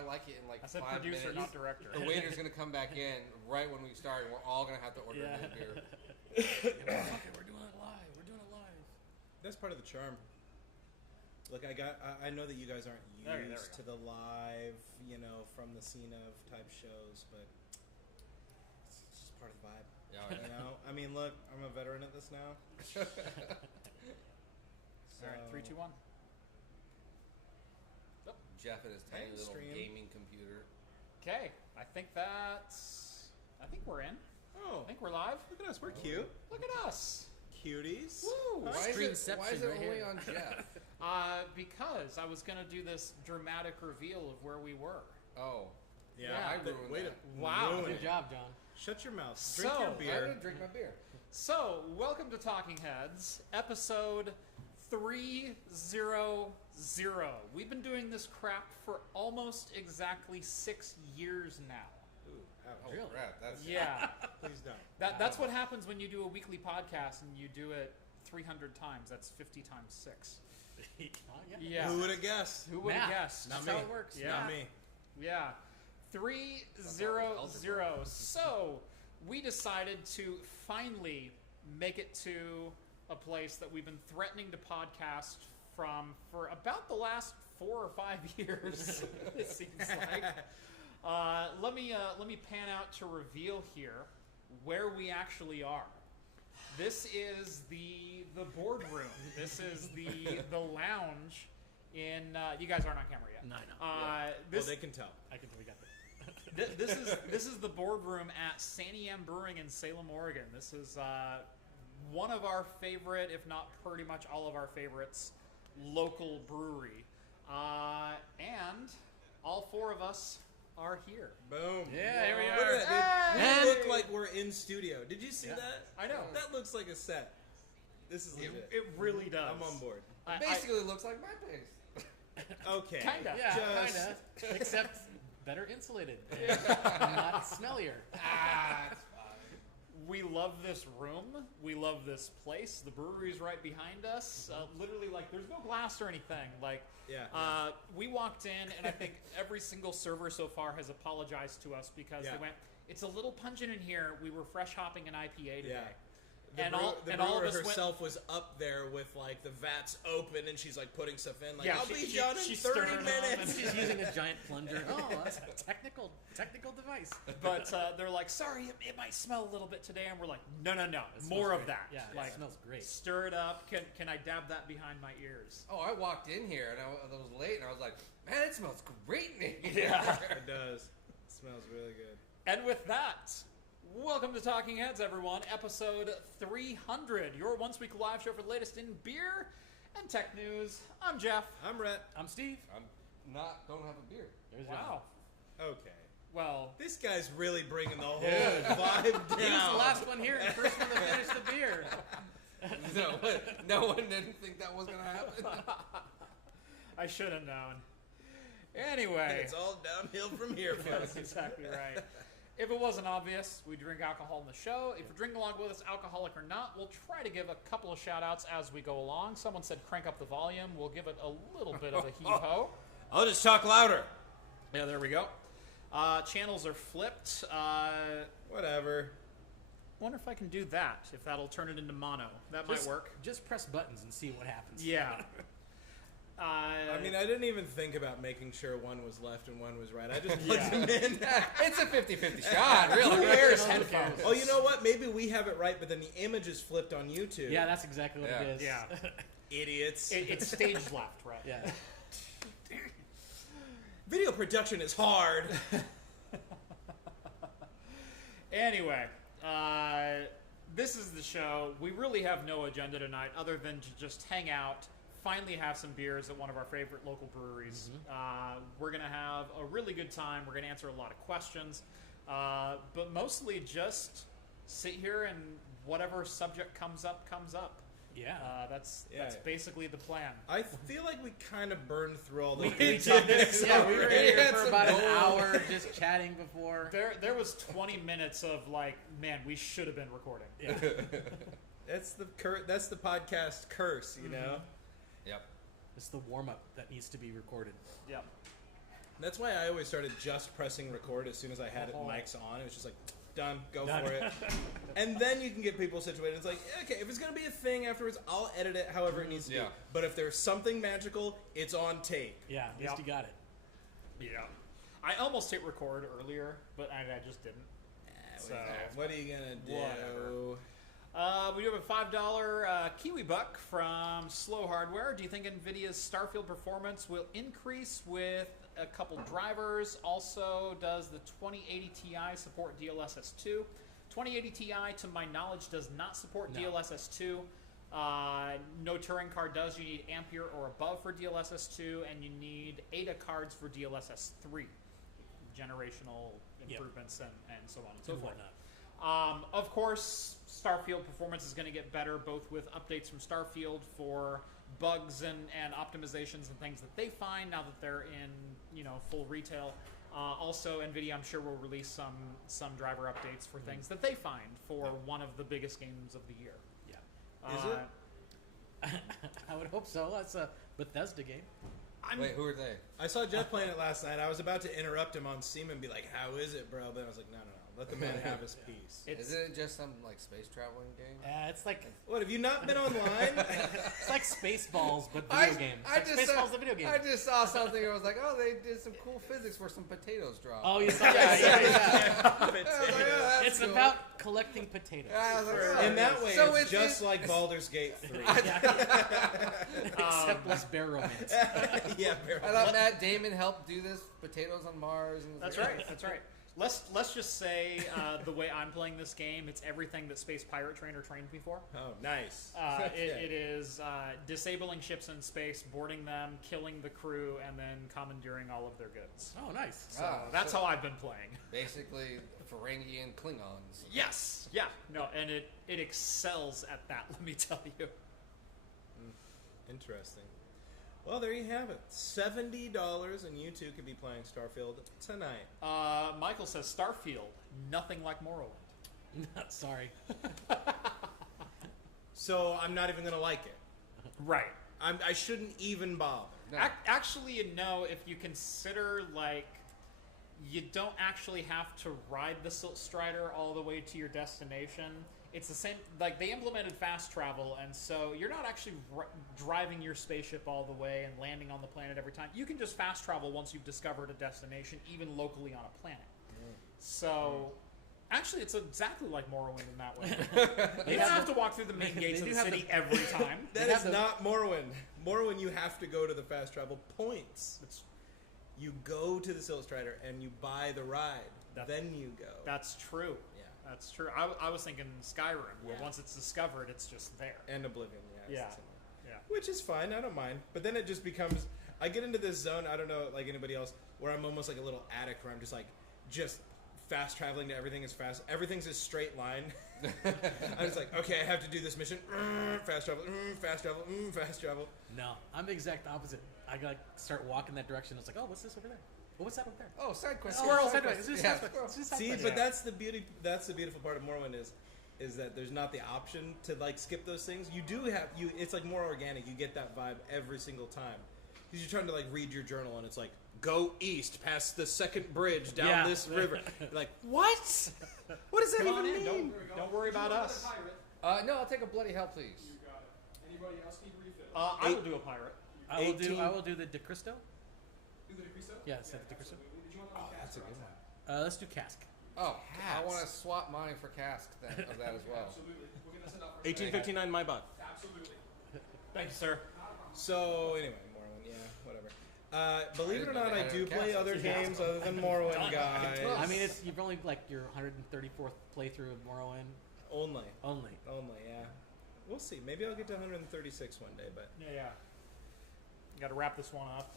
I like it in like I said 5 producer, minutes. not director. The waiter's gonna come back in right when we start, and we're all gonna have to order a new beer. Fuck it, we're doing it live. We're doing it live. That's part of the charm. Look, I know that you guys aren't used to the live, from the scene of type shows, but it's just part of the vibe. Yeah, you know? I mean, look, I'm a veteran at this now. So, all right, 3, 2, 1. Oh, Jeff and his tiny little stream. gaming computer. Okay, I think we're in. Oh, I think we're live. look at us. We're cute. Look at us. Cuties. Woo! Why is Screenception it right only here. on Jeff? Because I was going to do this dramatic reveal of where we were. Oh. Yeah, I ruined wait that. Wow. ruin Good it. job, John. Shut your mouth. So, Drink your I'm beer. gonna drink my beer. So, welcome to Talking Heads, episode 300. We've been doing this crap for almost exactly 6 years now. Ooh, ouch. Oh, Really? crap. That's Yeah. Please don't. That's what happens when you do a weekly podcast and you do it 300 times. That's 50 times 6. Yeah. Who would have guessed? Who would have Math. guessed? That's Not how me. it works. Yeah. Not me. Yeah. 300. So, we decided to finally make it to a place that we've been threatening to podcast from for about the last 4 or 5 years, it seems like. Let me pan out to reveal here where we actually are. This is the boardroom. This is the lounge in. You guys aren't on camera yet. No, I know. This, They can tell. I can. We got that. this is the boardroom at Santiam Brewing in Salem, Oregon. This is one of our favorite, if not pretty much all of our favorites, local brewery, and all 4 of us are here. Boom. Yeah, here we Look are. at that, dude. Hey! We look like we're in studio. Did you see that? I know. That looks like a set. This is legit. It really does. I'm on board. basically looks like my place. Okay. Kinda. Yeah, Just- kind of. Except better insulated. And not smellier. We love this room. We love this place. The brewery's right behind us. Literally, like, there's no glass or anything. Like, Yeah. we walked in, and I think every single server so far has apologized to us because Yeah. they went, "It's a little pungent in here. We were fresh hopping an IPA today." Yeah. The brewer all of us herself was up there with like the vats open, and she's like putting stuff in. Like, Yeah, I'll she- be she- done in she's 30 stirring up minutes. and She's using a giant plunger. Oh, that's a technical device. But they're like, "Sorry, it might smell a little bit today," and we're like, "No, It more smells of great. that. Yeah, like, it smells great. Stir it up. Can I dab that behind my ears?" Oh, I walked in here and I was late, and I was like, "Man, it smells great in here." Yeah. It does. It smells really good. And with that, welcome to Talking Heads, everyone. Episode 300, your once-week live show for the latest in beer and tech news. I'm Jeff. I'm Rhett. I'm Steve. Don't have a beer. There's Wow. Okay. Well, This guy's really bringing the whole vibe down. He was the last one here and the first one to finish the beer. No one didn't think that was gonna happen. I should have known. Anyway. It's all downhill from here, That's folks. exactly right. If it wasn't obvious, we drink alcohol in the show. If you're drinking along with us, alcoholic or not, we'll try to give a couple of shout-outs as we go along. Someone said crank up the volume. We'll give it a little bit of a heave-ho. I'll just talk louder. Yeah, there we go. Channels are flipped. Whatever. Wonder if I can do that, if that'll turn it into mono. That might work. Just press buttons and see what happens. Yeah. I mean, I didn't even think about making sure one was left and one was right. I just plugged them in. It's a 50-50 shot, really. Who wears headphones? Oh, you know what? Maybe we have it right, but then the image is flipped on YouTube. Yeah, that's exactly what Yeah. it is. Yeah. Idiots. It's stage left, right? Yeah. Video production is hard. Anyway, this is the show. We really have no agenda tonight other than to just hang out, finally have some beers at one of our favorite local breweries. We're going to have a really good time. We're going to answer a lot of questions, but mostly just sit here and whatever subject comes up, comes up. Yeah. That's Yeah. basically the plan. I feel like we kind of burned through all the We good did. topics. Yeah, we were here had for some about an gold. hour just chatting before. There was 20 minutes of like, man, we should have been recording. Yeah. That's the podcast curse, you know. Yep. It's the warm-up that needs to be recorded. Yep. That's why I always started just pressing record as soon as I had it mics on. It was just like, done, go for it. And then you can get people situated. It's like, okay, if it's going to be a thing afterwards, I'll edit it however it needs to be. But if there's something magical, it's on tape. Yeah, at least you got it. Yeah. I almost hit record earlier, but I just didn't. So, what are you going to do? Whatever. We do have a $5 Kiwi buck from Slow Hardware. Do you think NVIDIA's Starfield performance will increase with a couple drivers? Also, does the 2080 Ti support DLSS 2? 2080 Ti, to my knowledge, does not support DLSS 2. No Turing card does. You need Ampere or above for DLSS 2, and you need ADA cards for DLSS 3. Generational improvements and so on and so forth. Of course, Starfield performance is going to get better, both with updates from Starfield for bugs and optimizations and things that they find now that they're in full retail. Also, NVIDIA, I'm sure, will release some driver updates for things that they find for one of the biggest games of the year. Yeah. Is it? I would hope so. That's a Bethesda game. Wait, who are they? I saw Jeff playing it last night. I was about to interrupt him on Steam and be like, how is it, bro? But I was like, no. Let the man have his piece. Isn't it just some space traveling game? It's like... What, have you not been online? It's like Spaceballs, but video game. Spaceballs, the video game. I just saw something where I was like, oh, they did some cool physics where some potatoes dropped. Oh, you saw that? Yeah. It's cool. about collecting potatoes. In that way, it's just like Baldur's Gate 3. Except less bear romance. Yeah, bear romance. I thought Matt Damon helped do this, potatoes on Mars. And That's right. Let's just say the way I'm playing this game, it's everything that Space Pirate Trainer trained me for. Oh, nice. It is disabling ships in space, boarding them, killing the crew, and then commandeering all of their goods. Oh, nice. So that's how I've been playing. Basically, Ferengi and Klingons. Yes. Yeah. No, and it excels at that, let me tell you. Interesting. Well, there you have it. $70, and you two could be playing Starfield tonight. Michael says Starfield, nothing like Morrowind. Sorry. So I'm not even going to like it. Right. I shouldn't even bother. No. Actually, if you consider, you don't actually have to ride the Silt Strider all the way to your destination. It's the same, they implemented fast travel, and so you're not actually driving your spaceship all the way and landing on the planet every time. You can just fast travel once you've discovered a destination, even locally on a planet. So, actually, it's exactly like Morrowind in that way. You don't have to walk through the main gates of the city every time. That is not Morrowind. Morrowind, you have to go to the fast travel points. You go to the Silt Strider, and you buy the ride. Then you go. That's true. That's true. I was thinking Skyrim, where once it's discovered, it's just there. And Oblivion, yeah. Which is fine, I don't mind. But then it just becomes... I get into this zone, I don't know, like anybody else, where I'm almost like a little addict, where I'm just fast traveling to everything is fast. Everything's a straight line. I'm just like, okay, I have to do this mission. Fast travel, fast travel, fast travel. No, I'm the exact opposite. I start walking that direction. It's like, oh, what's this over there? What's that over there? Oh, side quest. Squirrel. See, but that's the beauty. That's the beautiful part of Morrowind is that there's not the option to skip those things. You do have It's more organic. You get that vibe every single time because you're trying to read your journal and it's like go east past the second bridge down this river. You're like what? What does that even mean? Don't worry about us. No, I'll take a bloody hell, please. You got it. Anybody else need refills? I will do a pirate. I will do the De Cristo. Do the Cristo? Yeah, set the De Cristo. Did you want That's a good one. Let's do cask. Oh, I want to swap mine for cask of that as well. Absolutely. We're going to set up for 1859 my buck. Absolutely. Thank you, sir. So anyway, Morrowind, whatever. Believe it or not, I do play other games other than Morrowind, guys. I mean, you've only your 134th playthrough of Morrowind. Only, yeah. We'll see. Maybe I'll get to 136 one day, but Yeah. You got to wrap this one up.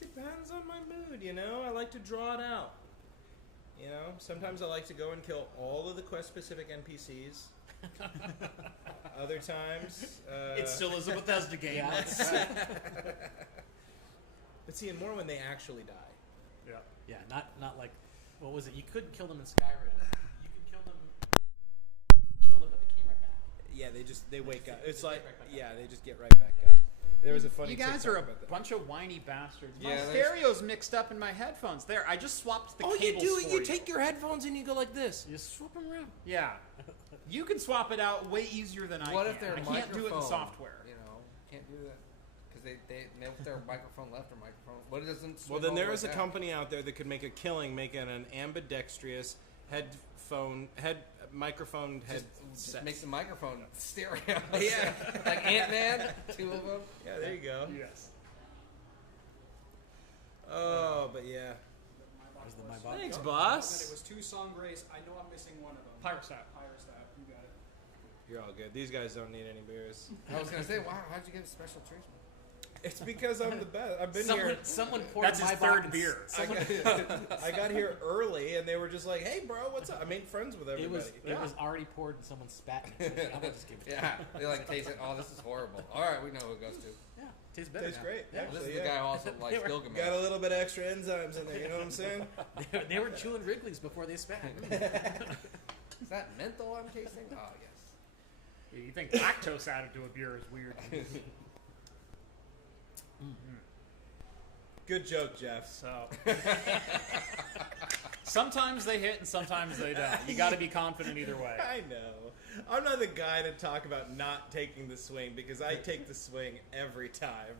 it depends on my mood. I like to draw it out. Sometimes I like to go and kill all of the quest-specific NPCs. Other times, It still is a Bethesda game. Yeah. But see, in Morrowind, they actually die. Yeah, not like, what was it? You couldn't kill them in Skyrim. You could kill them, but they came right back. Yeah, they wake up. It's like, they just get right back up. There was a funny. You guys TikTok are a about that. bunch of whiny bastards. My Yeah, there's- stereo's mixed up in my headphones. There, I just swapped the All you cables do, for you take your headphones and you go like this. You just swap them around. Yeah. You can swap it out way easier than I What can. if their I microphone? can't do it in software. You know, can't do that because they if their microphone left or microphone. What it doesn't. Well, swing then all there the is way a back. company out there that could make a killing making an ambidextrous microphone head. Just sets. makes the microphone stereo. Yeah. Like Ant-Man, 2 of them. Yeah, there you go. Yes. Oh, but yeah. Where's the my box? Thanks, And boss. it was 2 song grace. I know I'm missing one of them. Pyrostat. Pyrostat. You got it. You're all good. These guys don't need any beers. I was gonna say, wow, how'd you get special treatment? It's because I'm the best. I've been here. Someone poured That's my his box third and beer. I got here early, and they were just like, "Hey, bro, what's up?" I made friends with It everybody. was already poured and someone spat in it. I will just give it to you. Yeah, they like taste it. Oh, this is horrible. All right, we know who it goes to. Yeah, tastes better. Tastes now. great. Yeah. Well, this Actually, is the guy who also They likes were- Gilgamesh. Got a little bit of extra enzymes in there. You know what I'm saying? They were chewing Wrigley's before they spat. Is that menthol I'm tasting? Oh yes. You think lactose added to a beer is weird? Good joke, Jeff. So sometimes they hit and sometimes they don't. You got to be confident either way. I know. I'm not the guy to talk about not taking the swing because I take the swing every time.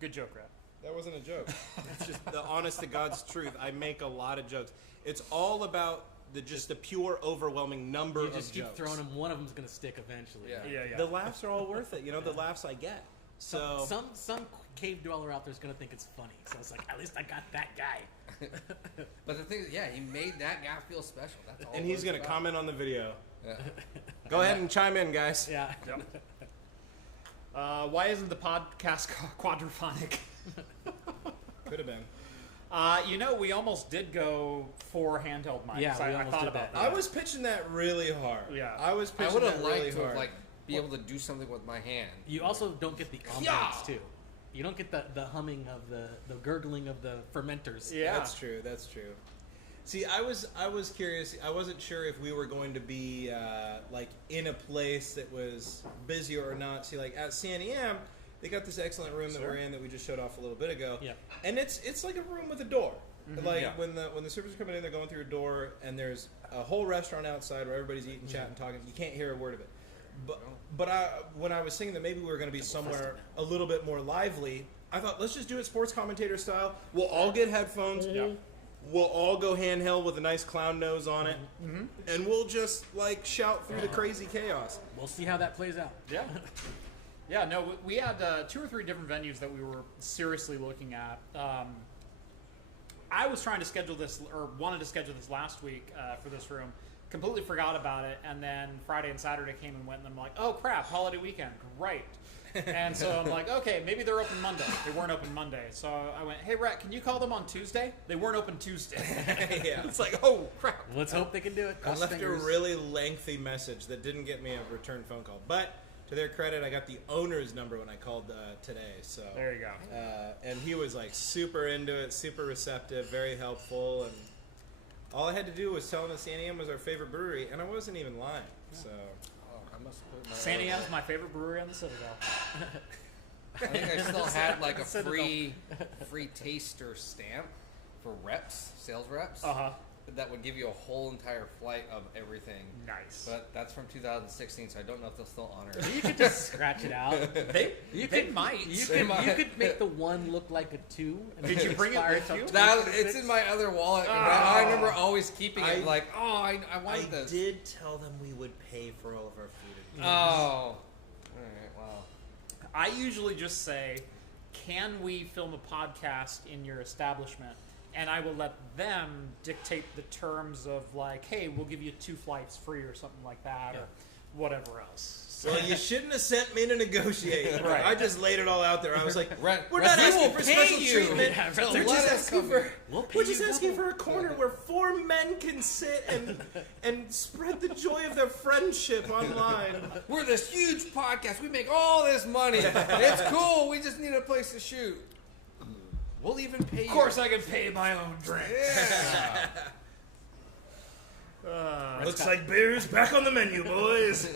Good joke, Rap. That wasn't a joke. It's just the honest to God's truth. I make a lot of jokes. It's all about the pure, overwhelming number You of just keep jokes. throwing them. One of them's gonna stick eventually. Yeah. Yeah. The laughs are all worth it. You know, the laughs I get. So Some cave dweller out there is gonna think it's funny. So it's like, at least I got that guy. But the thing is, yeah, he made that guy feel special. That's all. and it he's was gonna about. comment on the video. Yeah. Go ahead and chime in, guys. Yeah. Yep. Why isn't the podcast quadraphonic? Could have been. We almost did go for handheld mics. Yeah, we I almost thought did about that. I was pitching that really hard. Yeah. I was I pitching would that have really liked to hard. have be able to do something with my hand. You also don't get the Yeah. ambience too. You don't get the humming of the gurgling of the fermenters. Yeah. That's true. That's true. See, I was curious. I wasn't sure if we were going to be like in a place that was busier or not. See, like at Santiam, they got this excellent room that we're in that we just showed off a little bit ago. Yeah. And it's like a room with a door. Like Yeah. when the servers are coming in, they're going through a door, and there's a whole restaurant outside where everybody's eating, chatting, talking. You can't hear a word of it. But when I was thinking that maybe we were going to be somewhere a little bit more lively, I thought let's just do it sports commentator style. We'll all get headphones. Yep. We'll all go handheld with a nice clown nose on it, and we'll just like shout through the crazy chaos. We'll see how that plays out. Yeah. Yeah, no, we had 2 or 3 different venues that we were seriously looking at. I was trying to schedule this, or wanted to schedule this last week for this room. Completely forgot about it, and then Friday and Saturday came and went, and I'm like, oh crap, holiday weekend, great. And so I'm like, okay, maybe they're open Monday. They weren't open Monday. So I went, hey, Rhett, can you call them on Tuesday? They weren't open Tuesday. Yeah. It's like, oh crap. Let's hope they can do it. I Cross left fingers. a really lengthy message that didn't get me a return phone call, but to their credit, I got the owner's number when I called today. So There you go. and he was like super into it, super receptive, very helpful, and all I had to do was tell him that Santiam was our favorite brewery, and I wasn't even lying. So Oh, I must have put my Santiam's my favorite brewery on the Citadel. I think I still had like a Citadel. free taster stamp for reps, sales reps. Uh-huh. That would give you a whole entire flight of everything. Nice. But that's from 2016, so I don't know if they'll still honor it. You could just scratch it out. They They might. You could make the one look like a 2. And Did you bring it expire with till you? That, 2026. it's in my other wallet. Oh. I remember always keeping it I- like, I wanted this. did tell them we would pay for all of our food. Oh. All right, wow. I usually just say, can we film a podcast in your establishment? And I will let them dictate the terms of like, hey, we'll give you 2 flights free or something like that, or whatever else. So, Well, you shouldn't have sent me to negotiate. Right. I just laid it all out there. I was like, Rhett, we're not we asking will for pay special you. treatment. Yeah, to We're let just us asking come for here. We'll pay we're just you asking double. for a corner where 4 men can sit and spread the joy of their friendship online. We're this huge podcast. We make all this money. It's cool. We just need a place to shoot. We'll even pay you. of course, I can pay my own drink. Yeah. Looks like beer's back on the menu, boys.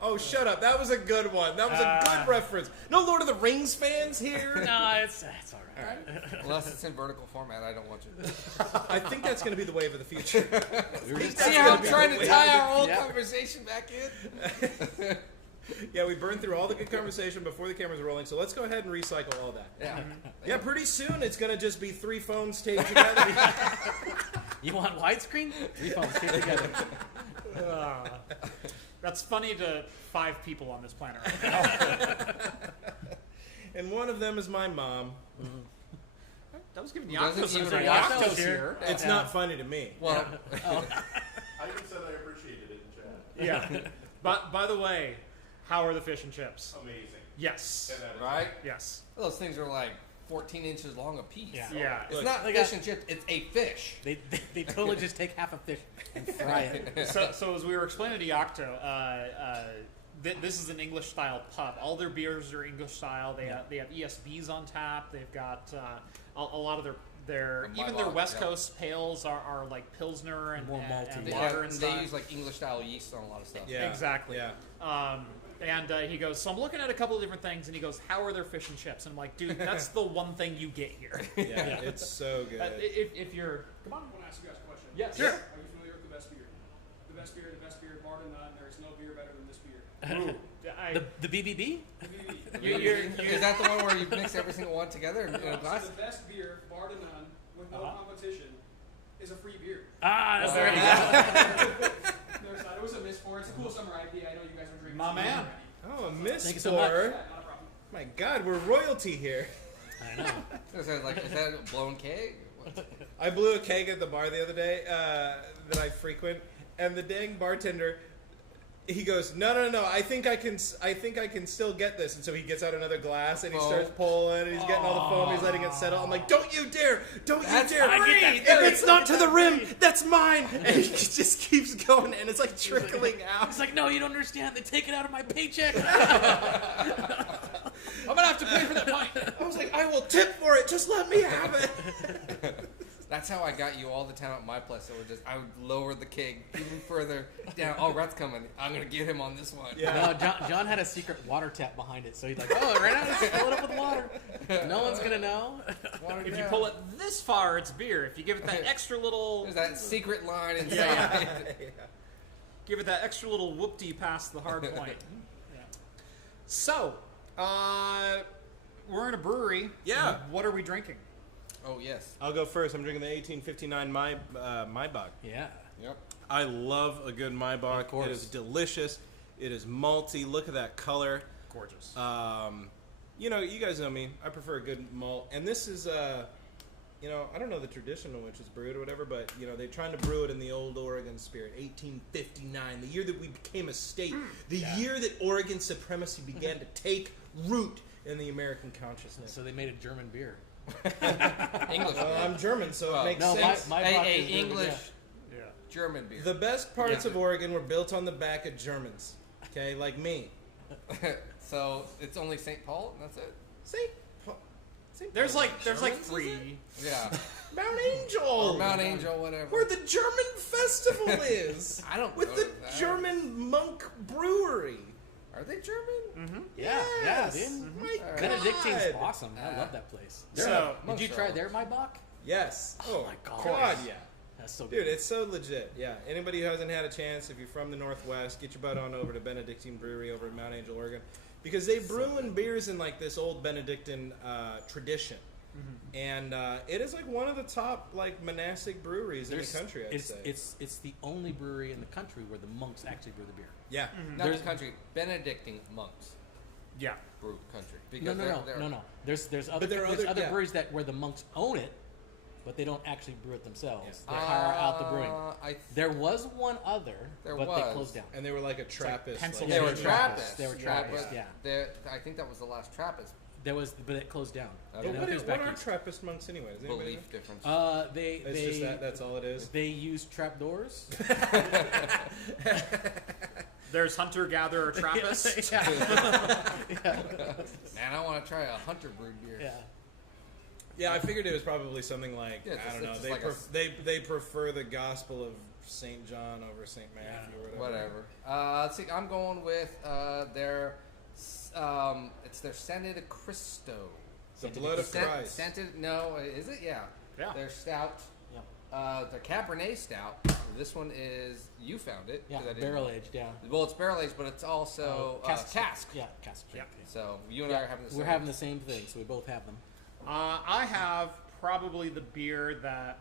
Oh, shut up. That was a good one. That was a good reference. No Lord of the Rings fans here? No, it's all right. Unless it's in vertical format, I don't watch it. I think that's going to be the wave of the future. See how I'm trying to tie our whole conversation back in? Yeah, we burned through all the good conversation before the cameras were rolling, so let's go ahead and recycle all that. Yeah. Yeah, pretty soon it's going to just be 3 phones taped together. You want widescreen? 3 phones taped together. That's funny to 5 people on this planet right now. And one of them is my mom. That was giving the Doesn't octopus even some watch octos those here. It's not funny to me. Well, I even said I appreciated it in chat. Yeah. But by the way, how are the fish and chips? Amazing. Yes. 10 out of 10. right? Yes. Those things are like 14 inches long a piece. Yeah. Yeah. It's Look, not they fish got- and chips, it's a fish. They totally just take half a fish and fry it. So as we were explaining to Yocto, this is an English style pub. All their beers are English style. They have ESBs on tap. They've got a lot of their My even their bog, West yeah. Coast pales are like Pilsner and More malty. and They, water and they stuff. use like English style yeast on a lot of stuff. Yeah. Exactly. Yeah. And he goes, so I'm looking at a couple of different things, and he goes, how are their fish and chips? And I'm like, dude, that's the one thing you get here. Yeah, it's so good. If you're, come on. I want to ask you guys a question. Yes. Are you familiar with the best beer? The best beer, bar to none. There is no beer better than this beer. The BBB? Is that the one where you mix every single one together in a glass? The best beer, bar to none, with no competition, is a free beer. That's there you go. There's not. It was a miss for. It's a cool summer IPA. I know you guys are drinking. My some man. already. Oh, a miss Thank you so much. for. Yeah, not a problem. My God, we're royalty here. I know. Is that a blown keg? What? I blew a keg at the bar the other day that I frequent, and the dang bartender, he goes, no, I think I can still get this, and so he gets out another glass and he starts pulling, and he's getting all the foam, he's letting it settle. I'm like, don't you dare! That's If great. it's not to the rim, that's mine. And he just keeps going, and it's like trickling out. It's like, no, you don't understand. They take it out of my paycheck. I'm gonna have to pay for that pint. I was like, I will tip for it. Just let me have it. That's how I got you all the time at my place. So I would lower the keg even further down. Oh, Rhett's coming. I'm gonna get him on this one. Yeah. No, John had a secret water tap behind it, so he's like, oh, right now, just fill it up with water. No one's gonna know. If you pull it this far, it's beer. If you give it that extra little, There's that secret line inside. Yeah. give it that extra little whoop-dee past the hard point. Yeah. So, we're in a brewery. Yeah. What are we drinking? Oh yes. I'll go first. I'm drinking the 1859 Maibach. Yeah. Yep. I love a good Maibach. Of course. It is delicious. It is malty. Look at that color. Gorgeous. You guys know me. I prefer a good malt. And this is, I don't know the tradition in which it's brewed or whatever, but, they're trying to brew it in the old Oregon spirit. 1859, the year that we became a state. The year that Oregon supremacy began to take root in the American consciousness. So they made a German beer. English. I'm German, so it makes No, sense. my a vodka is German, English yeah. German beer. The best parts of Oregon were built on the back of Germans. Okay, like me. So it's only St. Paul, and that's it. St. Paul. St. There's Paul. like Germans, is three. Yeah. Mount Angel. Or Mount Angel, whatever. Where the German festival is. I don't With know the that. German monk brewery. Are they German? Yeah, Yes. dude. My God. Benedictine's awesome. I love that place. So, Did you try their Maibach? Yes. Oh, my God. God, yeah. That's so good. Dude, it's so legit. Yeah. Anybody who hasn't had a chance, if you're from the Northwest, get your butt on over to Benedictine Brewery over in Mount Angel, Oregon. Because they brew in beers in like this old Benedictine tradition. And it is like one of the top like monastic breweries in the country, I'd say. It's the only brewery in the country where the monks actually brew the beer. Yeah. Not the country. Benedictine monks Yeah. brew country. No. They're- There's other there are there's other- other yeah. breweries that where the monks own it, but they don't actually brew it themselves. They hire out the brewing. There was one other, There but was. they closed down. And they were like a Trappist. Pennsylvania They were They were Trappists. They were Trappists, yeah. I think that was the last Trappist There was, but it closed down. But Now What there's are back east. Trappist monks anyway? Does anybody belief difference. They know? It's just that's all it is. they use trapdoors. There's hunter-gatherer Trappist. Yeah. Man, I want to try a hunter brewed beer. Yeah. Yeah, I figured it was probably something like Yeah, I don't know. it's They like they prefer the gospel of St. John over St. Matthew or whatever. Let's see. I'm going with their it's their Santa Cristo. The blood of Christ. No, is it? Yeah. Yeah. Their stout. Yeah. The Cabernet Stout. This one is, you found it. Yeah, barrel aged, yeah. Well, it's barrel aged, but it's also cask. Yeah, cask. Yeah. So you and I are having the same. We're having the same thing, so we both have them. I have probably the beer that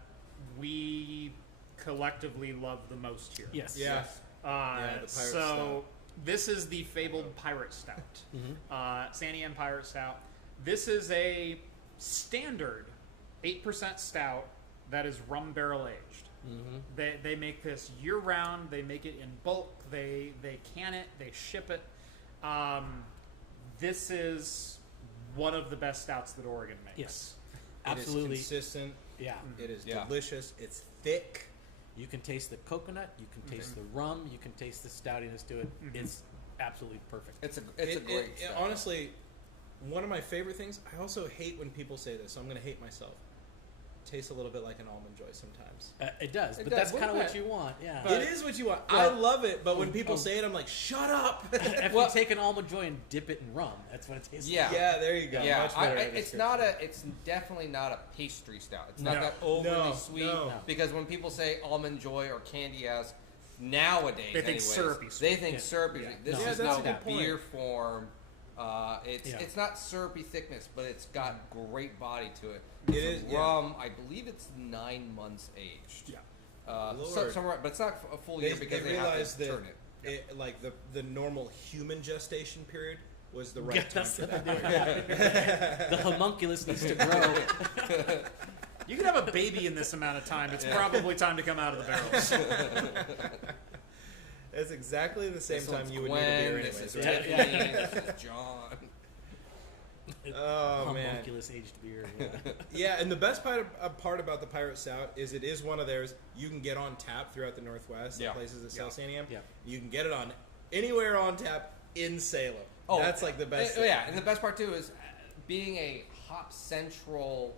we collectively love the most here. Yes. Yeah. The Pirate Stout. This is the fabled Pirate Stout. Santiam Pirate Stout. This is a standard 8% stout that is rum barrel aged. They make this year round. They make it in bulk. They can it. They ship it. This is one of the best stouts that Oregon makes. Yes. Absolutely. It is consistent. Yeah. It is delicious. It's thick. You can taste the coconut. You can taste the rum. You can taste the stoutiness to it. It's absolutely perfect. It's a great stout. Honestly, one of my favorite things. I also hate when people say this, so I'm going to hate myself. Tastes a little bit like an Almond Joy sometimes. It does, but does, that's kind of wouldn't what you want. Yeah. It is what you want. I love it, but when people say it, I'm like, shut up. If you take an Almond Joy and dip it in rum, that's what it tastes Yeah. like. Yeah, there you go. Yeah, Much better it's definitely not a pastry stout. It's not that overly sweet. No. Because when people say Almond Joy or Candy-esque, nowadays, They think syrupy sweet. They think syrupy. Yeah. This Yeah, is that's now a good point. beer form. It's not syrupy thickness, but it's got great body to it. It It's is, rum. I believe it's 9 months aged. Yeah. Somewhere, but it's not a full year because they have realized to that turn it. like the normal human gestation period was the right time that's for that. the homunculus needs to grow. You can have a baby in this amount of time. It's probably time to come out of the barrels. It's exactly the same This time one's you would Gwen, need a beer this anyways, is right? Tiffany, this is John. Oh man. Homunculus aged beer. Yeah. Yeah, and the best part about the Pirate Stout is it is one of theirs you can get on tap throughout the Northwest, the places that sell Santiam. Yeah. You can get it on anywhere on tap in Salem. Oh, that's like the best thing. Yeah, and the best part too is being a hop central,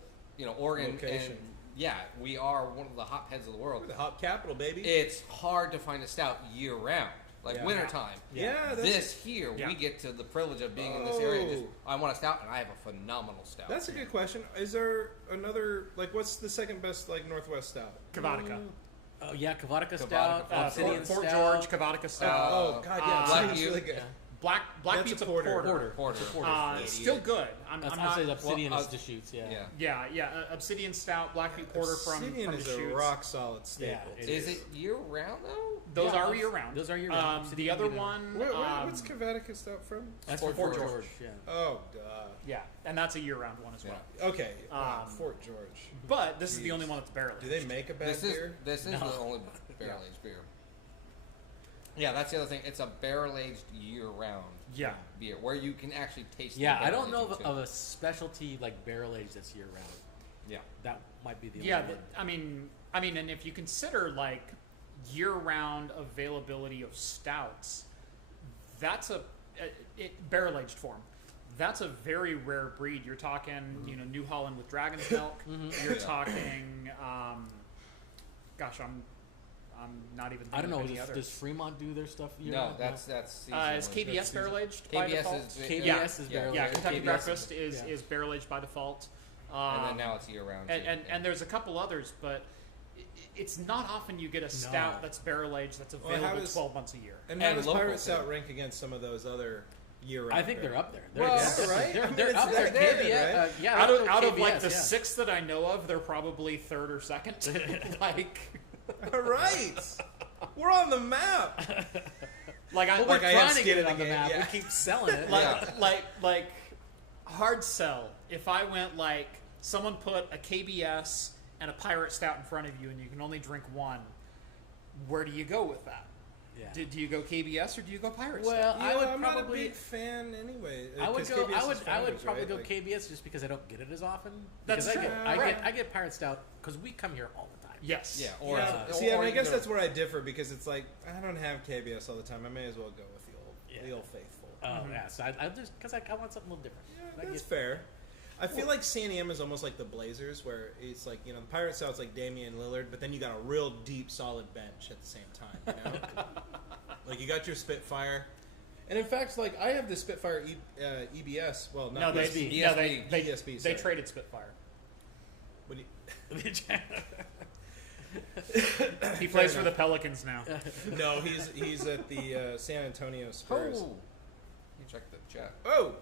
Oregon Location. and yeah, we are one of the hop heads of the world. We're the hop capital, baby. It's hard to find a stout year round, like wintertime. Yeah, that's This here, we get to the privilege of being in this area. I want a stout, and I have a phenomenal stout. That's a good question. Is there another, what's the second best, Northwest stout? Kavatka. Oh yeah, Kavatka Stout, Obsidian Fort Stout. George, Kavatka Stout. Oh, God, yeah. Black It's Butte. really good. Black That's Butte's a a porter. Porter. Still good. I'm I'd not. say the Obsidian well, is Deschutes. Yeah. Yeah. Obsidian Stout, Black Butte Porter from Obsidian is Deschutes. a rock solid staple. Yeah, it Is it year round though? Those Yeah, are year round. those are year-round. The Obsidian, other you know. one. What's Kavatka Stout from? That's Fort Fort George. George. Yeah. Oh, duh. Yeah, and that's a year round one as well. Okay, Fort George. But this is the only one that's barrel Do they make a bad beer? This is the only barrel aged beer. Yeah, that's the other thing. It's a barrel aged year round. Yeah. Beer where you can actually taste. Yeah, the I don't know barrel aging of too. a specialty like barrel aged that's year round. Yeah. That might be the only Yeah, one. I mean, and if you consider year-round availability of stouts, that's barrel aged form. That's a very rare breed. You're talking, New Holland with Dragon's Milk. You're talking, gosh, I'm not even. I don't know. Thinking of any Does others. Fremont do their stuff year No, round? that's Is KBS barrel aged by KBS default? is KBS is barrel Yeah, aged. Kentucky KBS Breakfast is barrel aged by default. and then now it's year round. And there's a couple others, but it's not often you get a stout that's barrel aged that's Well, how available does- 12 months a year. And how And does local, Pirate too. Stout rank against some of those other year-round? I think they're up there. They're, Well, definitely- right? I mean, They're it's up there. that good, KBS, right? yeah, out of KBS, the yeah. 6 that I know of, they're probably third or second. All right, we're on the map. We're I am trying to skin get in it the on the game, map. yeah. We keep selling it. like hard sell. If I went someone put a KBS and a Pirate Stout in front of you, and you can only drink one, where do you go with that? Yeah. Do you go KBS or do you go Pirate Well, Stout? I would I'm not a probably. big fan anyway. I would 'cause go. KBS I would. is I would founders, probably right? go Like- KBS just because I don't get it as often. That's Because true. I get Pirate Stout because we come here all the time. Yes. Yeah. Or See, or I you guess go- that's where I differ because it's like I don't have KBS all the time. I may as well go with the old faithful. Oh yeah. So I just because I want something a little different. Yeah, I that's get- fair. I feel like Santiam is almost like the Blazers, where it's like, the Pirates sounds like Damian Lillard, but then you got a real deep, solid bench at the same time, Like, you got your Spitfire. And in fact, like, I have the Spitfire EBS. Well, not ESB. They traded Spitfire. What do you... He plays for the Pelicans now. No, he's at the San Antonio Spurs. Oh. You check the chat. Oh!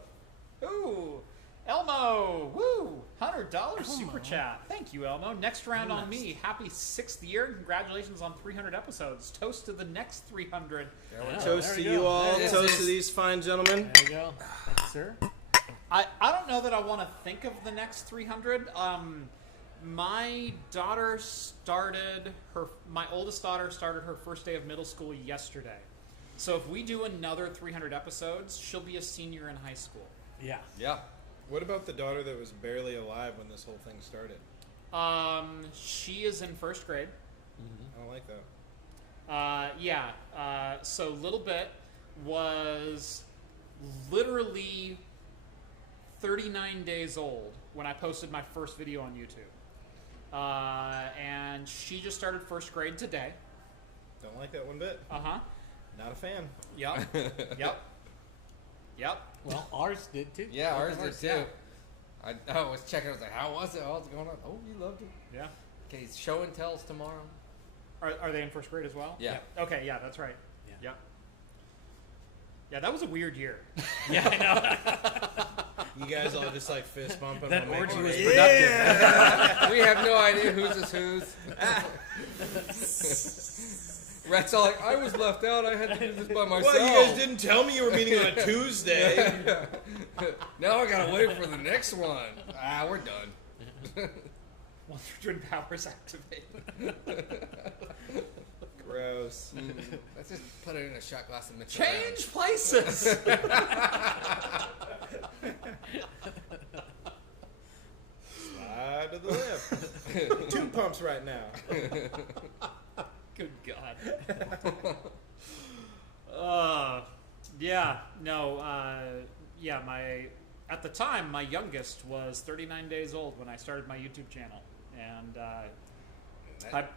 Ooh, Elmo! Woo! $100 super chat. Thank you, Elmo. Next round on me. Happy 6th year and congratulations on 300 episodes. Toast to the next 300. Toast to you all. Toast to these fine gentlemen. There you go. Thank you, sir. I don't know that I want to think of the next 300. My oldest daughter started her first day of middle school yesterday. So if we do another 300 episodes, she'll be a senior in high school. Yeah. Yeah. What about the daughter that was barely alive when this whole thing started? She is in first grade. I don't like that. So Little Bit was literally 39 days old when I posted my first video on YouTube. And she just started first grade today. Don't like that one bit. Uh-huh. Not a fan. Yep. Yep. Well, ours did too. Yeah, ours did too. Yeah. I was checking. I was like, how was it? What's going on? Oh, you loved it. Yeah. Okay, show and tells tomorrow. Are they in first grade as well? Yeah. Okay, yeah, that's right. Yeah. Yep. Yeah, that was a weird year. Yeah, I know. You guys all just like fist bumping. That while orgy making was it. productive. We have no idea whose is whose. Rhett's all like, I was left out. I had to do this by myself. Well, you guys didn't tell me you were meeting on a Tuesday. Now I gotta wait for the next one. We're done. 100 powers activated. Gross. Let's just put it in a shot glass and mix it Change places. Slide to the left. 2 pumps right now. Good God. At the time, my youngest was 39 days old when I started my YouTube channel. And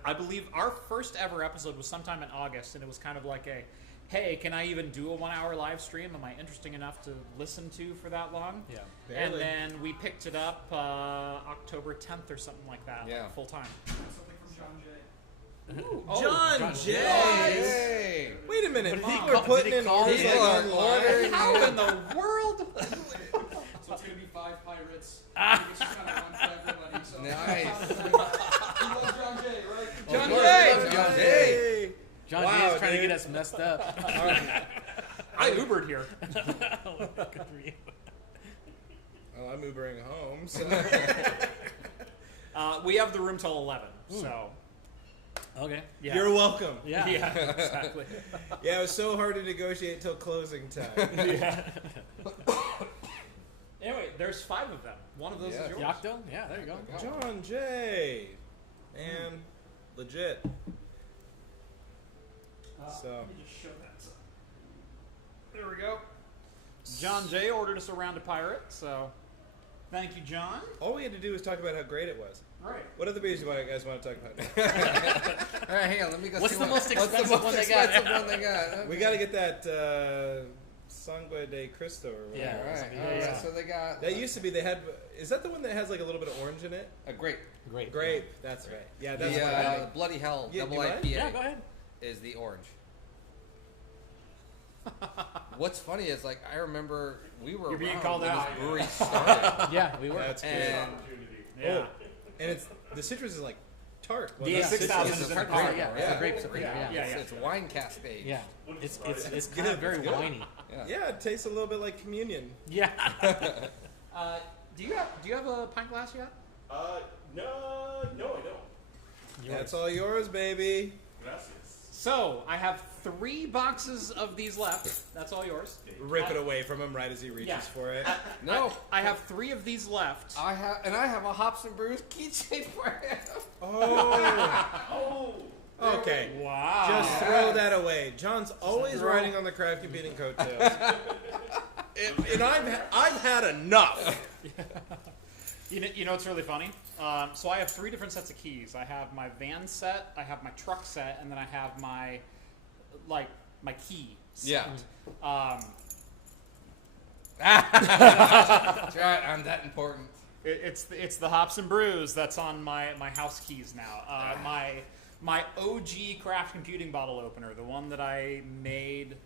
I believe our first ever episode was sometime in August, and it was kind of like a, hey, can I even do a 1-hour live stream? Am I interesting enough to listen to for that long? Yeah. And Barely. then we picked it up October 10th or something like that, Yeah. full time. Something from John Jay. John Jay. Hey. Wait a minute. What did he We're call- putting did he in call orders you? like People are online. ordering. How in the world? So it's going to be 5 pirates. I think it's just kind of fun for everybody. So Nice. You love John Jay, right? John Of course, Jay. John John Jay. Jay. John Wow, Jay is trying to dude. get us messed up. I Ubered here. Good for you. Well, I'm Ubering home, so. We have the room till 11, so Okay. yeah. You're welcome. Yeah. Yeah, exactly. Yeah, it was so hard to negotiate till closing time. Yeah. Anyway, there's 5 of them. One of those Yeah. is yours. Yocto? Yeah, there you go. John Jay. Man, legit. So. Let me just show that. There we go. John Jay ordered us a round of pirate, so thank you, John. All we had to do was talk about how great it was. Right. What other beers do you guys want to talk about? All right, hang on. Let me go What's see the most expensive one they got? expensive one they got? We got to get that Sangue de Cristo or whatever. Yeah. All right. Yeah. So they got That used to be, they had, is that the one that has like a little bit of orange in it? a grape. Great. Grape, that's right. Yeah, that's The what I think. Bloody Hell Yeah, double do you mind? IPA Yeah, go ahead. is the orange. What's funny is, like, I remember we were You're being around called when out. this brewery started. Yeah, we were. That's good. And Yeah. Oh, and it's, the citrus is like tart. Well, Yeah, not 6,000 citrus, is in it's the grape. car. Yeah, right? it's a grape something. Yeah, Yeah. Yeah. It's wine cask aged. Yeah. It's kind of very It's good. winey. Yeah, it tastes a little bit like communion. Yeah. Do you have a pint glass yet? No, I don't. That's all yours, baby. Gracias. So I have 3 boxes of these left. That's all yours. Rip it away from him right as he reaches Yeah. for it. No, I have 3 of these left. I have a Hops and Brews keychain for him. Oh. Oh, Okay. Wow. Just throw that away. John's always riding on the craft competing coattails. And I've had enough. You know what's really funny? So I have 3 different sets of keys. I have my van set, I have my truck set, and then I have my key set. Yeah. That's right. I'm that important. It's the hops and brews that's on my house keys now. My OG craft computing bottle opener, the one that I made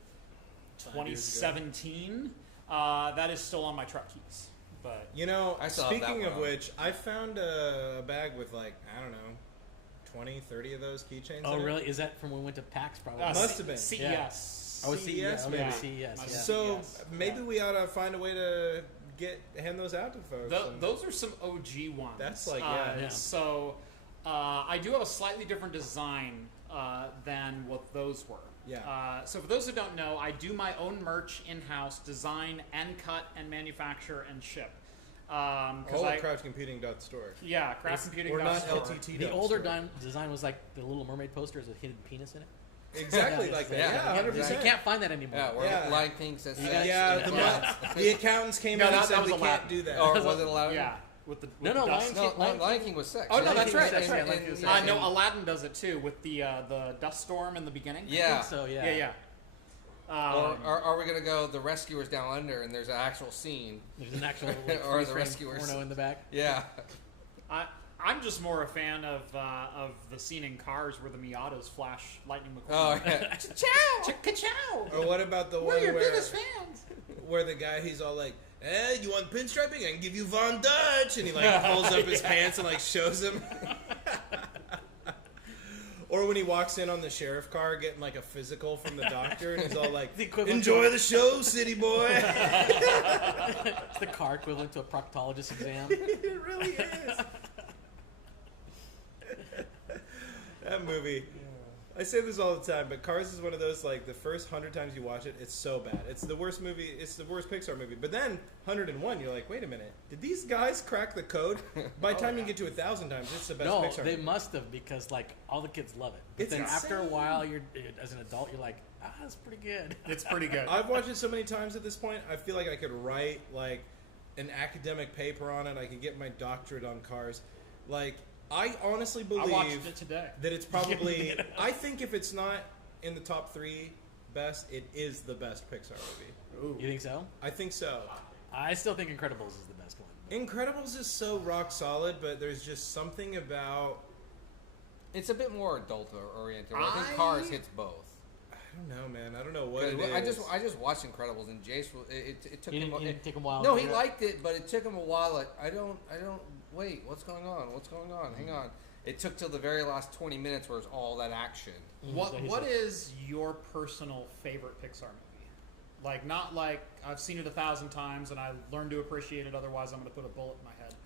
2017, that is still on my truck keys. But speaking of which, I found a bag with I don't know, 20, 30 of those keychains. Oh, really? Is that from when we went to PAX? Probably must have been CES. Yeah. Oh, CES, maybe. CES. Yeah. So maybe we ought to find a way to hand those out to folks. Those are some OG ones. That's So I do have a slightly different design than what those were. Yeah. So for those who don't know, I do my own merch in-house, design and cut and manufacture and ship. All at craftcomputing.store. Yeah, craftcomputing.store. Or not LTT. The older design was like the Little Mermaid poster with a hidden penis in it. Exactly like that. Yeah, 100%. You can't find that anymore. Yeah, Lion King says sex. The accountants came out and said we can't do that. Or was it allowed? Yeah. Lion King was sex. Oh, no, that's right. No, Aladdin does it too with the dust storm in the beginning. Yeah. I think so, yeah. Yeah. Or are we going to go the rescuers down under and there's an actual scene? There's an actual or the rescuers porno in the back. Yeah. I'm just more a fan of the scene in Cars where the Miatas flash Lightning McQueen. Oh, yeah. Cha-chow! Cha-chow! Or what about the one We're your biggest fans! Where the guy, he's all like, you want pinstriping? I can give you Von Dutch! And he pulls up his pants and shows him. Or when he walks in on the sheriff car getting a physical from the doctor and he's all like, enjoy the show, city boy! It's the car equivalent to a proctologist exam. It really is. That movie. I say this all the time, but Cars is one of those, the first 100 times you watch it, it's so bad. It's the worst movie. It's the worst Pixar movie. But then, 101, you're like, wait a minute. Did these guys crack the code? By the time you get to 1,000 times, it's the best Pixar movie. No, they must have, because, all the kids love it. But it's then insane. after a while, as an adult, you're like, that's pretty good. It's pretty good. I've watched it so many times at this point, I feel like I could write, an academic paper on it. I could get my doctorate on Cars. I honestly believe I watched it today. That it's probably... I think if it's not in the top 3 best, it is the best Pixar movie. Ooh. You think so? I think so. I still think Incredibles is the best one. Incredibles is so rock solid, but there's just something about... It's a bit more adult-oriented. I think Cars hits both. I don't know, man. I don't know what it is. I just watched Incredibles, and Jace... It took him... It took him a while. No, he liked it, but it took him a while. I don't... Wait, what's going on? Hang on. It took till the very last 20 minutes where it's all that action. What is your personal favorite Pixar movie? Not I've seen it 1,000 times and I learned to appreciate it, otherwise I'm going to put a bullet in my head.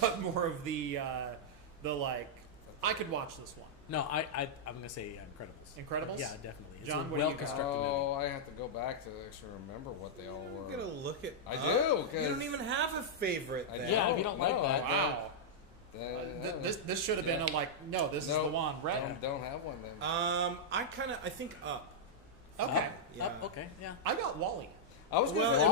But more of the I could watch this one. No, I'm going to say Incredibles. Incredibles? Yeah, definitely. It's John, a well-constructed movie. Oh, I have to go back to actually remember what they all were. I'm going to look at... I do. You don't even have a favorite then. Yeah, if you don't like that. Wow. This should have been no, this is the one. Red. Don't have one then. I think Up. Okay. Yeah. Up, okay, yeah. I got Wall-E. I was going to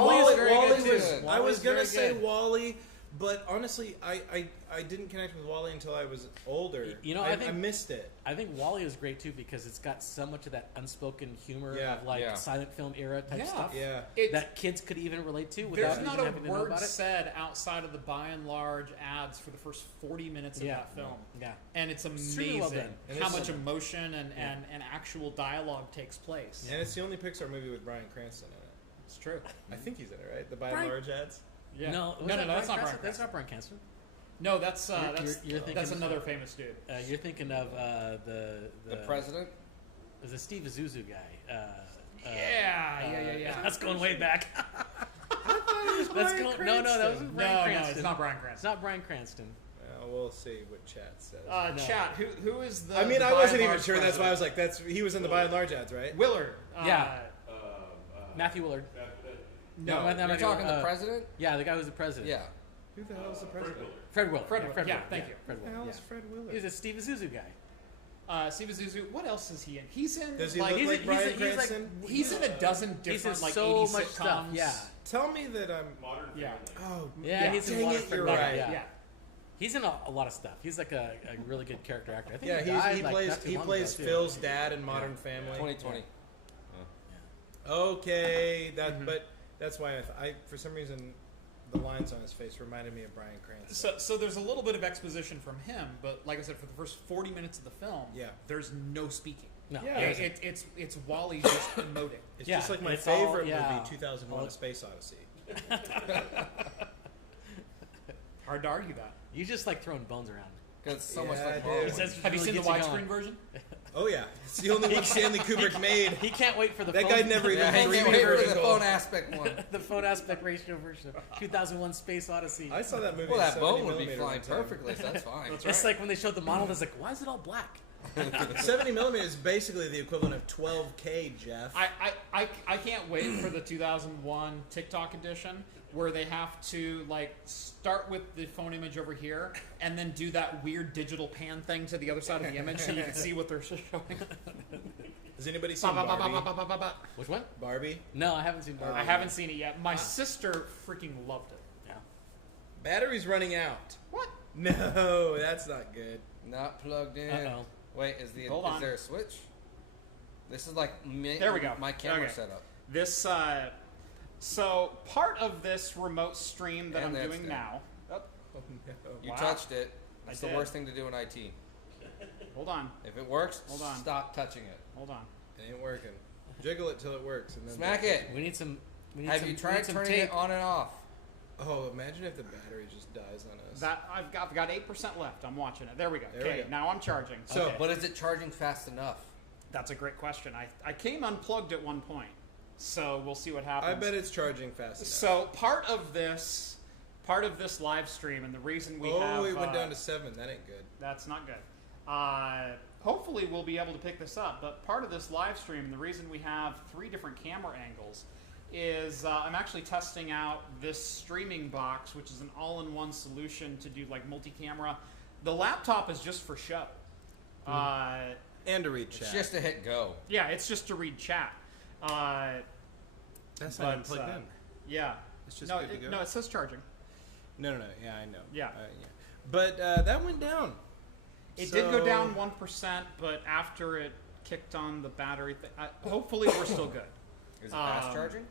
I was going to say Wall-E, but honestly, I didn't connect with Wall-E until I was older. I missed it. I think Wall-E is great too because it's got so much of that unspoken humor of silent film era type stuff that kids could even relate to without There's not even a having to know word about it. said outside of the by and large ads for the first 40 minutes of that film. Yeah. And it's amazing really well done. how much emotion and actual dialogue takes place. And it's the only Pixar movie with Bryan Cranston in it. It's true. I think he's in it, right? The by and large ads? Yeah. No, that's not Bryan Cranston. That's not Bryan Cranston. No, that's that's another famous dude. You're thinking of the president. There's a Steve Azuzu guy. Yeah. That's going way back. No, that wasn't Bryan Cranston. No, it's not Bryan Cranston. It's not Bryan Cranston. We'll see what chat says. Chat. Who is the? I mean, I wasn't even sure. That's why I was like, he was in the by and large ads, right? Willard. Matthew Willard. No, you're talking the president? Yeah, the guy who's the president. Yeah. Who the hell is the president? Fred Willard. Fred Willard. Yeah, thank you. Fred Who the Willard. hell is Fred Willard? He's a Steve Azuzu guy. Steve Zuzu. What else is he in? He's in. Does he look like Bryan Cranston? He's in a dozen different like so 80s much sitcoms. stuff. Yeah. Tell me that I'm Modern Yeah. Family. Oh, Yeah, he's in dang Modern it, you're Family. right. Yeah. He's in a lot of stuff. He's like a really good character actor. I think Yeah, he died, he plays too. Phil's dad in Modern Family. 2020. Okay, but that's why I for some reason the lines on his face reminded me of Bryan Cranston. So there's a little bit of exposition from him, but like I said, for the first 40 minutes of the film, there's no speaking. No. Yeah. It's Wally just emoting. It's just like my favorite movie, 2001: A Space Odyssey. Hard to argue that. You just like throwing bones around. Because it's so much Yeah, like I Marvel. do. Have you seen the widescreen version? Oh yeah, it's the only one Stanley Kubrick made. He can't wait for the That phone. guy never even Yeah, I can't wait for the vertical. phone aspect one. the phone aspect ratio version of 2001: Space Odyssey. I saw that movie. Well, that in bone would 70 be millimeter flying one time. perfectly, so that's fine. It's like when they showed the model, it's like, why is it all black? 70 millimeter is basically the equivalent of 12K, Jeff. I can't wait for the 2001 TikTok edition where they have to like start with the phone image over here and then do that weird digital pan thing to the other side of the image so you can see what they're showing. Has anybody seen Barbie? Which one? Barbie? No, I haven't seen Barbie. I haven't seen it yet. My sister freaking loved it. Yeah. Battery's running out. What? No, that's not good. Not plugged in. Uh-oh. Wait, is there a switch? This is like There we go. my camera Okay. setup. This so part of this remote stream that And I'm that's doing done. now. Oh, Oh no. You Wow. touched it. It's the did. worst thing to do in IT. hold on. If it works, Hold on. stop touching it. Hold on. It ain't working. Jiggle it till it works, and then Smack it. We need some. Have you tried turning it on and off? Oh, imagine if the battery just dies on us. That I've got 8% left. I'm watching it. There we go. There we Okay, go. now I'm charging. So- Okay. But is it charging fast enough? That's a great question. I came unplugged at one point, so we'll see what happens. I bet it's charging fast enough. So part of this live stream, and the reason we have Oh, it went down to 7. That ain't good. that's not good. Hopefully we'll be able to pick this up. But part of this live stream, the reason we have 3 different camera angles, is I'm actually testing out this streaming box, which is an all-in-one solution to do like multi-camera. The laptop is just for show. And to read chat. It's just to hit go. Yeah, it's just to read chat. That's not even plugged in. Yeah. It's just no, good to go. No, it says charging. No. Yeah, I know. Yeah. Yeah. But that went down. It did go down 1%, but after it kicked on the battery, hopefully we're still good. Is it fast charging?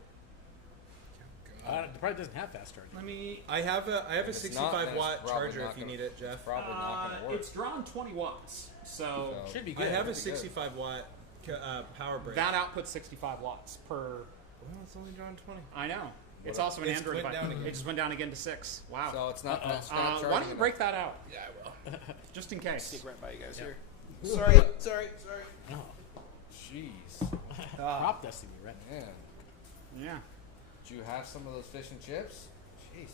It probably doesn't have fast charging. Let me. I have a If it's 65 not, then watt it's probably charger not if you gonna- need it, Jeff. Probably not going to work. It's drawn 20 watts, so Should be I good. have a Pretty good. 65 watt power brick. that outputs 65 watts per. Well, it's only drawn 20. I know. It's What- also an It's Android went device. down again. It just went down again to 6. Wow. So it's not, it's not charging why don't you break enough. that out, Yeah, I will. just in case? Sneak right by you guys Yeah. here. Sorry. Oh, Jeez. prop destiny, right? Man. Yeah. Did you have some of those fish and chips? Jeez.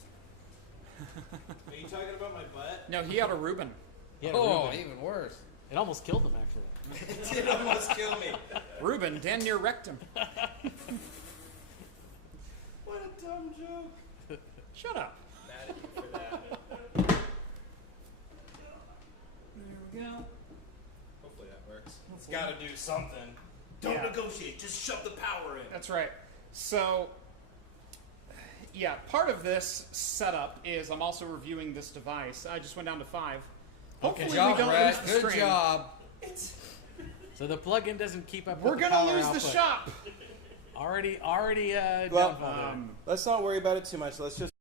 Are you talking about my butt? No, he had a Reuben. Yeah, Oh, Reuben. even worse. It almost killed him, actually. It did almost kill me. Reuben, damn near wrecked him. What a dumb joke. Shut up. Mad at you for that. There we go. Hopefully that works. Gotta do something. Don't Yeah. negotiate. Just shove the power in. That's right. So, yeah, part of this setup is I'm also reviewing this device. I just went down to 5. Hopefully Good job, we don't Brad. lose the Good stream. job. So the plug-in doesn't keep up. We're with the gonna power lose the output. shop. Already Well, downfall there. Let's not worry about it too much. Let's just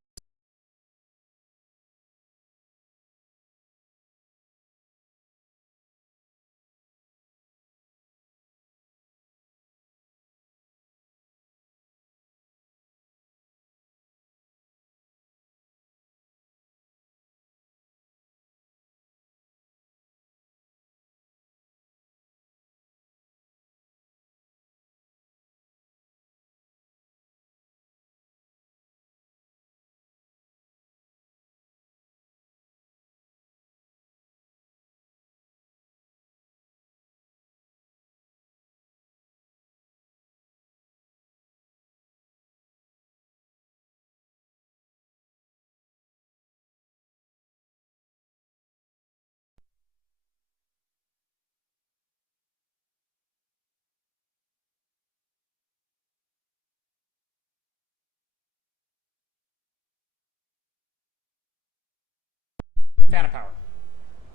Fan of power.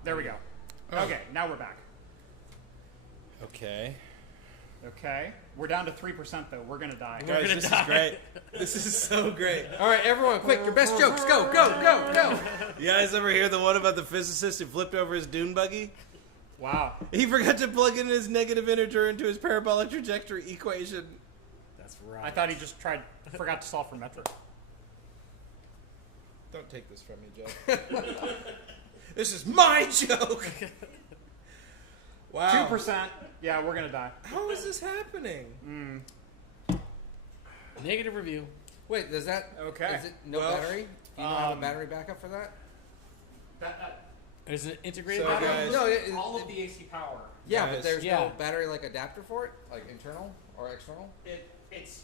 There we go. Oh. Okay, now we're back. Okay. Okay. We're down to 3% though. We're gonna die. Guys, this is great. This is so great. All right, everyone, quick, your best jokes. Go, go, go, go. You guys ever hear the one about the physicist who flipped over his dune buggy? Wow. He forgot to plug in his negative integer into his parabolic trajectory equation. That's right. I thought he just forgot to solve for metric. Don't take this from me, Joe. This is my joke. Wow. 2%. Yeah, we're gonna die. How is this happening? Negative review. Wait, does that... Okay. Is it no battery? Do you not have a battery backup for that? Is it integrated? So, battery? guys, No, all of the AC power. yeah, Guys. but there's Yeah. no battery like adapter for it, like internal or external. It's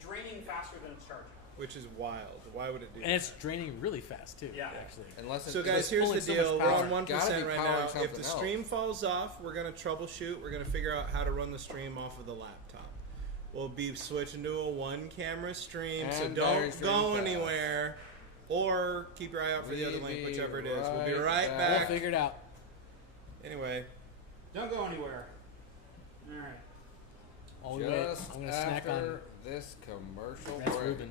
draining faster than it's charging. Which is wild. Why would it do And that? it's draining really fast too. Yeah. actually. Unless So it's guys, here's the pulling so deal. much We're power. on 1% Gotta be right powering now. If something the else. stream falls off, we're going to troubleshoot. We're going to figure out how to run the stream off of the laptop. We'll be switching to a one-camera stream, so And battery don't go stream fast. anywhere. Or keep your eye out for the other link, Be whichever it is. We'll be right right back. We'll back. figure it out. Anyway, Don't go anywhere. All right. All we wait. Just I'm gonna snack on. after this commercial That's break. Ruben.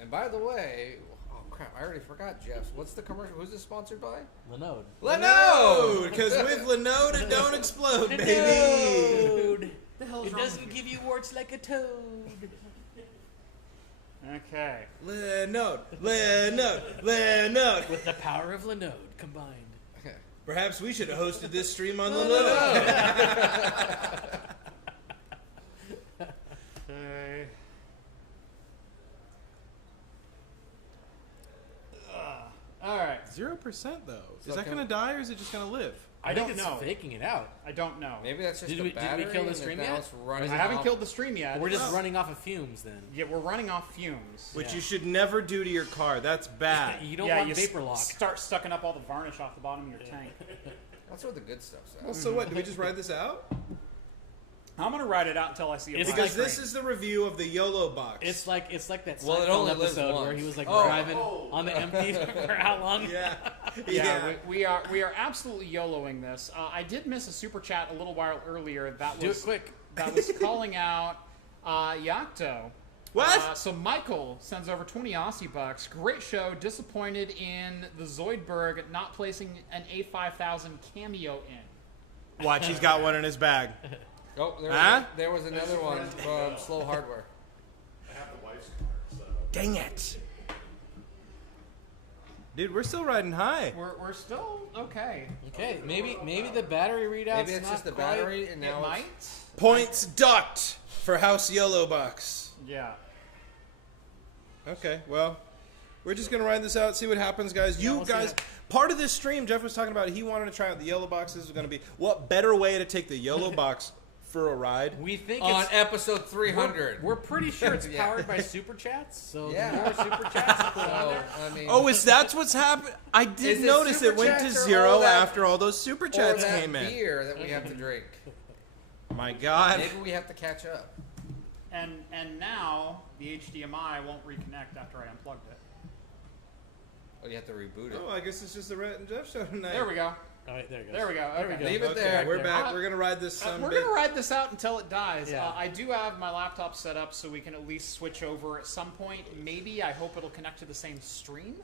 And by the way, oh crap, I already forgot, Jeff. What's the commercial? Who's this sponsored by? Linode. Linode! because with Linode, it don't explode, baby. Linode. The hell It doesn't give you warts like a toad. Okay. Linode, Linode, Linode. With the power of Linode combined. Okay. Perhaps we should have hosted this stream on Linode. Okay. All right. 0% though. Is So that can- going to die or is it just going to live? I think don't it's know. faking it out. I don't know. Maybe that's just Did the we- did we battery. kill the and stream now yet? it's running I haven't off. killed the stream yet. We're just running off of fumes then. Yeah, we're running off fumes. Which Yeah. you should never do to your car. That's bad. You don't yeah, want you vapor lock. start sucking up all the varnish off the bottom of your tank. That's where the good stuff's at. Well, so what? Do we just ride this out? I'm gonna ride it out until I see a It's black Because screen. this is the review of the YOLO box. It's like that Well, it Seinfeld only lives episode where once. he was like Oh. driving on the empty for how long? yeah, Yeah, we are absolutely YOLOing this. I did miss a super chat a little while earlier. That Do was it quick. That was calling out Yakto. What? So Michael sends over 20 Aussie bucks. Great show. Disappointed in the Zoidberg not placing an A5000 cameo in. Watch, he's got one in his bag. Oh, there was another one from Slow Hardware. I have the wife's car, so. Dang it. Dude, we're still riding high. We're still okay. Okay, maybe the battery readout's Maybe it's not just the quite- battery, and It now might. Points docked for House YOLO box. Yeah. Okay, well, we're just going to ride this out, see what happens, guys. You we'll see guys, that. part of this stream, Jeff was talking about, he wanted to try out the YOLO boxes. Was going to be, what better way to take the YOLO box for a ride? We think on it's episode 300. We're pretty sure it's Yeah. powered by super chats. So Yeah. the more super chats you put on So, there. I mean, Oh, is that what's happened? I Is did it notice super it went to chats or all zero that- after all those super or chats that came in. beer that we have to drink. My God. Maybe we have to catch up. And now the HDMI won't reconnect after I unplugged it. Oh, you have to reboot it. Oh, I guess it's just the Rhett and Jeff show tonight. There we go. All right, there it goes. There we go. There we Okay. go. Leave it Okay, there. we're There. back. We're going to ride this We're some going to ride this out until it dies. Yeah. I do have my laptop set up so we can at least switch over at some point. Maybe. I hope it'll connect to the same stream.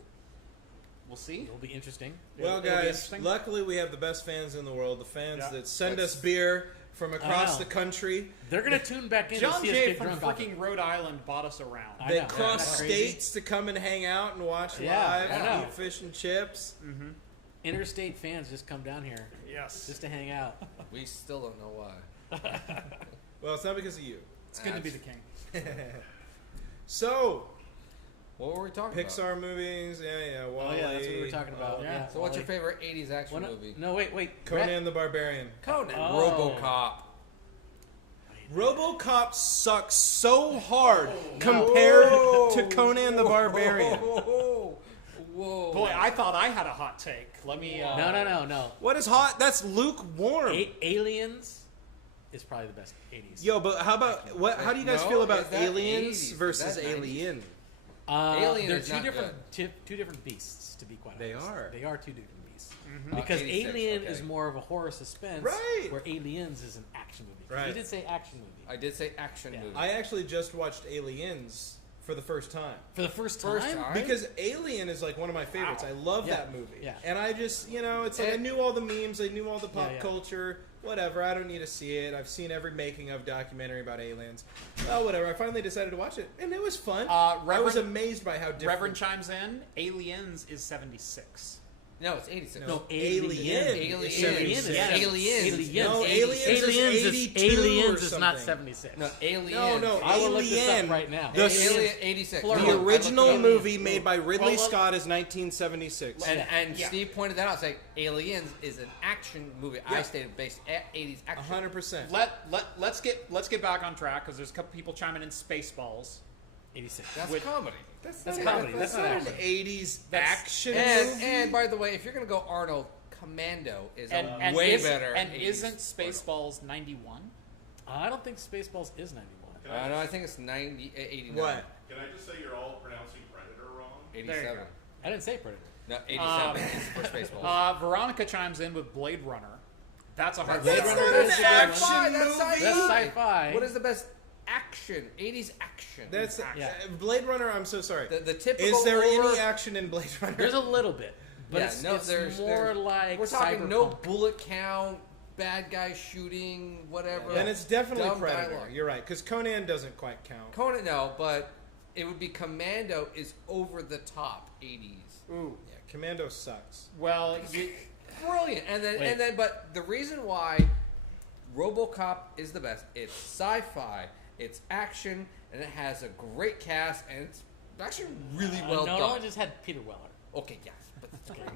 We'll see. It'll be interesting. Well, It'll be guys, interesting. luckily we have the best fans in the world. The fans Yeah. that send That's- us beer from across know. the country. They're gonna tune back in John and see us Jay get from drunk off it. freaking Rhode Island bought us around. I They know. cross That's crazy. states to come and hang out and watch Yeah, live I and know. eat fish and chips. Interstate fans just come down here Yes. just to hang out. We still don't know why. Well, it's not because of you. It's good to be the king. So, What were we talking about? Pixar movies, yeah, Oh Wall-E, yeah, that's what we were talking about. yeah. Yeah. So what's your Wall-E. favorite 80s action What- movie? No, wait. Conan the Barbarian. Conan. Oh. RoboCop. RoboCop sucks so hard compared to Conan the Barbarian. Whoa. Whoa. Boy, I thought I had a hot take. Let me. No. What is hot? That's lukewarm. Aliens is probably the best 80s. Yo, but how about what? How do you guys No, feel about is that Aliens 80s? versus Is that 90s? Alien? Alien they're is not two different beasts, to be quite They honest. are. They are two different beasts. Mm-hmm. Because 86, Alien okay. is more of a horror suspense, Right. where Aliens is an action movie. Right. You did say action movie. I did say action movie. I actually just watched Aliens for the first time. For the first time? Because Alien is like one of my favorites. Wow. I love Yeah. that movie. Yeah. And I just, it's like I knew all the memes, I knew all the pop culture, whatever. I don't need to see it. I've seen every making of documentary about aliens. Well, whatever. I finally decided to watch it, and it was fun. I was amazed by how different. Reverend chimes in. Aliens is 76. No, it's 86. No, Alien. Alien is 76. Aliens. No, Aliens is not something. 76. No, Aliens. No, I will look this Alien. up right now. Alien 86. Plural. The original Alien. movie made by Ridley Well, Scott is 1976. And Steve pointed that out. Saying Aliens is an action movie. Yeah. I stated based 80s action. 100%. Let's get back on track because there's a couple people chiming in Spaceballs. 86. That's comedy. That's comedy. That's not an action. 80s action And, movie. and by the way, if you're gonna go Arnold, Commando is Way better. And 80s isn't Arnold. Spaceballs 91? I don't think Spaceballs is 91. No, I think it's 89. What? Can I just say you're all pronouncing Predator wrong? 87. I didn't say Predator. No, 87 is for Spaceballs. Veronica chimes in with Blade Runner. That's a hard That's one. not an action movie. That's sci-fi. What is the best action? 80s action. That's Yeah. Blade Runner. I'm so sorry. the typical. Is there over- any action in Blade Runner? There's a little bit, but Yeah, it's, no, it's there's more like we're talking no cyberpunk. bullet count, bad guy shooting, whatever. Then it's definitely Dumb Predator. dialogue. You're right, because Conan doesn't quite count. Conan, no, but it would be Commando is over the top 80s. Ooh. Yeah, Commando sucks. Well, Brilliant. And then but the reason why RoboCop is the best, it's sci-fi, it's action, and it has a great cast, and it's actually really well no, done. it just had Peter Weller. Okay, yes.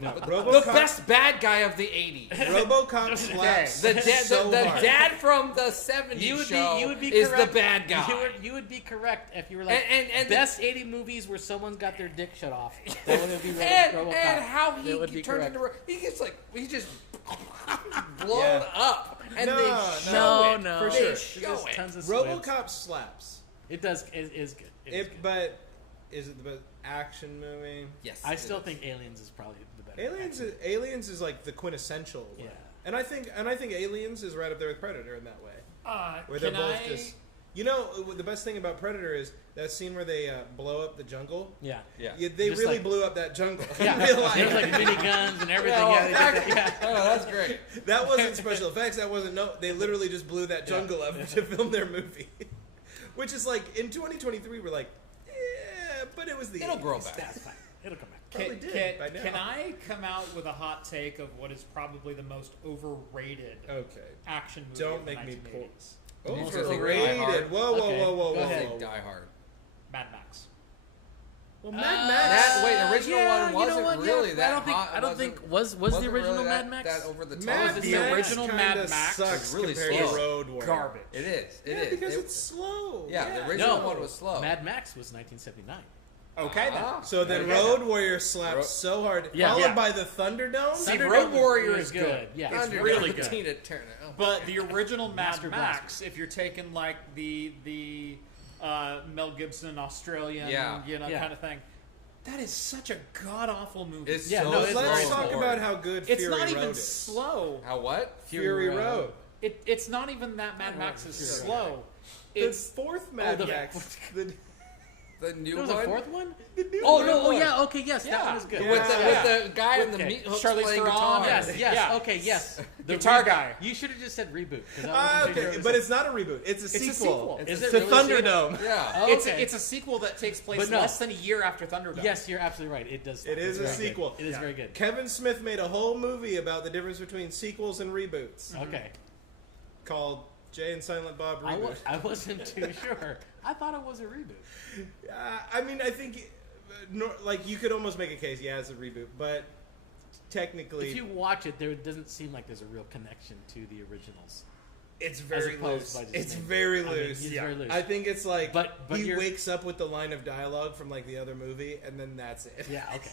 No, But RoboCop, the best bad guy of the 80s. RoboCop slaps The so hard. dad from the 70s show you would be is correct. the bad guy. You would be correct if you were like And best 80 movies where someone's got their dick shut off. That would be RoboCop. and how That would he be turns correct. into he gets like he's just blown up, and No, they no. show it. No, for They sure. There's show it. tons of squibs. RoboCop slaps. It does. It is good. It is good. But is it the best action movie? Yes, I it still is. think Aliens is probably the better. Aliens is like the quintessential one. Yeah. And I think Aliens is right up there with Predator in that way. Where they're can both I? just the best thing about Predator is that scene where they blow up the jungle. Yeah. Yeah. They Just really like- blew up that jungle. Yeah. I feel like- There's like mini guns and everything. Oh, Yeah, they did that. oh, that's great. That wasn't special effects. That wasn't they literally just blew that jungle up to film their movie. Which is like in 2023 we're like, yeah, but it was the It'll 80s. grow back. That's fine. It'll come back. Probably did by now. Can I come out with a hot take of what is probably the most overrated Okay. action movie Don't of the make me 1980s? pull. You said Die Overrated. Hard. Whoa, whoa, Okay, whoa, whoa, go whoa, ahead. whoa. Die Hard. Mad Max. Well, Mad Max. The original one wasn't really that I don't think. hot. I don't think was the wasn't original really Mad that, Max. that over the top. Mad The Max original kinda Mad Max sucks is really compared slow. to Road Warrior. Garbage. It is. It Yeah, is. because It- it's slow. Yeah, the original No. one was slow. Mad Max was 1979. Okay, then. So then Okay. Road Warrior slaps Ro- so hard, Yeah. followed Yeah. by the Thunderdome. See, Thunderdome Road Warrior was is good. Yeah, It's Under really the good. Tina Turner. Oh, But the original Mad Master Max, if you're taking like the Mel Gibson Australian, Yeah. Yeah. kind of thing, that is such a god awful movie. It's Yeah, so no, it's slow Let's and talk boring. about how good It's Fury not Road even is. slow. How what? Fury Road. It's not even that Mad Max is Fury slow. The It's fourth Mad the- Max. The new There was one. a fourth one. The new Oh one. no! Oh yeah. Okay. Yes, that Yeah. one is good. Yeah. With the guy in the Okay. meat hooks Charlize playing Theron. guitar. Yes. Yes. Yeah. Okay. Yes. The Guitar guy. You should have just said reboot. 'Cause that was Okay, but it's not a reboot. It's a It's a sequel. sequel. Is to it really? Thunderdome. Yeah. Oh, It's okay. it's a sequel that takes place But no. less than a year after Thunderdome. Yes, you're absolutely right. It does. It is it's a very sequel. Good. It is very good. Kevin Smith made a whole movie about the difference between sequels and reboots Okay. called Jay and Silent Bob Reboot. I wasn't too sure. I thought it was a reboot. I mean, I think, like, you could almost make a case, yeah, it's a reboot, but technically, If you watch it, there doesn't seem like there's a real connection to the originals. it's very opposed loose. by just It's name. very I mean, loose. it's very loose. I think it's like But he you're- wakes up with the line of dialogue from like the other movie, and then that's it. Yeah. Okay.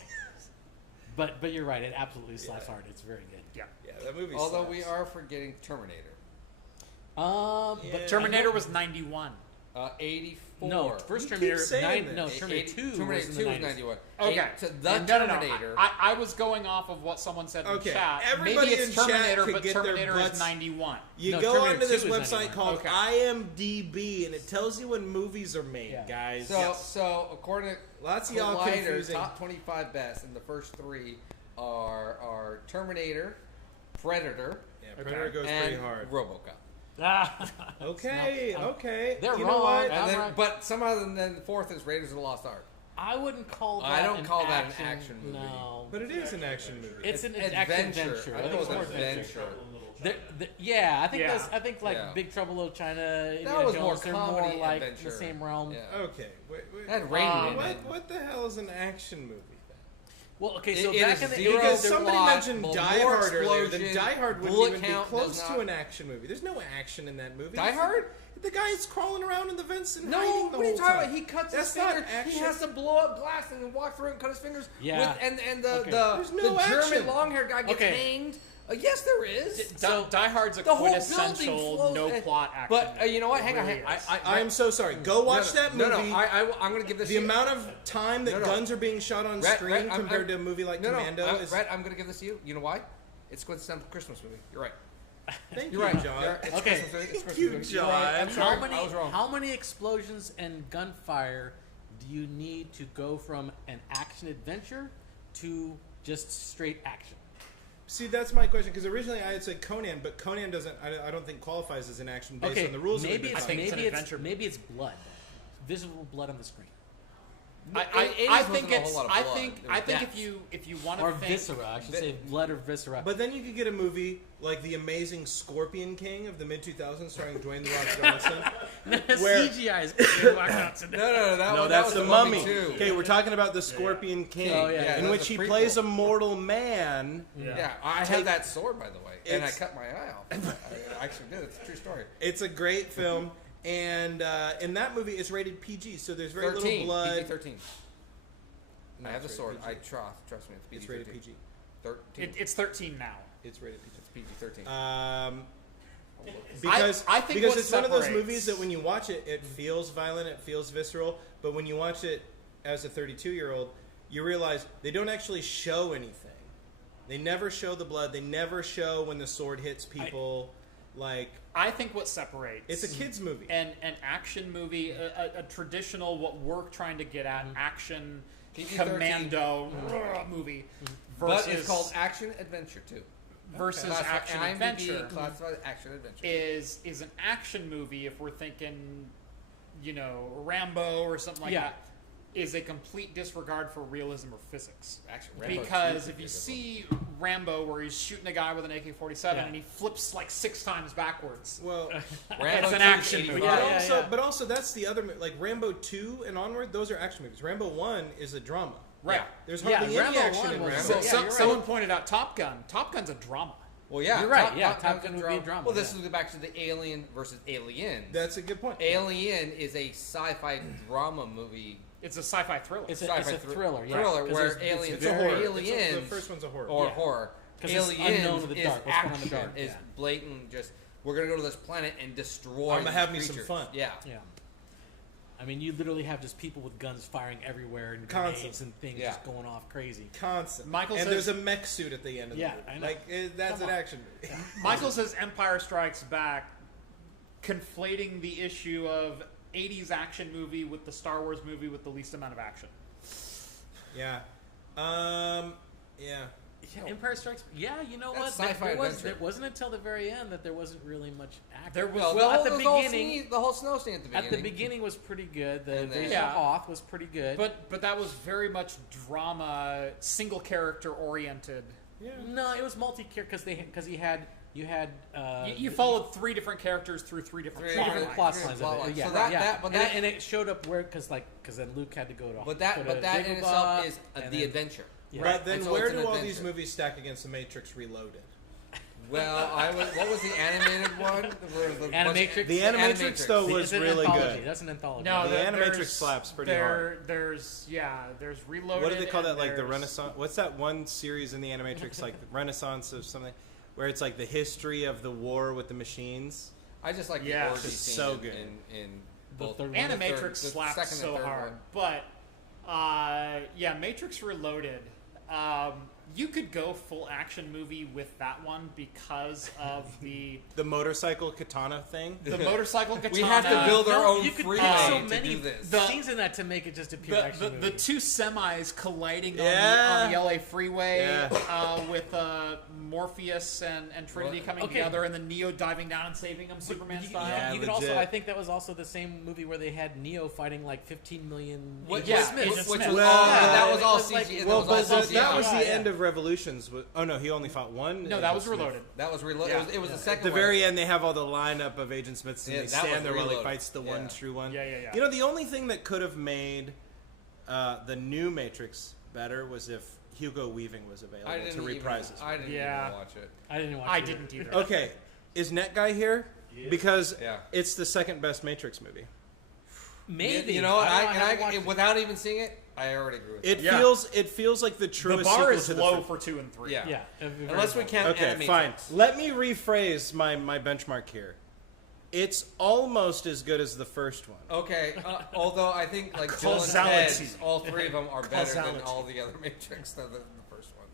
But you're right. It absolutely slaps hard. It's very good. Yeah. Yeah, that movie. Although we slaps. are forgetting Terminator. Yeah. But Terminator was 91. 84. No, first Terminator. Terminator 2 Terminator was 2 in was the 91. Okay. Terminator. I was going off of what someone said in chat. Everybody Maybe it's in chat Terminator, could but get their Terminator is butts- 91. You No, go Terminator onto this 2 is website 91. called Okay. IMDb, and it tells you when movies are made, guys. So according to Lots of y'all Collider, confusing. top 25 best, and the first three are Terminator, Predator, Yeah, Predator goes and pretty hard. RoboCop. Okay. They're you wrong. know what? And then, right. but somehow then the fourth is Raiders of the Lost Ark. I wouldn't call that. I don't call that an action, action movie. No, But it is an action movie. it's an action adventure. I I think think it it's was more an adventure. adventure. Yeah, I think Yeah. that's. I think like Yeah. Big Trouble in Little China, Indiana was Jones, more they're comedy more like adventure. the same realm. Yeah. Okay. Wait. That rated in it. What the hell is an action movie then? Well, okay, so It back is in the zero Because 80s, somebody plot, mentioned more Die Hard earlier. Then explosion, Die Hard wouldn't bullet even be count close does to not- an action movie. There's no action in that movie. Die Hard? The guy's crawling around in the vents and No, hiding the what are you whole talking time. about? He cuts That's his not finger. action. He has to blow up glass and then walk through it and cut his fingers. Yeah. And Okay. There's no the German action. long-haired guy gets Okay. hanged. Yes, there is. Die Hard's a The whole quintessential building flows no and- plot action. But you know what? It Hang on. really Hang. is. I am so sorry. Go watch that movie. No. I'm going to give this. The to you. amount of time that No. guns are being shot on Rhett, screen I'm- compared to a movie like Commando is. Rhett, I'm going to give this to you. You know why? It's quintessential Christmas movie. You're right. Thank You're you, right, John. It's Okay. Christmas movie. It's Christmas you, movie. John. You're right. I'm sorry. how I was wrong. many explosions and gunfire do you need to go from an action adventure to just straight action? See, that's my question because originally I had said Conan, but Conan doesn't. I don't think qualifies as an action based on the rules. Maybe of it's it. think it's an adventure maybe it's blood, visible blood on the screen, I think wasn't a whole lot of I blood. think There was if death. you want or to think viscera. I should say blood or viscera. But then you could get a movie like The Amazing Scorpion King of the mid 2000s, starring Dwayne the Rock Johnson. where- CGI is No, that that's was the Mummy. too. Okay, we're talking about the Scorpion King, Oh, yeah. in that's which the he prequel. plays a mortal man. Yeah, I have that sword, by the way, and I It's- cut my eye off. I actually did. It's a true story. It's a great film, and in that movie, it's rated PG, so there's very 13, little blood. PG-13. No, I have the it's sword. rated PG. Trust me. It's It's PG-13. rated PG. 13. it's 13 now. It's rated PG. It's PG-13. Because I think because what it's one of those separates- movies that when you watch it, it feels violent, it feels visceral. But when you watch it as a 32-year-old, you realize they don't actually show anything. They never show the blood. They never show when the sword hits people. I think what separates It's a kids' movie. an action movie, a traditional what we're trying to get at action PG-13. commando movie but versus it's called action adventure too. versus Classified- action IMDb adventure classified action adventure. is an action movie if we're thinking, Rambo or something like Yeah. that. Is a complete disregard for realism or physics. Action Rambo Because 2 if you is a see Rambo where he's shooting a guy with an AK-47 Yeah. and he flips like 6 times backwards, Well, Rambo it's an 2 action is movie. but 85. also, but also that's the other like Rambo 2 and onward. Those are action movies. Rambo 1 is a drama. right? There's Yeah, hardly any Rambo action 1 in was- Rambo. So- yeah, you're right. Someone pointed out Top Gun. Top Gun's a drama. Well, yeah, You're right, yeah, Top Gun would be a drama, Well, this yeah. is go back to the Alien versus Aliens. That's a good point. Alien is a sci-fi drama movie. It's a sci-fi thriller. It's Sci-fi a thriller, yeah. Thriller 'cause where it's aliens, It's a horror. aliens, The first one's a horror. or Yeah. horror. 'Cause it's Aliens unknown in the is dark. What's going on in the action. dark, Is yeah. blatant. Just we're gonna go to this planet and destroy. I'ma these have me some creatures. fun. Yeah. Yeah. I mean, you literally have just people with guns firing everywhere and Constant. grenades and things Yeah. just going off crazy. Constant. Michael and says- there's a mech suit at the end of Yeah, the movie. I know. Like that's Come an on. action movie. Michael says Empire Strikes Back, conflating the issue of 80s action movie with the Star Wars movie with the least amount of action. Yeah. Yeah. Yeah, Empire Strikes. Yeah, you know That's what? sci-fi adventure. It wasn't until the very end that there wasn't really much action. There was- Well, at the the whole beginning, scene, the whole snow scene at the beginning. at the beginning was pretty good. The And then- Invasion Yeah. of Hoth was pretty good. But that was very much drama, single character oriented. Yeah. no, it was multi-character because you had You followed 3 different characters through 3 different Three plot different lines. plot Different lines plot of it. lines. Yeah, So that- yeah. that- but and, that- and it showed up where because then Luke had to go to. But that in Dagobah, itself is and the then- adventure. Yeah. But then And so where it's do an all these adventure. movies stack against The Matrix Reloaded? Well, what was the animated one? Where the Animatrix? The Animatrix, though, See, was it's an really anthology. good. That's an anthology. No, The there- Animatrix there's- slaps pretty There's Reloaded. What do they call that? and Like the there's- Renaissance? What's that one series in the Animatrix? Like the Renaissance of something, where it's like the history of the war with the machines. I just like Yeah. the orgy It's scene so in- good. in The third one. Animatrix slapped so hard. But, Matrix Reloaded. You could go full action movie with that one because of the motorcycle katana thing. The motorcycle katana. We have to build our own freeway so many to do this. scenes in that to make it just a pure action movie. The two semis colliding on the LA freeway with Morpheus and Trinity coming together, and then Neo diving down and saving him, Superman style. Yeah, you could also, I think that was also the same movie where they had Neo fighting like 15 million. That was all CG. That was the end of Revolutions. Oh no, he only fought one. No, that was Reloaded. That was Reloaded. It was the second. At the very end, they have all the lineup of Agent Smiths, and they stand there while he fights the one true one. Yeah. You know, the only thing that could have made the new Matrix better was if Hugo Weaving was available to reprise it. I didn't even watch it. I didn't watch it. I didn't either. Okay, is Net Guy here? Because it's the second best Matrix movie. Maybe. You know what? I without even seeing it, I already agree with it. It feels like the truest. The bar is to low for 2 and 3. Yeah. Unless we count. Okay, fine. Let me rephrase my benchmark here. It's almost as good as the first one. Okay, although I think like Bill and Ted, all three of them are better than all the other Matrix than the first one.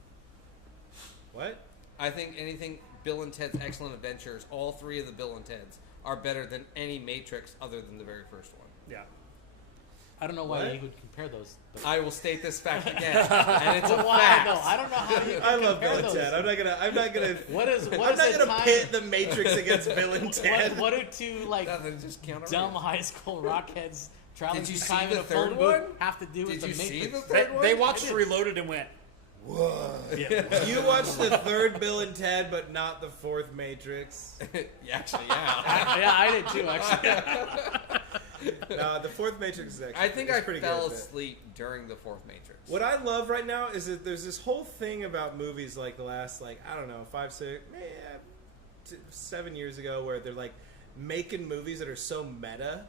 What? I think anything Bill and Ted's Excellent Adventures, all three of the Bill and Ted's are better than any Matrix other than the very first one. Yeah. I don't know why you would compare those. I will state this fact again, and it's a fact. No, I don't know how you. I love Bill and Ted. I'm not gonna. I'm not gonna pit the Matrix against Bill and Ted. What do two dumb high school rockheads traveling through time in a phone booth have to do with the Matrix? They watched Reloaded and went, what? Yeah. You watched the third Bill and Ted, but not the fourth Matrix. Actually, I did too. Actually. No, the fourth Matrix is actually. I think I fell asleep during the fourth Matrix. What I love right now is that there's this whole thing about movies like the last 5, 6, 7 years ago, where they're like making movies that are so meta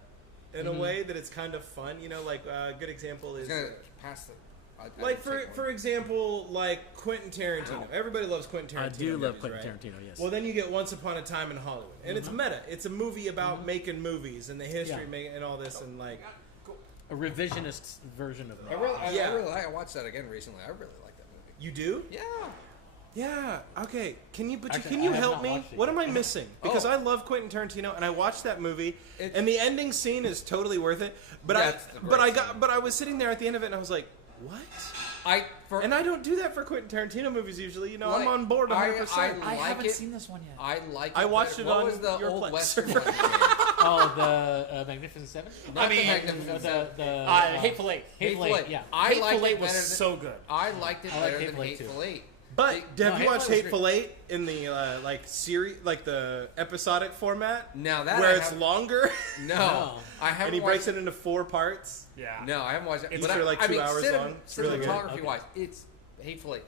in a way that it's kind of fun. You know, like a good example is. Pass it. For example, like Quentin Tarantino. Ow. Everybody loves Quentin Tarantino. I do love Quentin Tarantino, yes. Well, then you get Once Upon a Time in Hollywood. And it's meta. It's a movie about making movies and the history and all this and like... A revisionist version of it. I watched that again recently. I really like that movie. You do? Yeah. Yeah. Okay. Can you help me? What am I missing? Because I love Quentin Tarantino and I watched that movie and the ending scene is totally worth it. But I was sitting there at the end of it and I was like, what? And I don't do that for Quentin Tarantino movies usually. You know, I'm on board 100%. I haven't seen this one yet. I like it. I watched it on the your old Plex. Western one? The Magnificent Seven? The Hateful Eight. Hateful Eight, yeah. Hateful Eight was so good. I liked it better than Hateful Eight. But have you watched Hateful Eight in the series, like the episodic format? No, that where it's longer. No, I haven't. And he breaks it into 4 parts. Yeah. No, I haven't watched it. It's for like 2 hours long. It's really good. Cinematography-wise, it's Hateful Eight,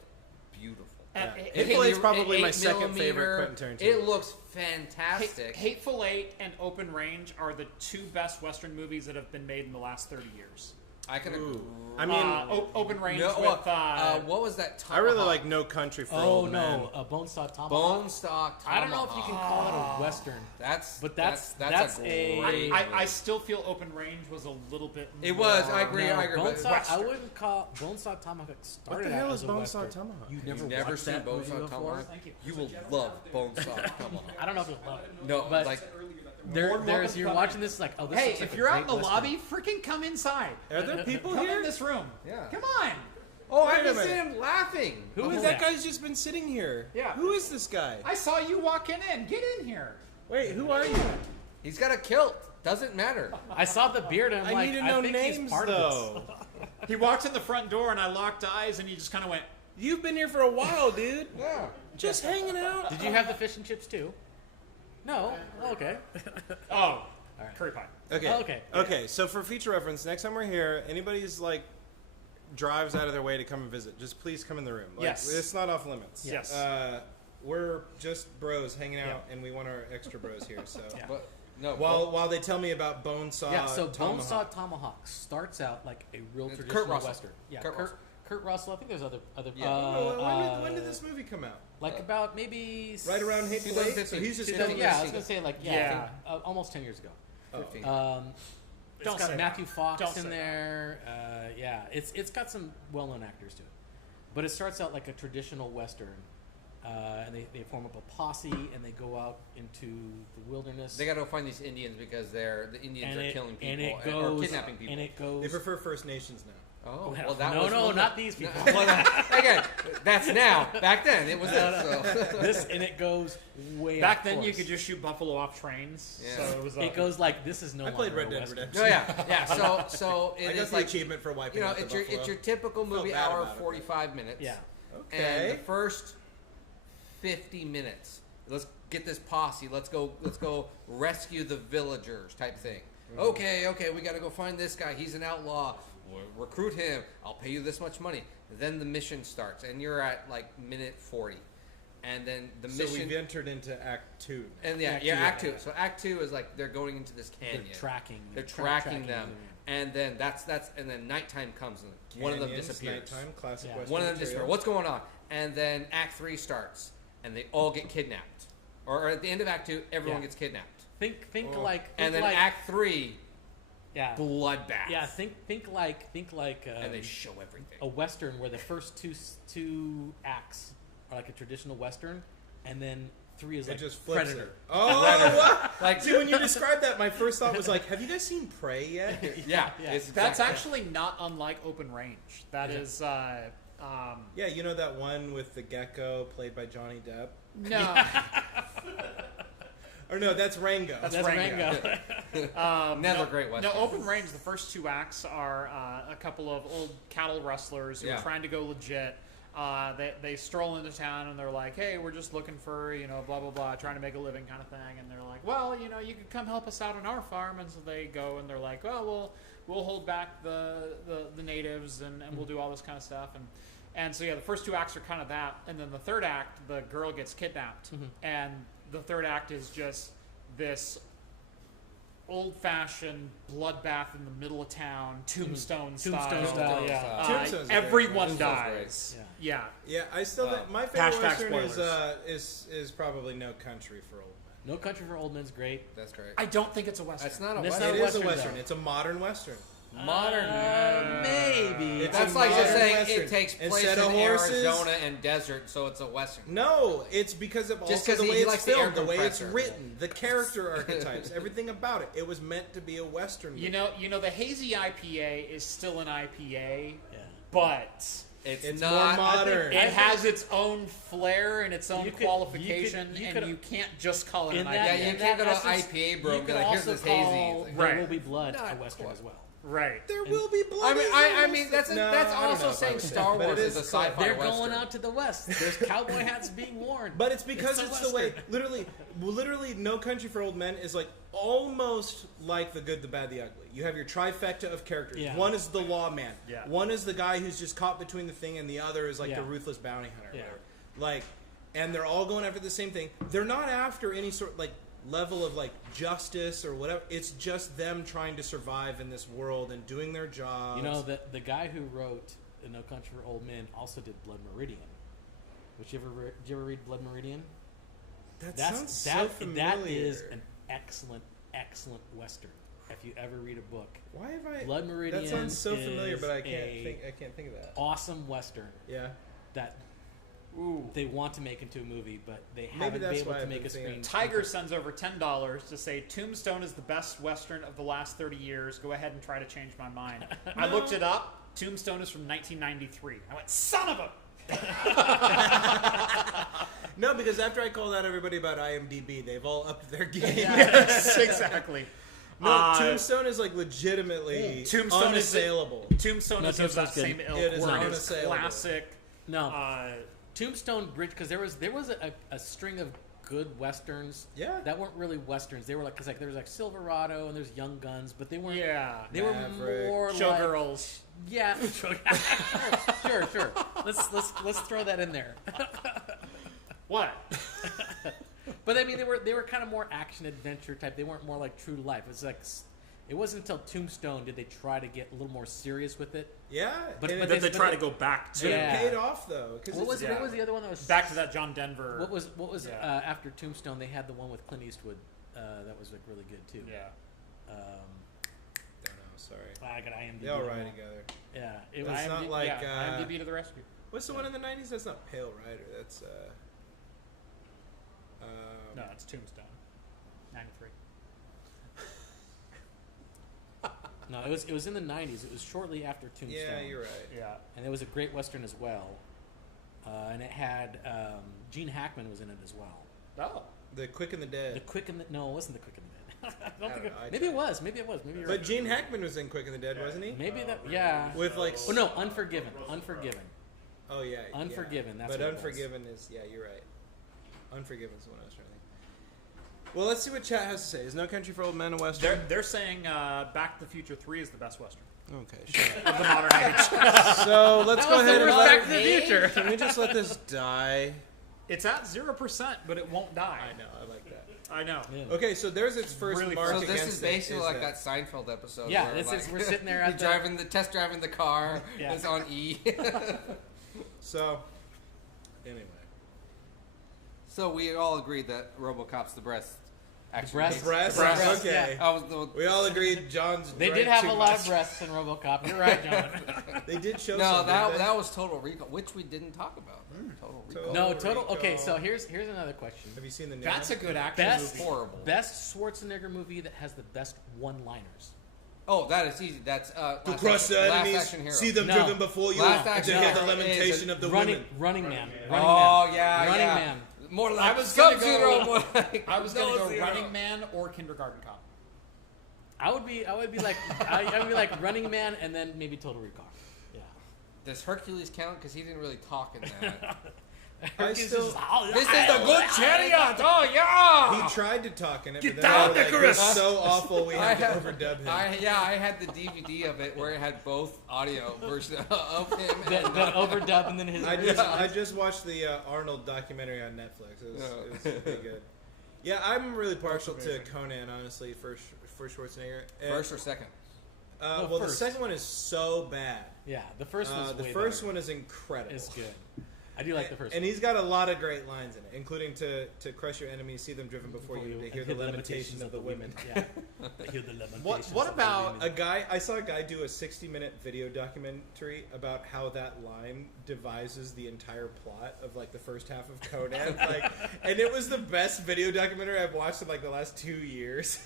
beautiful. Yeah. Hateful Eight's probably my second favorite Quentin Tarantino. It looks fantastic. Hateful Eight and Open Range are the 2 best Western movies that have been made in the last 30 years. I can agree. I mean, Open Range with... what was that? I really like No Country for Old Men. Bone Stock Tomahawk. Bone Stock Tomahawk. I don't know if you can call it a Western. That's a great I still feel Open Range was a little bit more... It was. I agree. I wouldn't call Bone Stock Tomahawk started What the hell out is as a Bone Western. Stock Tomahawk? You've never seen Bone Stock Tomahawk? Thank you. You will love Bone Stock Tomahawk. I don't know if you'll love it. No, but like... You're watching this like, oh, this hey, looks like if you're out in the Western. lobby, freaking come inside. Are there people come here? in this room. Yeah. Come on. Oh, I just see him laughing. Who is that guy's just been sitting here? Yeah. Who is this guy? I saw you walking in. Get in here. Wait, who are you? He's got a kilt. Doesn't matter. I saw the beard and I'm like, need to know think names, he's part though. of this. He walked in the front door and I locked eyes and he just kind of went, You've been here for a while, dude. Yeah. Just hanging out. Did you have the fish and chips too? No. Okay. oh. All right. Curry pie. Okay. Oh, okay. Okay. So for future reference, next time we're here, anybody's like drives out of their way to come and visit, just please come in the room. Like, yes. It's not off limits. Yes. We're just bros hanging out, and we want our extra bros here. So. Yeah. But, no. While they tell me about Bone Saw. Yeah. So Tomahawk. Bone Saw Tomahawk starts out like a real It's traditional Kurt Russell. Western. Yeah. Kurt Russell. I think there's other. Yeah. When did this movie come out? Like about maybe right around Hateful Eight. So he's just I was gonna say like I think, almost 10 years ago. 15. It's got Matthew Fox in there. Yeah, it's got some well-known actors to it. But it starts out like a traditional Western. And they form up a posse and they go out into the wilderness. They got to go find these Indians because the Indians are killing people or kidnapping people. And it goes. They prefer First Nations now. Oh, well, that was not these people. Again, that's now. Back then, it was this, and it goes way. Back then, you could just shoot buffalo off trains. Yeah. So it goes like this is no. I played Red Dead Redemption. Oh yeah. So it is the achievement for wiping out the buffalo. It's your typical movie hour, 45 minutes. Yeah. Okay. And the first 50 minutes, let's get this posse. Let's go rescue the villagers type thing. Mm-hmm. Okay, we got to go find this guy. He's an outlaw. We'll recruit him. I'll pay you this much money. Then the mission starts, and you're at like minute 40. And then the mission. So we've entered into Act 2. And Act 2. So Act 2 is like they're going into this canyon. They're tracking them. And then and then nighttime comes and one of them disappears. Nighttime, classic Western one of them disappears. What's going on? And then Act 3 starts, and they all get kidnapped. Or at the end of Act 2, everyone gets kidnapped. Think and then Act 3. Yeah, bloodbath. Yeah, think like. And they show everything. A Western where the first two acts are like a traditional Western, and then 3 is like just Predator. It. Oh, like see, when you described that, my first thought was like, have you guys seen Prey yet? Yeah. That's actually not unlike Open Range. That is. Yeah, you know that one with the gecko played by Johnny Depp? No. Or no, that's Rango. That's Rango. Never great Western. No, Open Range, the first 2 acts are a couple of old cattle rustlers who are trying to go legit. They stroll into town and they're like, hey, we're just looking for, blah, blah, blah, trying to make a living kind of thing. And they're like, well, you could come help us out on our farm. And so they go and they're like, well, we'll hold back the natives and we'll do all this kind of stuff. And so, the first 2 acts are kind of that. And then the third act, the girl gets kidnapped. Mm-hmm. And the third act is just this old-fashioned bloodbath in the middle of town, Tombstone style. Yeah. Everyone dies. Yeah. I still think my favorite Western is probably No Country for Old Men. No Country for Old Men's great. That's great. I don't think it's a Western. It's not a Western. It is a Western. Though. It's a modern Western. Maybe. That's like just saying Western. It takes place Instead in Arizona and desert, so it's a Western. No, it's because of also the way it's filmed, the way it's written, the character archetypes, everything about it. It was meant to be a Western movie. You know, the hazy IPA is still an IPA, but it's not more modern. It has its own flair and its own qualification, and you can't just call it an IPA. Yeah, you can't go to IPA, bro, and be like, here's this hazy. There Will Be Blood a Western as well. Right. There will be blood. I mean, that's also saying Star Wars is a sci-fi They're Western. going out to the West. There's cowboy hats being worn. But it's because it's the way. Literally, No Country for Old Men is like almost like The Good, the Bad, the Ugly. You have your trifecta of characters. Yeah. One is the lawman. Yeah. One is the guy who's just caught between the thing, and the other is like the ruthless bounty hunter. Yeah. Like, and they're all going after the same thing. They're not after any sort like level of like justice or whatever. It's just them trying to survive in this world and doing their jobs. The guy who wrote No Country for Old Men also did Blood Meridian. Did you ever read Blood Meridian? Sounds so familiar. That is an excellent Western. If you ever read a book, why have I? Blood Meridian. That sounds so familiar, but I can't think of that. Awesome Western. Yeah. That. They want to make into a movie, but they Maybe haven't been able to make a screen. Tiger sends over $10 to say Tombstone is the best Western of the last 30 years. Go ahead and try to change my mind. I looked it up. Tombstone is from 1993. I went, son of a... No, because after I called out everybody about IMDb, they've all upped their game. Yes, exactly. No, Tombstone is like legitimately unassailable. Tombstone is that same ilk. It is unassailable. Classic. No. Tombstone Bridge, because there was a string of good westerns. Yeah. That weren't really westerns. They were like there was like Silverado and there's Young Guns, but they weren't. Yeah. They were more Showgirls. Yeah. Sure. Let's throw that in there. What? But I mean, they were kind of more action adventure type. They weren't more like true to life. It's like. It wasn't until Tombstone did they try to get a little more serious with it. Yeah, but then they try to go back to. It paid off though. What was the other one that was back to that John Denver? What was after Tombstone? They had the one with Clint Eastwood that was like really good too. Yeah. sorry. I got IMDb. They all ride together. Yeah, It's not like IMDb to the rescue. what's the one in the 90s? That's not Pale Rider. That's No, it's Tombstone. 93. No, it was in the 90s. It was shortly after Tombstone. yeah, you're right. Yeah. And it was a great Western as well. And it had Gene Hackman was in it as well. Oh. The Quick and the Dead. The Quick and the No, it wasn't the Quick and the Dead. I don't think don't know, I maybe it tried. was. Maybe it was. Maybe you're But right. Gene Hackman was in Quick and the Dead, wasn't he? Maybe that. Yeah. With like. Oh no, Unforgiven. Unforgiven. Oh yeah. Unforgiven, Yeah. that's But what it was. Unforgiven is you're right. Unforgiven's the one I was trying to think. Well, let's see what chat has to say. Is No Country for Old Men a Western? They're saying Back to the Future 3 is the best Western Okay, sure. of the modern age. So let's go ahead and Back to the Future. Can we just let this die? It's at 0%, but it won't die. I know. I like that. I know. Yeah. Okay, so there's its first Really mark So against this is basically it, like that Seinfeld episode. Yeah, where this is- like, we're sitting there at you're the- test driving the car. Yeah. It's on E. So, anyway. So we all agreed that RoboCop's the best. Action breast- movie. Breasts? breasts, Okay. I was the, We all agreed John's They drank did have too a lot much. of breasts in RoboCop. You're right, John. They did show no, some, didn't they? that was Total Recall, which we didn't talk about. Total Recall. No, Total total. Okay, Recall. so here's another question. Have you seen the new That's a one? good action Best movie. Horrible. Best Schwarzenegger movie that has the best one-liners. Oh, that is easy. That's To Last crush Action- the Last enemies, Action Hero. see them No. driven before you, Last and to Action hear the Hero lamentation is of the Running women. Man. Oh yeah, Running yeah. Man. More like I was gonna Sub-Zero. go- More like I was going to go No-Zero. Running Man or Kindergarten Cop. I would be like I would be like Running Man and then maybe Total Recall. Yeah. Does Hercules count? Because he didn't really talk in that. Hercules still- is just, "Oh, This is yeah, the good chariot. Oh yeah. He tried to talk in it, Get but then down, they were like, Icarus! "It's so awful we I have to had- overdub him." I had the DVD of it where it had both audio version of him. that overdub and then his. I just watched the Arnold documentary on Netflix. It was pretty good. Yeah, I'm really partial to Conan, honestly, for Schwarzenegger. And, First or second? Well, well, the first. second one is so bad. Yeah, the first one's The way first better. one is incredible. Is good. I do like the first And one. he's got a lot of great lines in it, including to crush your enemies, see them driven before you, to hear the lamentations of the women. Yeah. To hear the lamentations What of the about women. I saw a guy do a 60-minute video documentary about how that line devises the entire plot of like the first half of Conan, and it was the best video documentary I've watched in like the last 2 years.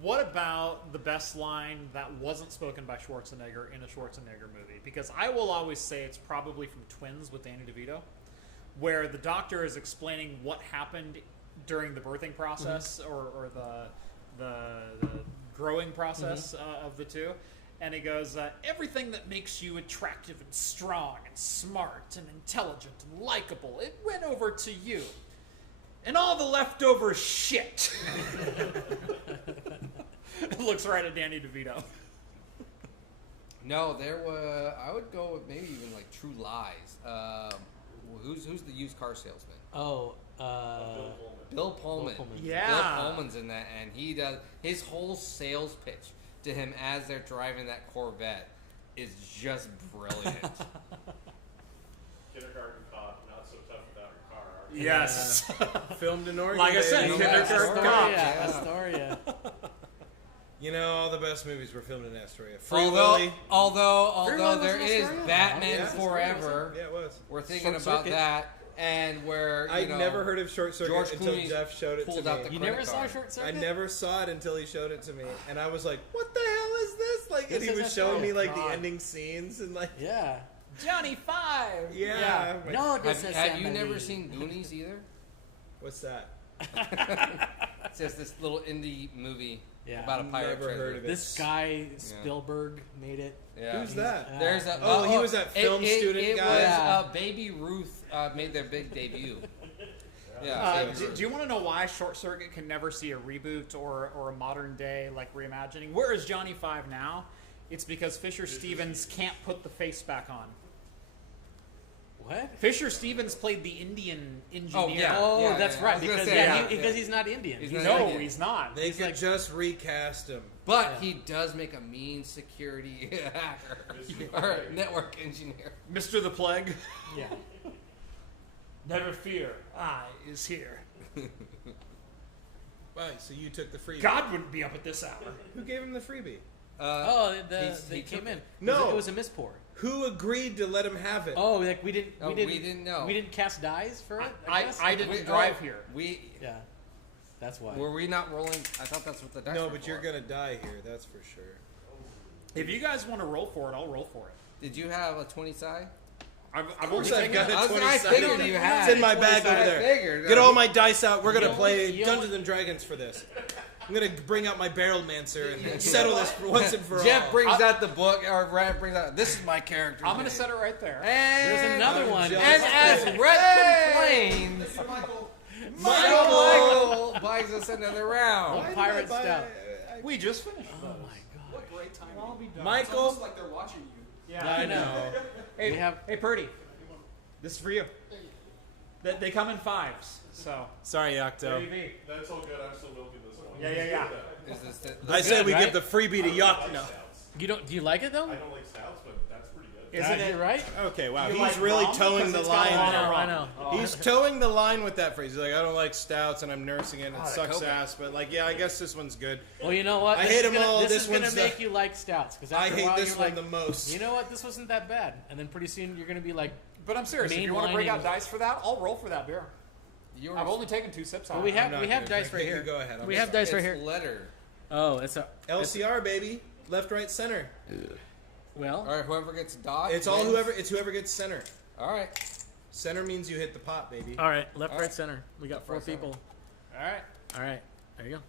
What about the best line that wasn't spoken by Schwarzenegger in a Schwarzenegger movie? Because I will always say it's probably from Twins with Danny DeVito, where the doctor is explaining what happened during the birthing process or the growing process of the two. And he goes, everything that makes you attractive and strong and smart and intelligent and likable, it went over to you. And all the leftover shit. Looks right at Danny DeVito. No, there was. I would go with maybe even like True Lies. Who's the used car salesman? Oh, Bill Pullman. Bill Pullman. Yeah. Bill Pullman's in that, and he does his whole sales pitch to him as they're driving that Corvette is just brilliant. Kindergarten Cop, not so tough without your car. Are you? Yes. Filmed in Oregon. Like I said, baby. Kindergarten Astoria. Cop. Astoria. Astoria. You know, all the best movies were filmed in Astoria. Free although Willy. although Willy there was in is Astoria? Batman Yeah. Forever, Yeah, it was. we're thinking Short about Circuit. that, and where I'd never heard of Short Circuit George until Clooney Jeff showed it to pulled me. out the You credit never saw card. Short I Circuit? never saw it until he showed it to me, and I was like, "What the hell is this?" Like, and This he is was showing me Astoria. like the God. ending scenes and like, Yeah. Johnny Five. yeah. I'm like, No, this is Have you never seen Goonies either? What's that? It's just this little indie movie Yeah. about a pirate Never treasure. heard of it. This guy Spielberg made it. Yeah. Who's that? There's a Oh, he was that film student it guy? was Yeah. Baby Ruth made their big debut. Yeah. Baby Do Ruth. you want to know why Short Circuit can never see a reboot or a modern day like reimagining? Where is Johnny Five now? It's because Fisher Stevens can't put the face back on. What? Fisher Stevens played the Indian engineer. Oh, yeah. Oh, that's yeah. I right. was gonna Because say, yeah, yeah, because yeah. he's not Indian. He's He's not No, Indian. he's not. They He's could like- just recast him. But he does make a mean security hacker or network engineer. Mr. the Plague. yeah. Never fear, I is here. Right, so you took the freebie. God wouldn't be up at this hour. Who gave him the freebie? They came in. No. It was a mispour. Who agreed to let him have it? Oh, like we didn't know. We didn't cast dice for it. I didn't drive here. Yeah, that's why. Were we not rolling? I thought that's what the dice. No, were but for. you're gonna die here. That's for sure. If you guys want to roll for it, I'll roll for it. Did you have a 20 side? I've Of only course I've taken got a 20 I side. figured you had. It's in my 20 bag side. over I there. figured. Get all my dice out. We're gonna You play only- Dungeons and Dragons for this. I'm gonna bring out my barrel mancer and settle this for once and for all. Jeff brings out the book, or Rhett brings out. This is my character. I'm going to set it right there. And There's another one. And as Rhett complains, Michael buys us another round. Why did pirate I buy- stuff. We just finished Oh those. my god. What great timing. I'll be done. It's Michael. almost like they're watching you. Yeah, I know. Hey, We have- hey, Purdy. This is for you. They come in 5s, so. Sorry, There Yocto. you be. That's all good. I'm still milking this one. Yeah. Is this I said good, we right? give the freebie to Yocto. I like No. stouts. You don't? Do you like it though? I don't like stouts, but that's pretty good. Isn't You're it? right. Okay, wow. You He's like really rum? towing Because the it's got line a lot there. of rum. I know. He's towing the line with that phrase. He's like, I don't like stouts, and I'm nursing it, and it the sucks Coke. ass. But like, yeah, I guess this one's good. Well, you know what? I This hate is 'em gonna- all. This This is gonna one's make the- you like stouts because I after a hate while this you're one like, the most. you know what? This wasn't that bad, and then pretty soon you're gonna be like, But I'm serious. If you want to break Mainlining- out dice for that, I'll roll for that beer. You're I've only taken 2 sips on well, we it. have not we have gonna dice drink right it. here. You go ahead. I'm We have dice right here. Letter. Oh, it's a LCR, baby. Left, right, center. well. All right, whoever gets dot. It's all wins. whoever. It's whoever gets center. All right. Center means you hit the pot, baby. All right, left, All right, right. center. We got Left, 4 right, center. people. All right. All right, there you go.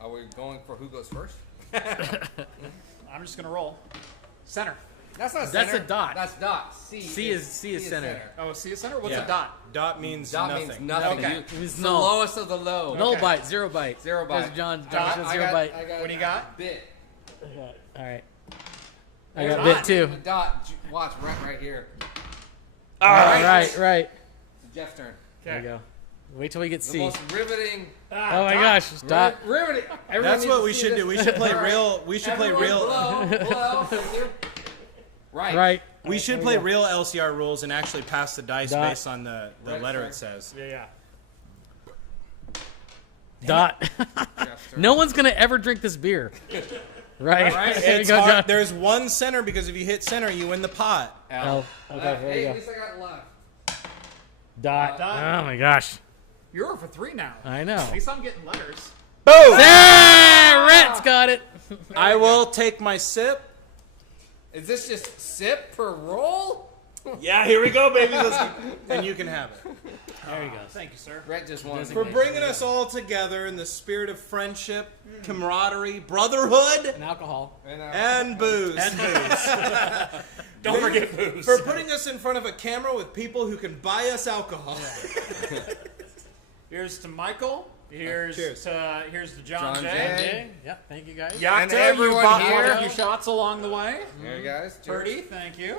Are we going for who goes first? I'm just going to roll. Center. That's not That's center. a dot. That's dot. C is center. Oh, see a center? What's Yeah. a dot? Dot means Dot nothing. means nothing. Okay. You- It was it's the null. lowest of the low. No Okay. bite, 0 bite. 0 bite. There's John. Dot. John says 0 bite. What do you got? Bit. All right. I There's got a bit dot. too. The dot. Watch right here. All right, right. It's Jeff's turn. There you go. Wait till we get The C. most riveting. Oh my gosh, dot. Riveting. Everyone That's needs what to we see should this. do. We should play All right. real. We should play Everyone real. below. Right. Right. We should play real LCR rules and actually pass the dice Dot. based on the Right, letter sir. it says. Yeah. Dot. Jeff's turn. No one's gonna ever drink this beer. Right. Right. There you It's go, hard. John. There's one center because if you hit center, you win the pot. L. Okay, there Hey, you at go. least I got left. Dot. Dot. Oh my gosh. You're over for 3 now. I know. At least I'm getting letters. Boom! Ah, Rhett's got it. I will take my sip. Is this just sip per roll? Yeah, here we go, baby. Let's go. And you can have it. There you go. Thank you, sir. Brett just won. For bringing us all together in the spirit of friendship, camaraderie, brotherhood, And alcohol. and booze. And booze. Don't forget booze. For putting us in front of a camera with people who can buy us alcohol. Here's to Michael. Here's Cheers. to John John J. J. Okay. Yep. Thank you guys. Yocto, And everyone you bought here. one of your shots along the way. Here, guys. Cheers. Purdy, thank you.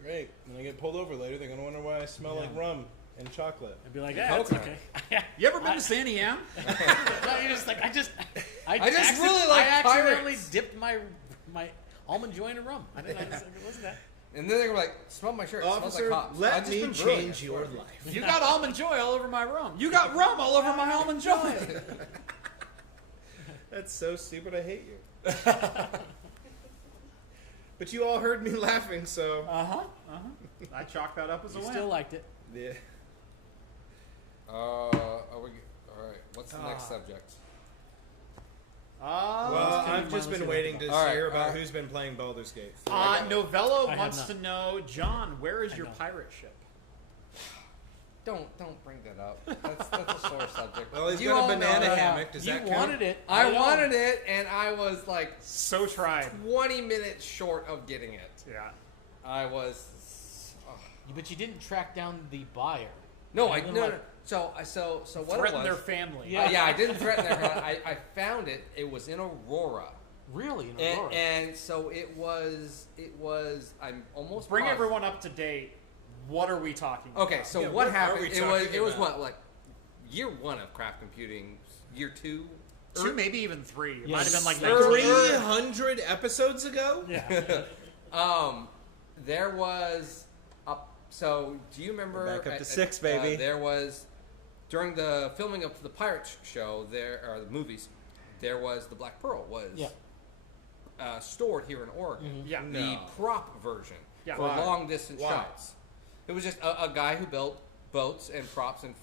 Great. When I get pulled over later, they're going to wonder why I smell like rum and chocolate. I'd be like, yeah, it's coconut. okay. You ever been to Santiam? No, you're just like, I just just really like I accidentally pirates. dipped my almond joy in a rum. I didn't. It wasn't that. And then they're gonna be like, smell my shirt. It smells Officer, like hops. I've let just me been brewing change it. your life. You got almond joy all over my rum. You got rum all over my almond joy. That's so stupid. I hate you. But you all heard me laughing, so. I chalk that up as a You win. still liked it. Yeah. Are we? All right. What's the next subject? Well, I've just been waiting to All right, hear about all right. who's been playing Baldur's Gate. Novello I have wants not. to know, John, where is your know. pirate ship? Don't bring that up. That's a sore subject. Well, he's You got all a banana know hammock. Does You that count? wanted it. I know. wanted it, and I was like So tried. 20 minutes short of getting it. Yeah. I was. Oh. But you didn't track down the buyer. No, You I didn't, no, like, no. So what Threaten it their was? family. Yeah, I didn't threaten their family. I found it. It was in Aurora. Really, in Aurora. And so it was. I'm almost. Bring positive. everyone up to date. What are we talking about? Okay, so Yeah, what what are happened? we It was. talking It was about? what, like year 1 of craft computing, year 2. 2, maybe even 3. It Yeah. might have been like Early- 300 episodes ago? yeah. There was. So do you remember? We're back up to 6, baby. There was during the filming of the Pirates show. The movies. there was the Black Pearl was stored here in Oregon. Mm-hmm. Yeah. The prop version Yeah. for Why? long distance Why? shots. It was just a guy who built boats and props and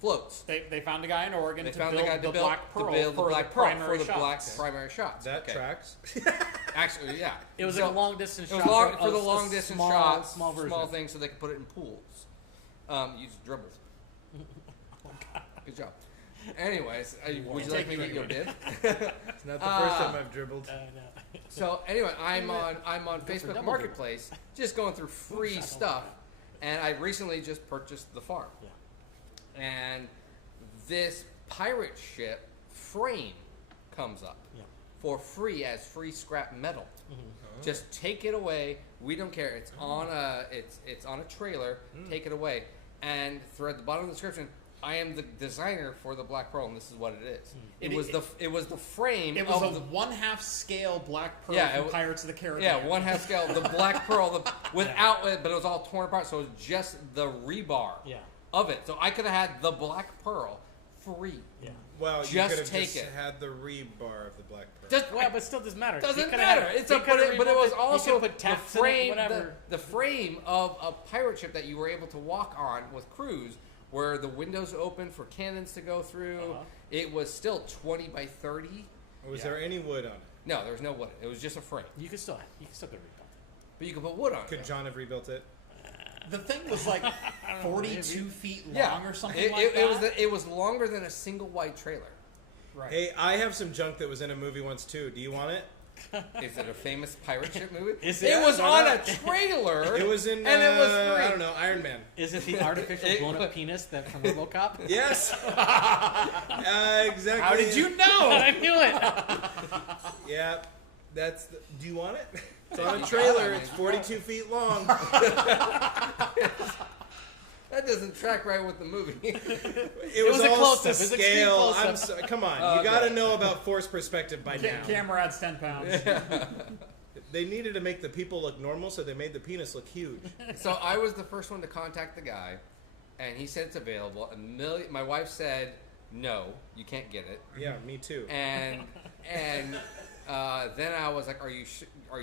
floats. They found a guy in Oregon They to found build the guy to the build Black Pearl to build the for Black the Pearl primary for the shots. primary shots. That Okay. tracks. Actually, yeah. It was So- like a long distance It was shot. long, for a the long distance small, shots, small version. small things, so they could put it in pools. Use dribbles. Good job. Anyways, would you like me to get your bid? It's not the first time I've dribbled. No. So anyway, I'm on for Facebook double Marketplace, just going through free stuff, and I recently just purchased the farm. Yeah. And this pirate ship frame comes up for free as free scrap metal. Just take it away. We don't care. It's on a trailer. Take it away. And at the bottom of the description, I am the designer for the Black Pearl, and this is what it is. It was the frame. It was of a 1/2 scale Black Pearl Yeah, from it- Pirates of the Caribbean. Yeah, 1/2 scale. The Black Pearl, without it, but it was all torn apart, so it was just the rebar of it. So I could have had the Black Pearl free. Yeah. Well, Just you could have take just it. had the rebar of the Black Pearl. Well, but still doesn't matter. Doesn't He coulda matter. had- It's he a coulda but it was removed also he coulda put the taps in it, frame, whatever. the frame of a pirate ship that you were able to walk on with crews, where the windows open for cannons to go through. It was still 20 by 30. Was there any wood on it? No, there was no wood. It was just a frame, You could still could rebuild it. but you could put wood on Could it. John have rebuilt it? The thing was like 42 feet long Yeah, or something it, like it, that. it was it was longer than a single wide trailer. Right. Hey, I have some junk that was in a movie once too. Do you want it? Is it a famous pirate ship movie? Is it it? was Why on a not? trailer. It was in. and it was free. I don't know, Iron Man. Is it the artificial blown up penis that from RoboCop? Yes. Exactly. How did you know? I knew it. Yeah. That's. Do you want it? It's on a You trailer. got it, It's man. 42 feet long. That doesn't track right with the movie. It was was a all close-up. to It was extreme scale. close-up. I'm so, come on, Oh, you got to okay. know about force perspective by now. Camera adds 10 pounds. They needed to make the people look normal, so they made the penis look huge. So I was the first one to contact the guy, and he said it's available. My wife said, no, you can't get it. Yeah, me too. And then I was like, are you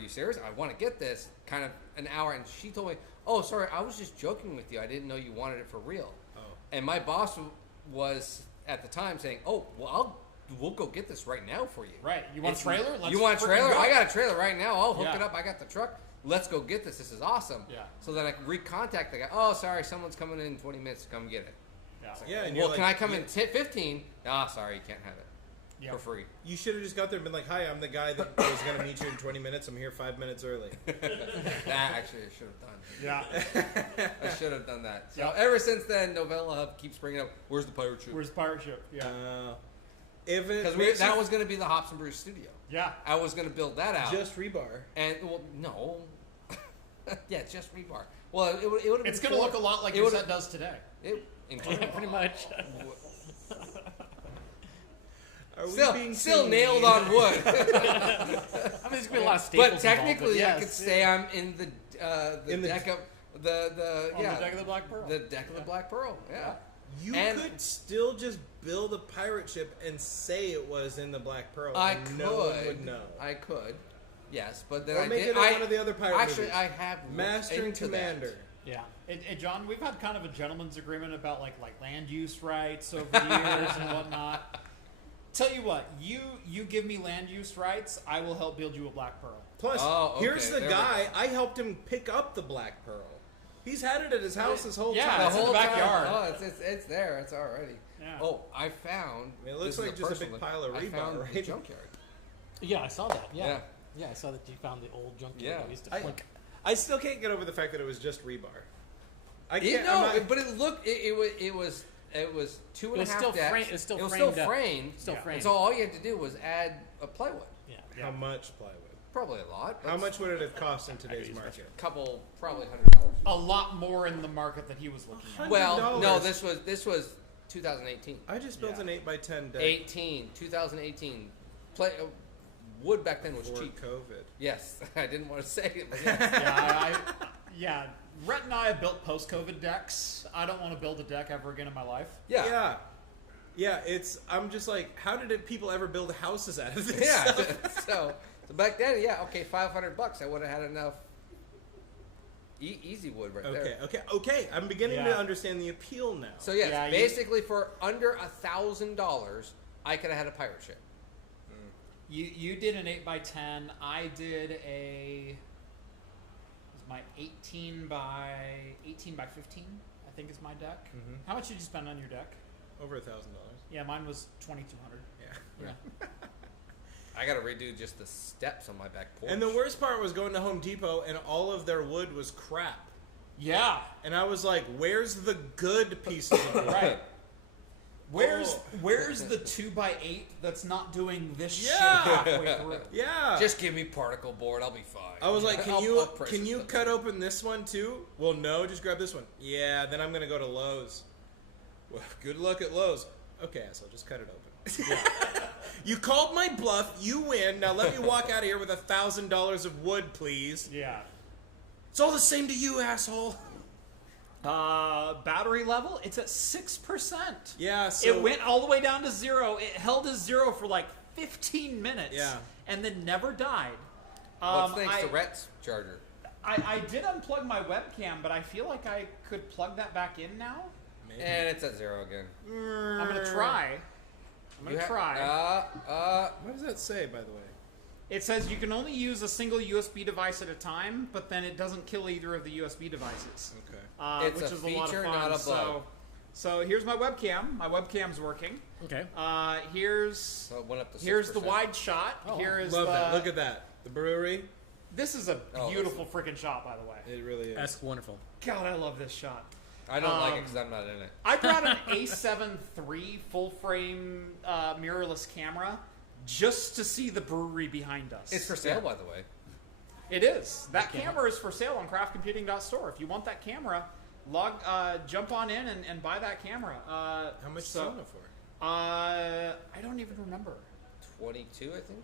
serious? I want to get this. Kind of an hour, and she told me, oh, sorry, I was just joking with you. I didn't know you wanted it for real. Oh. And my boss was at the time saying, oh, well, we'll go get this right now for you. Right. You want a trailer? Let's You want a freaking trailer? go. I got a trailer right now. I'll hook Yeah. it up. I got the truck. Let's go get this. This is awesome. Yeah. So then I recontact the guy. Oh, sorry, someone's coming in 20 minutes to come get it. Yeah. Yeah, and Well, you're can like, I come in 15? Ah, sorry, you can't have it. Yeah. For free. You should have just got there and been like, "Hi, I'm the guy that was going to meet you in 20 minutes. I'm here 5 minutes early." Actually, I should have done. Yeah. I should have done that. So Yeah. ever since then, Novella Hub keeps bringing up, where's the pirate ship? Where's the pirate ship? Yeah. If it Because makes that you- was going to be the Hops and Brews studio. Yeah. I was going to build that out. just rebar. And, well, no. Yeah, it's just rebar. Well, it would have been It's going to look a lot like it your would've- set does today. Yeah, pretty much. Are we Still being nailed mean? on wood. I mean, there's gonna be a lot of staples. But technically, involved, I but could yes. say I'm in the In the- deck of the On yeah the deck of the Black Pearl. the deck of the Black Pearl. Yeah. You And- could still just build a pirate ship and say it was in the Black Pearl. I and could. No one would know. I could. Yes, but then Or I make did. it in one of the other pirate actually, movies. I have looked Master and into Commander. that. Yeah. And John, we've had kind of a gentleman's agreement about like land use rights over the years and whatnot. Tell you what, you give me land use rights, I will help build you a Black Pearl. Plus, Oh, okay, here's the there we guy. I helped him pick up the Black Pearl. He's had it at his house this whole Yeah, time. The it's in whole the backyard. Time, it's there. It's already. Yeah. Oh, I found. I mean, it looks this is like just a personal big one. pile of I rebar, found the right? junkyard. Yeah, I saw that. Yeah. Yeah. Yeah, I saw that you found the old junkyard Yeah. that we used to I, flunk. I still can't get over the fact that it was just rebar. I You can't. know, I'm not- but it looked. It was 2.5 It was still decks. framed- it was still it was framed still up. framed. Still Yeah. framed. And so all you had to do was add a plywood. Yeah. How much plywood? Probably a lot. How much would it have cost in today's market? Couple, probably $100. A lot more in the market that he was looking at. Well, no, $100. this was 2018. I just built Yeah. an 8x10 deck 2018. Wood back then was for cheap. COVID. Yes, I didn't want to say it, but yes. Yeah, Rhett and I have built post-COVID decks. I don't want to build a deck ever again in my life. Yeah. Yeah, I'm just like, how did people ever build houses out of this Yeah. stuff? so back then, yeah, okay, $500. I would have had enough easy wood right there. Okay. I'm beginning to understand the appeal now. So yes, basically for under $1,000, I could have had a pirate ship. You did an 8x10. I did my 18 by 15. I think is my deck. Mm-hmm. How much did you spend on your deck? Over $1,000. Yeah, mine was $2,200. Yeah. I got to redo just the steps on my back porch. And the worst part was going to Home Depot and all of their wood was crap. Yeah. And I was like, where's the good pieces of wood? Right. Where's the 2x8 that's not doing this shit Yeah. halfway through? Yeah. Just give me particle board. I'll be fine. I was like, I'll can you cut open this one too? Well, no, just grab this one. Yeah, then I'm going to go to Lowe's. Well, good luck at Lowe's. Okay, so just cut it open. You called my bluff. You win. Now let me walk out of here with $1,000 of wood, please. Yeah. It's all the same to you, asshole. Battery level, it's at 6%. Yeah, so... It went all the way down to 0. It held as 0 for like 15 minutes. Yeah. And then never died. Well, thanks to Rhett's charger. I did unplug my webcam, but I feel like I could plug that back in now. Maybe. And it's at 0 again. I'm going to try. What does that say, by the way? It says you can only use a single USB device at a time, but then it doesn't kill either of the USB devices. Okay. It's which a is a lot of feature, fun. not a bug. So here's my webcam. My webcam's working. Okay. Here's So it went up to 6%. here's the wide shot. Oh, Here is Love the. that. Look at that. The brewery. This is a Oh, beautiful freaking shot, by the way. It really is. That's wonderful. God, I love this shot. I don't like it because I'm not in it. I brought an A7 III full frame mirrorless camera just to see the brewery behind us. It's for sale, by the way. It is. That camera is for sale on craftcomputing.store. If you want that camera, jump on in and buy that camera. How much is it for? I don't even remember. 22, I think.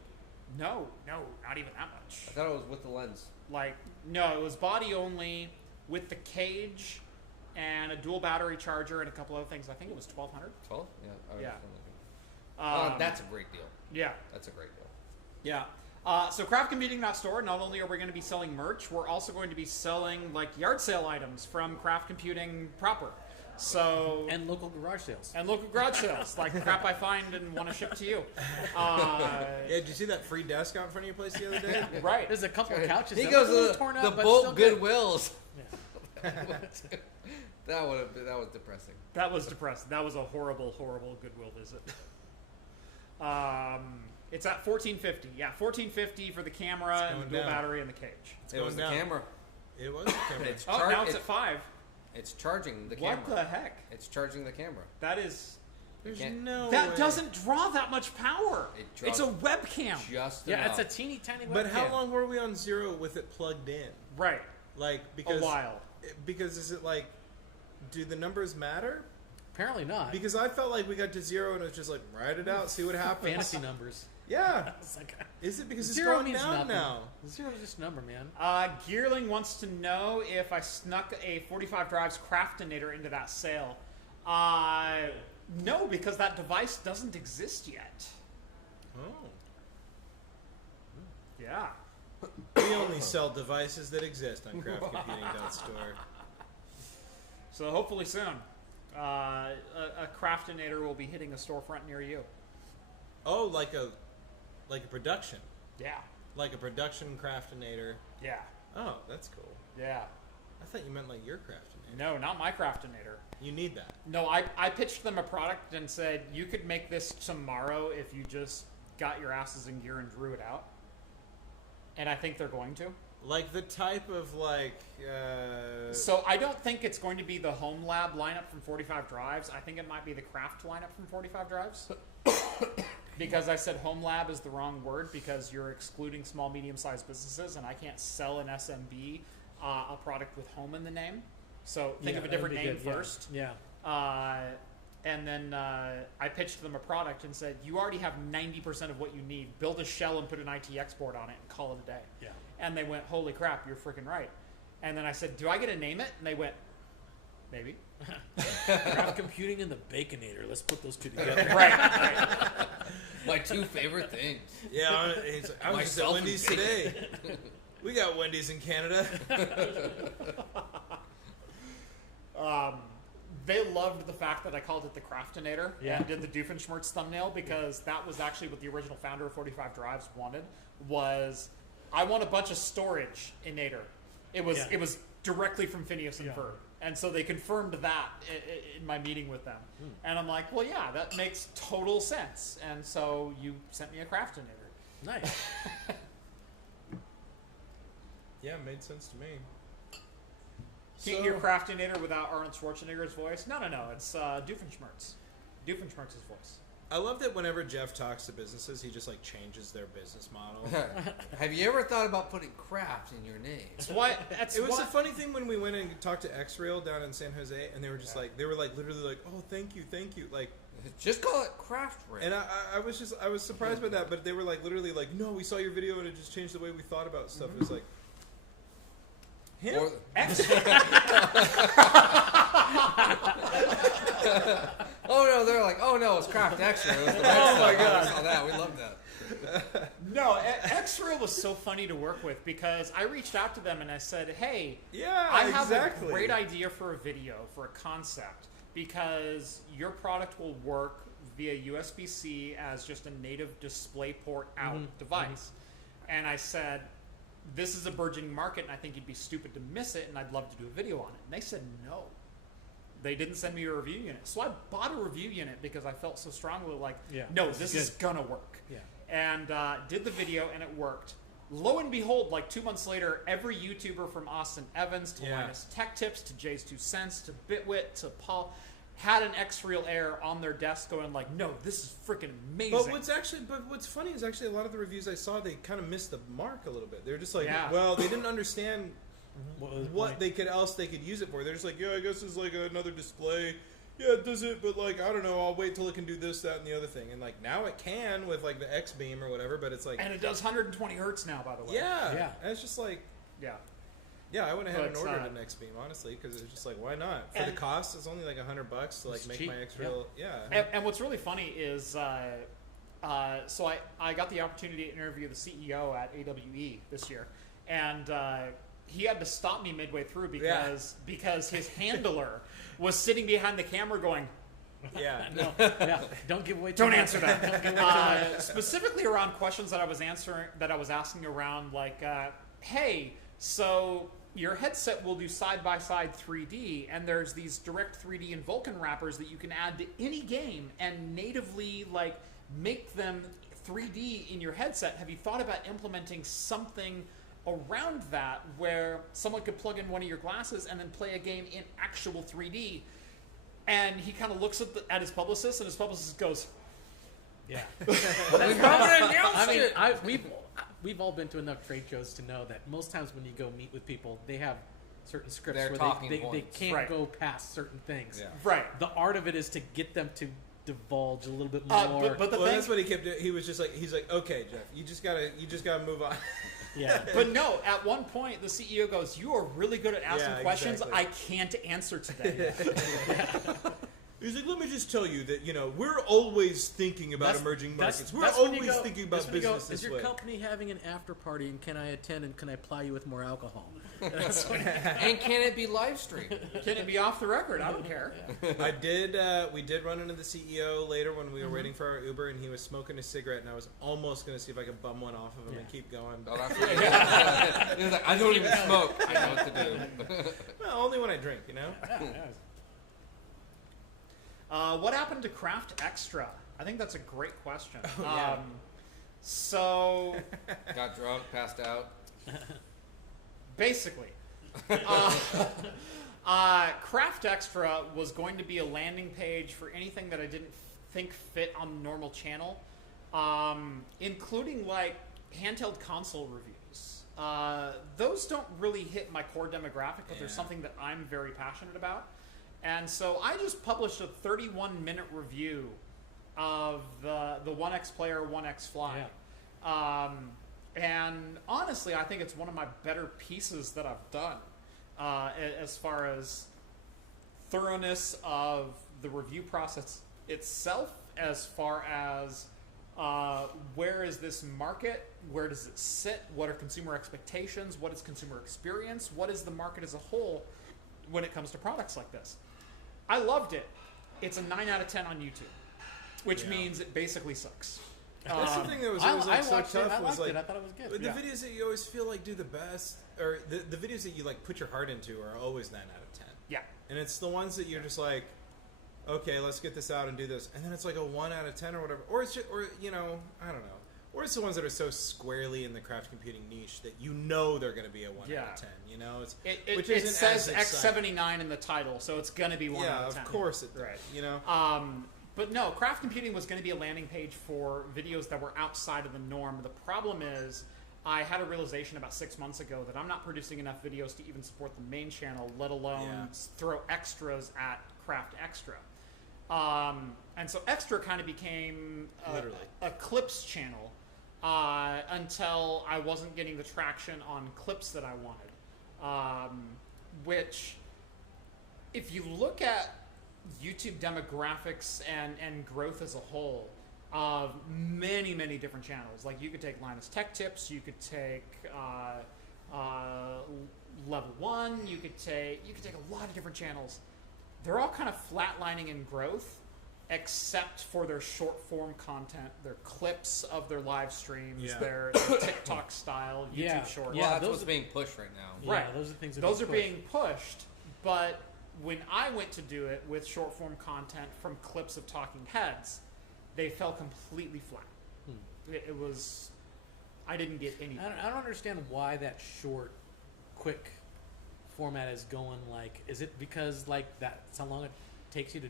No, not even that much. I thought it was with the lens. No, it was body only with the cage and a dual battery charger and a couple other things. I think it was $1,200. 12? Yeah. That's a great deal. Yeah. That's a great deal. Yeah. So craftcomputing.store, not only are we going to be selling merch, we're also going to be selling yard sale items from Craft Computing proper. So And local garage sales. and local garage sales, like crap I find and want to ship to you. Yeah, did you see that free desk out in front of your place the other day? Right. There's a couple of couches. He that goes look a little to torn the up, but Bolt still good. Goodwills. Yeah. That was depressing. That was depressing. That was a horrible, horrible Goodwill visit. It's at $1,450. Yeah, $1,450 for the camera and the dual down. battery and the cage. It was the down. camera. It was the camera. It's Oh, now it's at $5. It's charging the camera. What the heck? It's charging the camera. That is. There's can't- no That way. doesn't draw that much power. It It's draws a webcam. Just Yeah, enough. it's a teeny tiny webcam. But how long were we on 0 with it plugged in? Right. Because A while. Because is it do the numbers matter? Apparently not. Because I felt like we got to 0 and it was just write it out, see what happens. Fantasy numbers. Yeah. It's like, Is it because it's zero going means down nothing. now? Zero is just a number, man. Gearling wants to know if I snuck a 45 Drives Craftinator into that sale. No, because that device doesn't exist yet. Oh. Yeah. We only sell devices that exist on craftcomputing.store. So hopefully soon, a Craftinator will be hitting a storefront near you. Oh, like a production. Yeah. Like a production Craftinator. Yeah. Oh, that's cool. Yeah. I thought you meant like your Craftinator. No, not my Craftinator. You need that. No, I pitched them a product and said, you could make this tomorrow if you just got your asses in gear and drew it out. And I think they're going to. Like the type of So I don't think it's going to be the Home Lab lineup from 45 Drives. I think it might be the Craft lineup from 45 Drives. Because I said Home Lab is the wrong word because you're excluding small, medium-sized businesses, and I can't sell an SMB a product with home in the name. So think of a different name first. Yeah. And then I pitched them a product and said, you already have 90% of what you need. Build a shell and put an ITX board on it and call it a day. Yeah. And they went, holy crap, you're freaking right. And then I said, do I get to name it? And they went, Maybe. Craft computing and the Baconator. Let's put those two together. Right. My two favorite things. Yeah, I was just at Myself and Wendy's bacon. today. We got Wendy's in Canada. They loved the fact that I called it the Craftinator Yeah. and did the Doofenshmirtz thumbnail, because that was actually what the original founder of 45 Drives wanted. Was I want a bunch of storage in Nader. It was directly from Phineas and Ferb, and so they confirmed that in my meeting with them. And I'm like, well, yeah, that makes total sense. And so you sent me a Craftinator. Nice. Yeah, it made sense to me. Can't hear Craftinator without Arnold Schwarzenegger's voice. No, it's Doofenshmirtz. Doofenshmirtz's voice. I love that whenever Jeff talks to businesses, he just like changes their business model. Have you ever thought about putting craft in your name? That's It was why- a funny thing when we went and talked to X-Rail down in San Jose, and they were just like, literally like, oh, thank you, like, Just call it craft rail. and I was surprised by that, but they were like, literally like, no, we saw your video and it just changed the way we thought about stuff. It was like, him? Or- oh no, they're like, oh no, it's craft extra. It was the Oh my God. We saw that. We love that. No, X-Rail was so funny to work with, because I reached out to them and I said, hey, Yeah, I have exactly. a great idea for a video, for a concept, because your product will work via USB-C as just a native DisplayPort out device. And I said, this is a burgeoning market, and I think you'd be stupid to miss it, and I'd love to do a video on it. And they said no. They didn't send me a review unit. So I bought a review unit because I felt so strongly like, no, this is going to work. Yeah. And did the video, and it worked. Lo and behold, like 2 months later, every YouTuber from Austin Evans to Linus Tech Tips to Jay's 2 Cents to Bitwit to Paul had an X-Reel Air on their desk going like, no, this is freaking amazing. But what's funny is actually a lot of the reviews I saw, they kind of missed the mark a little bit. They're just like, well, they didn't understand what they could use it for. They're just like, yeah, I guess it's like another display. Yeah, it does it, but like, I don't know, I'll wait till it can do this, that, and the other thing. And like, now it can with like the X-Beam or whatever, but it's like... And it does 120 hertz now, by the way. Yeah. And it's just like... Yeah, I went ahead and But, ordered an X-Beam, honestly, because it's just like, why not? For the cost, it's only like $100 to like It's make cheap. my X-Reel... And what's really funny is, so I got the opportunity to interview the CEO at AWE this year, and he had to stop me midway through because his handler was sitting behind the camera going, Don't give away too don't much. answer that. Specifically around questions that I was asking around like, hey, so your headset will do side-by-side 3D, and there's these direct 3D and Vulkan wrappers that you can add to any game and natively like make them 3D in your headset. Have you thought about implementing something around that where someone could plug in one of your glasses and then play a game in actual 3D? And he kind of looks at his publicist, and his publicist goes, Yeah. I mean, we've all been to enough trade shows to know that most times when you go meet with people, they have certain scripts They're where talking they points. can't go past certain things. Yeah. right. The art of it is to get them to divulge a little bit more. But the Well, thing, that's what he kept doing. He was just like, he's like, okay, Jeff, you just gotta move on. yeah. but no, at one point the CEO goes, "You are really good at asking Yeah, questions. exactly. I can't answer today." He's like, let me just tell you that, we're always thinking about emerging markets. We're that's when you always go- thinking about that's when you go, business this Is your way. company having an after party, and can I attend, and can I ply you with more alcohol? That's when and can it be live streamed? Can it be off the record? I don't care. We did run into the CEO later when we were waiting for our Uber, and he was smoking a cigarette, and I was almost going to see if I could bum one off of him and keep going. Oh, that's right. He was like, I don't even smoke. I know what to do. Well, only when I drink, What happened to Craft Extra? I think that's a great question. yeah. So Got drunk, passed out. basically, Craft Extra was going to be a landing page for anything that I didn't think fit on the normal channel, including like handheld console reviews. Those don't really hit my core demographic, but there's something that I'm very passionate about. And so I just published a 31-minute review of the 1X Player 1X Fly. Yeah. And honestly, I think it's one of my better pieces that I've done as far as thoroughness of the review process itself, as far as where is this market, where does it sit, what are consumer expectations, what is consumer experience, what is the market as a whole when it comes to products like this. I loved it. It's a 9 out of 10 on YouTube, which means it basically sucks. That's the thing that was always I so watched tough. it. I liked was it. I thought it was good. The videos that you always feel like do the best, or the videos that you like put your heart into, are always 9 out of 10. Yeah. And it's the ones that you're just like, okay, let's get this out and do this, and then it's like a 1 out of 10 or whatever, or it's just, or I don't know, or it's the ones that are so squarely in the craft computing niche that they're going to be a 1 out of 10. It says X79 in the title, so it's going to be 1 out of 10. Yeah, of course it does. Right. But no, craft computing was going to be a landing page for videos that were outside of the norm. The problem is, I had a realization about 6 months ago that I'm not producing enough videos to even support the main channel, let alone throw extras at Craft Extra. And so Extra kind of became a clips channel until I wasn't getting the traction on clips that I wanted. Which, if you look at YouTube demographics and growth as a whole of many, many different channels. Like, you could take Linus Tech Tips, you could take Level 1, you could take a lot of different channels. They're all kind of flatlining in growth, except for their short form content, their clips of their live streams, their TikTok style YouTube shorts. Yeah, that's what's being pushed right now. Right. Those are things. Those are being pushed, but when I went to do it with short form content from clips of talking heads, they fell completely flat. It was, I didn't get anything. I don't understand why that short, quick format is going. Like, is it because like that's how long it takes you to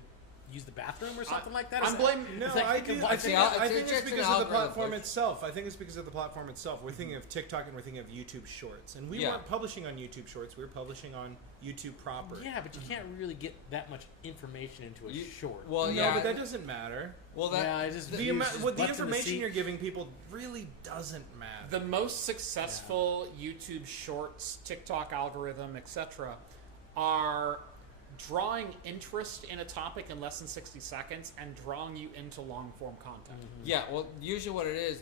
use the bathroom or something like that? I'm blaming. No, I think it's because of the platform itself. I think it's because of the platform itself. We're thinking of TikTok and we're thinking of YouTube Shorts, and we weren't publishing on YouTube Shorts. We were publishing on YouTube proper. Yeah, but you can't really get that much information into a short. Well, no, but that doesn't matter. Well, the information you're giving people really doesn't matter. The most successful YouTube Shorts, TikTok algorithm, etc., are drawing interest in a topic in less than 60 seconds and drawing you into long-form content. Yeah, well, usually what it is,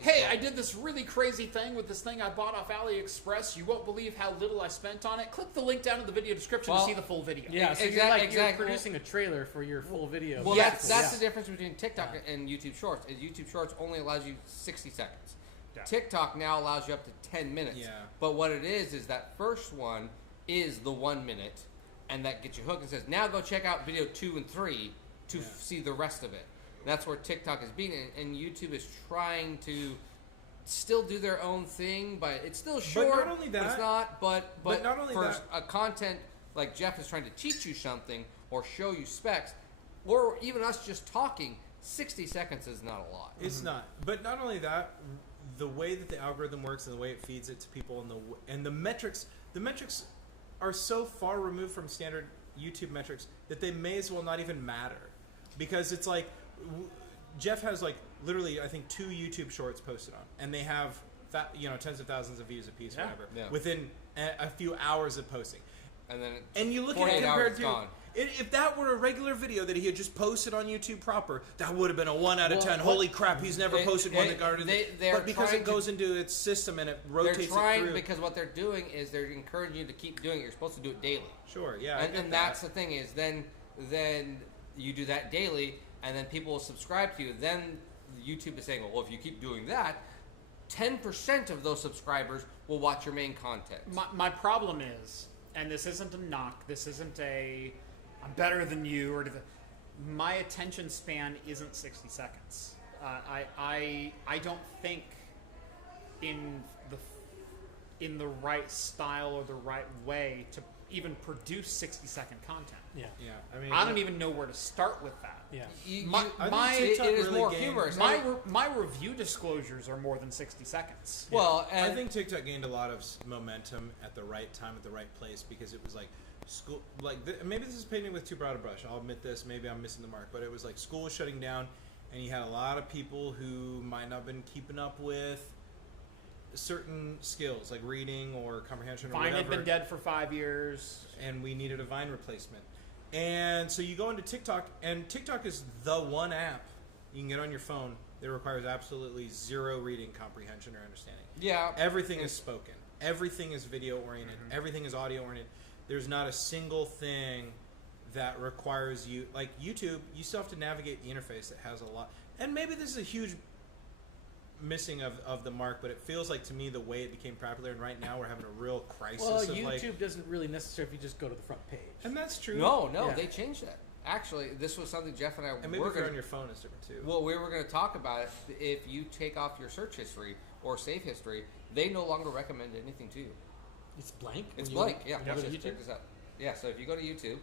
hey, I did this really crazy thing with this thing I bought off AliExpress. You won't believe how little I spent on it. Click the link down in the video description to see the full video. Yeah, so you're producing a trailer for your full video. Well, that's the difference between TikTok and YouTube Shorts. Is YouTube Shorts only allows you 60 seconds. Yeah. TikTok now allows you up to 10 minutes. Yeah. But what it is that first one is the 1 minute, and that gets you hooked and says, now go check out video 2 and 3 to see the rest of it. And that's where TikTok is being, and YouTube is trying to still do their own thing, but it's still short. But not only that, but it's not. But not only for that, a content like Jeff is trying to teach you something or show you specs, or even us just talking, 60 seconds is not a lot. It's not. But not only that, the way that the algorithm works and the way it feeds it to people, and the metrics are so far removed from standard YouTube metrics that they may as well not even matter, because it's like Jeff has like literally I think 2 YouTube shorts posted on, and they have tens of thousands of views a piece, within a few hours of posting, and you look at it compared to if that were a regular video that he had just posted on YouTube proper, that would have been a 1 out of 10. Holy crap, he's never posted one that got it. But because it goes into its system and it rotates it through. Because what they're doing is they're encouraging you to keep doing it. You're supposed to do it daily. Sure, yeah. And that's the thing is then you do that daily, and then people will subscribe to you. Then YouTube is saying, well, if you keep doing that, 10% of those subscribers will watch your main content. My problem is, and this isn't a knock, this isn't I'm better than you, or my attention span isn't 60 seconds. I don't think in the right style or the right way to even produce 60-second content. Yeah. I mean, I don't even know where to start with that. Yeah. It is more humorous. My review disclosures are more than 60 seconds. Well, I think TikTok gained a lot of momentum at the right time, at the right place, because it was like school. Maybe this is painting with too broad a brush. I'll admit this. Maybe I'm missing the mark. But it was like school was shutting down, and you had a lot of people who might not have been keeping up with certain skills like reading or comprehension or Vine whatever. had been dead for 5 years. And we needed a Vine replacement. And so you go into TikTok, and TikTok is the one app you can get on your phone that requires absolutely zero reading comprehension or understanding. Yeah. Everything is spoken. Everything is video oriented. Everything is audio oriented. There's not a single thing that requires you, like YouTube, you still have to navigate the interface that has a lot. And maybe this is a huge missing of the mark, but it feels like to me the way it became popular, and right now we're having a real crisis. Well, of YouTube doesn't really necessarily if you just go to the front page. and that's true. No, Yeah. they changed that. Actually, this was something Jeff and I And maybe were if you're going on your phone, it's different too. Well, we were going to talk about it. If you take off your search history or save history, they no longer recommend anything to you. It's blank. It's when blank. You Yeah. go to Check YouTube. this out. Yeah. So if you go to YouTube,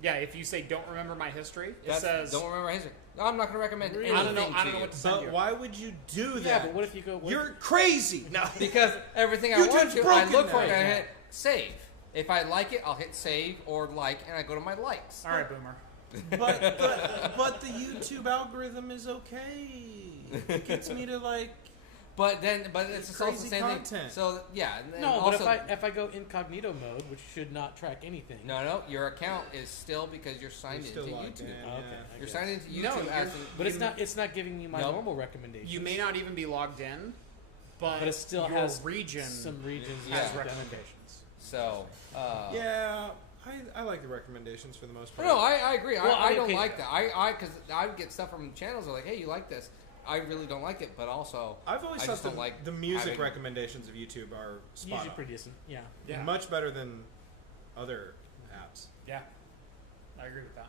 Yeah, if you say don't remember my history, it that says don't remember history. No, I'm not going to recommend Really? anything I don't know to what to you. send But you. why would you do that? Yeah, but what if you go? You're crazy. No. Because everything I YouTube's want to, I broken look for now. it and I Yeah. hit save. If I like it, I'll hit save or like, and I go to my likes. All right, Boomer. but the YouTube algorithm is okay. It gets me to like. But it's also the Crazy same content. thing. So yeah. And No, also, but if I go incognito mode, which should not track anything. no, your account is still because you're signed You're still into logged YouTube. in, Oh, okay. yeah. I You're guess. signed into YouTube No, as you're- But it's not giving me my Nope. normal recommendations. You may not even be logged in, but But it still your has region some regions Yeah. has that- recommendations. so. Yeah, I like the recommendations for the most part. No, I agree. Well, I don't okay. like that. Because I would get stuff from channels that are like, hey, you like this? I really don't like it, but also I've always I thought just don't like the music having- recommendations of YouTube are spot Usually on. pretty decent. Yeah. Yeah. Much better than other apps. Yeah, I agree with that.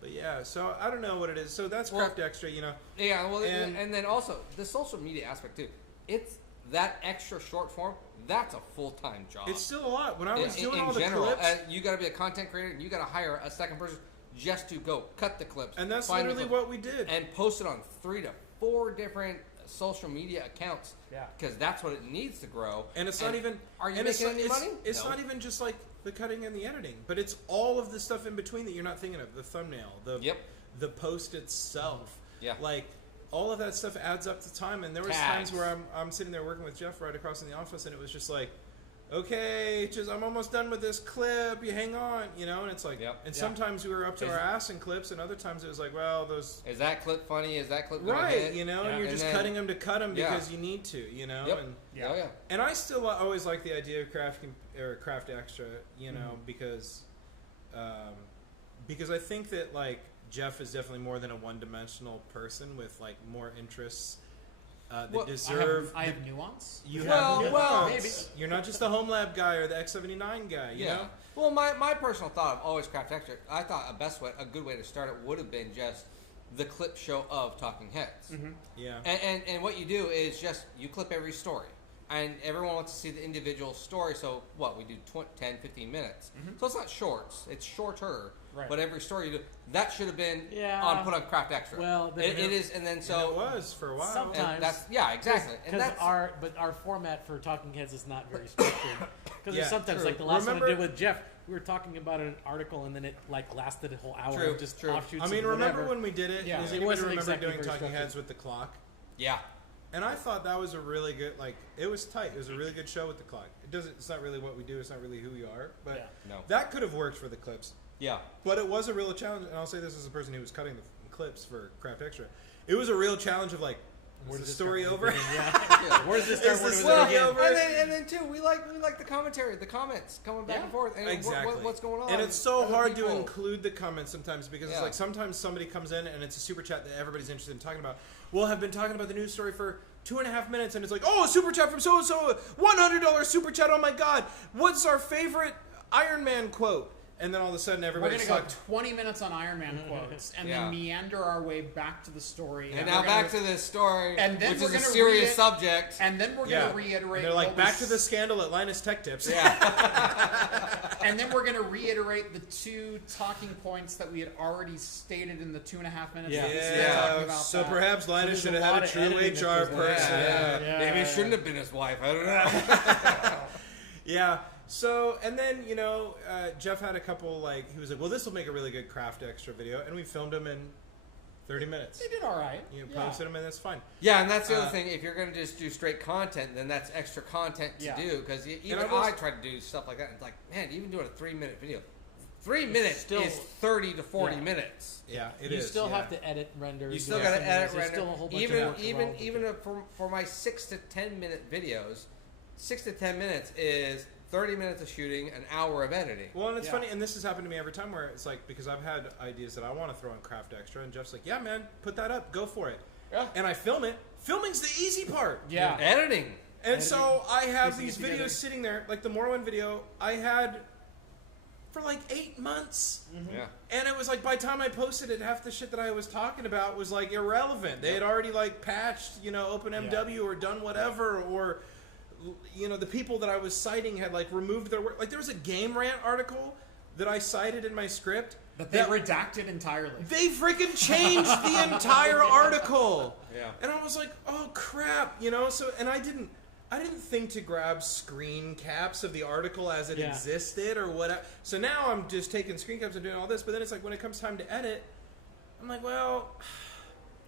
But yeah, so I don't know what it is. So that's Well- Craft Extra, you know. Yeah, well, And- and then also the social media aspect too. It's that extra short form. That's a full-time job. It's still a lot. When I was doing all in the general, clips, you got to be a content creator, and you got to hire a second person just to go cut the clips. and that's find the literally clip, what we did. and post it on 3 to 4 different social media accounts. Yeah. because that's what it needs to grow. And it's not even. Are you and making any it's, money? It's No. not even just like the cutting and the editing, but it's all of the stuff in between that you're not thinking of. The thumbnail, the post itself. Yeah. Like all of that stuff adds up to time. And there was Tags. times where I'm sitting there working with Jeff right across in the office, and it was just like, okay, I'm almost done with this clip. You hang on, you know. And it's like, Yep. and Yeah. sometimes we were up to Is our it- ass in clips, and other times it was like, well, those. Is that clip funny? Is that clip gonna Right, hit? you know, Yeah. and you're And just then- cutting them to cut them Yeah. because you need to, you know. Yep. And Yeah. Oh yeah. and I still always like the idea of craft extra, you know, Mm-hmm. because I think that like Jeff is definitely more than a one-dimensional person with like more interests that Well, deserve. I have nuance. You Well, have well, nuance. You're not just the home lab guy or the X79 guy, you know. Well, my personal thought of always craft extra, I thought a good way to start it would have been just the clip show of Talking Heads. Yeah. And what you do is just you clip every story. And everyone wants to see the individual story, so what? We do 10, 15 minutes. So it's not shorts, it's shorter. Right. But every story you do, that should have been Yeah. put on Craft Extra. Well, then it is, and then And so it was for a while. Sometimes. and that's exactly. And Because that's our format for Talking Heads is not very structured. Because Yeah, sometimes, true. like the last one I Remember- did with Jeff, we were talking about an article and then it like lasted a whole hour True, of just true. offshoots. I mean, of remember whatever. when we did it? Yeah. Does It anybody wasn't remember exactly doing very Talking structured. Heads with the clock? yeah. And I thought that was a really good, like, it was tight. It was a really good show with the clock. It's not really what we do. It's not really who we are. But Yeah. No. that could have worked for the clips. Yeah. But it was a real challenge. And I'll say this as a person who was cutting the clips for Craft Extra. It was a real challenge of, like, Where is does the this story start? over? Yeah. Where does this start? Is Where this does story it begin? over? and then too, we like the commentary, the comments coming back Yeah. and forth, and Exactly. what's going on. And it's so Other hard to people. include the comments sometimes because it's Yeah. like sometimes somebody comes in and it's a super chat that everybody's interested in talking about. We'll have been talking about the news story for 2.5 minutes and it's like, oh, a super chat from so-and-so, $100 super chat, oh my god, what's our favorite Iron Man quote? And then all of a sudden We're everybody's going to like, go 20 minutes on Iron Man quotes and Yeah. then meander our way back to the story. And we're now gonna- back to this story, And then which we're is a gonna serious read- subject. And then we're yeah. going to reiterate. And they're like, what we back to the scandal at Linus Tech Tips. Yeah. And then we're going to reiterate the 2 talking points that we had already stated in the 2.5 minutes. Yeah. that we spent Yeah, talking about so that. perhaps Linus there's should a have had lot a of true editing that HR goes on. person. Yeah. Yeah. Maybe it shouldn't have been his wife. I don't know. Yeah. So, and then, you know, Jeff had a couple, like, he was like, well, this will make a really good Craft Extra video. And we filmed him, and 30 minutes. They did all right. You posted them, and that's fine. Yeah, and that's the other thing. If you're going to just do straight content, then that's extra content to do. Because even I try to do stuff like that. It's like, man, even doing a 3-minute video, 3 minutes is 30 to 40 minutes. Yeah, you still have to edit, render. You still got to edit, render. Still a whole bunch of work even for my 6 to 10 minute videos, 6 to 10 minutes is 30 minutes of shooting, an hour of editing. Well, and it's funny, and this has happened to me every time where it's like, because I've had ideas that I want to throw in Craft Extra, and Jeff's like, yeah, man, put that up, go for it. Yeah. And I film it. Filming's the easy part. Yeah. Editing. And so I have these videos sitting there, like the Morrowind video, I had for like 8 months. Mm-hmm. Yeah. And it was like, by the time I posted it, half the shit that I was talking about was like irrelevant. They had already like patched, OpenMW or done whatever, or the people that I was citing had like removed their work. Like there was a Game Rant article that I cited in my script that they redacted entirely. They freaking changed the entire article. Yeah. And I was like, oh crap, So and I didn't think to grab screen caps of the article as it existed or whatever. So now I'm just taking screen caps and doing all this. But then it's like when it comes time to edit, I'm like, well.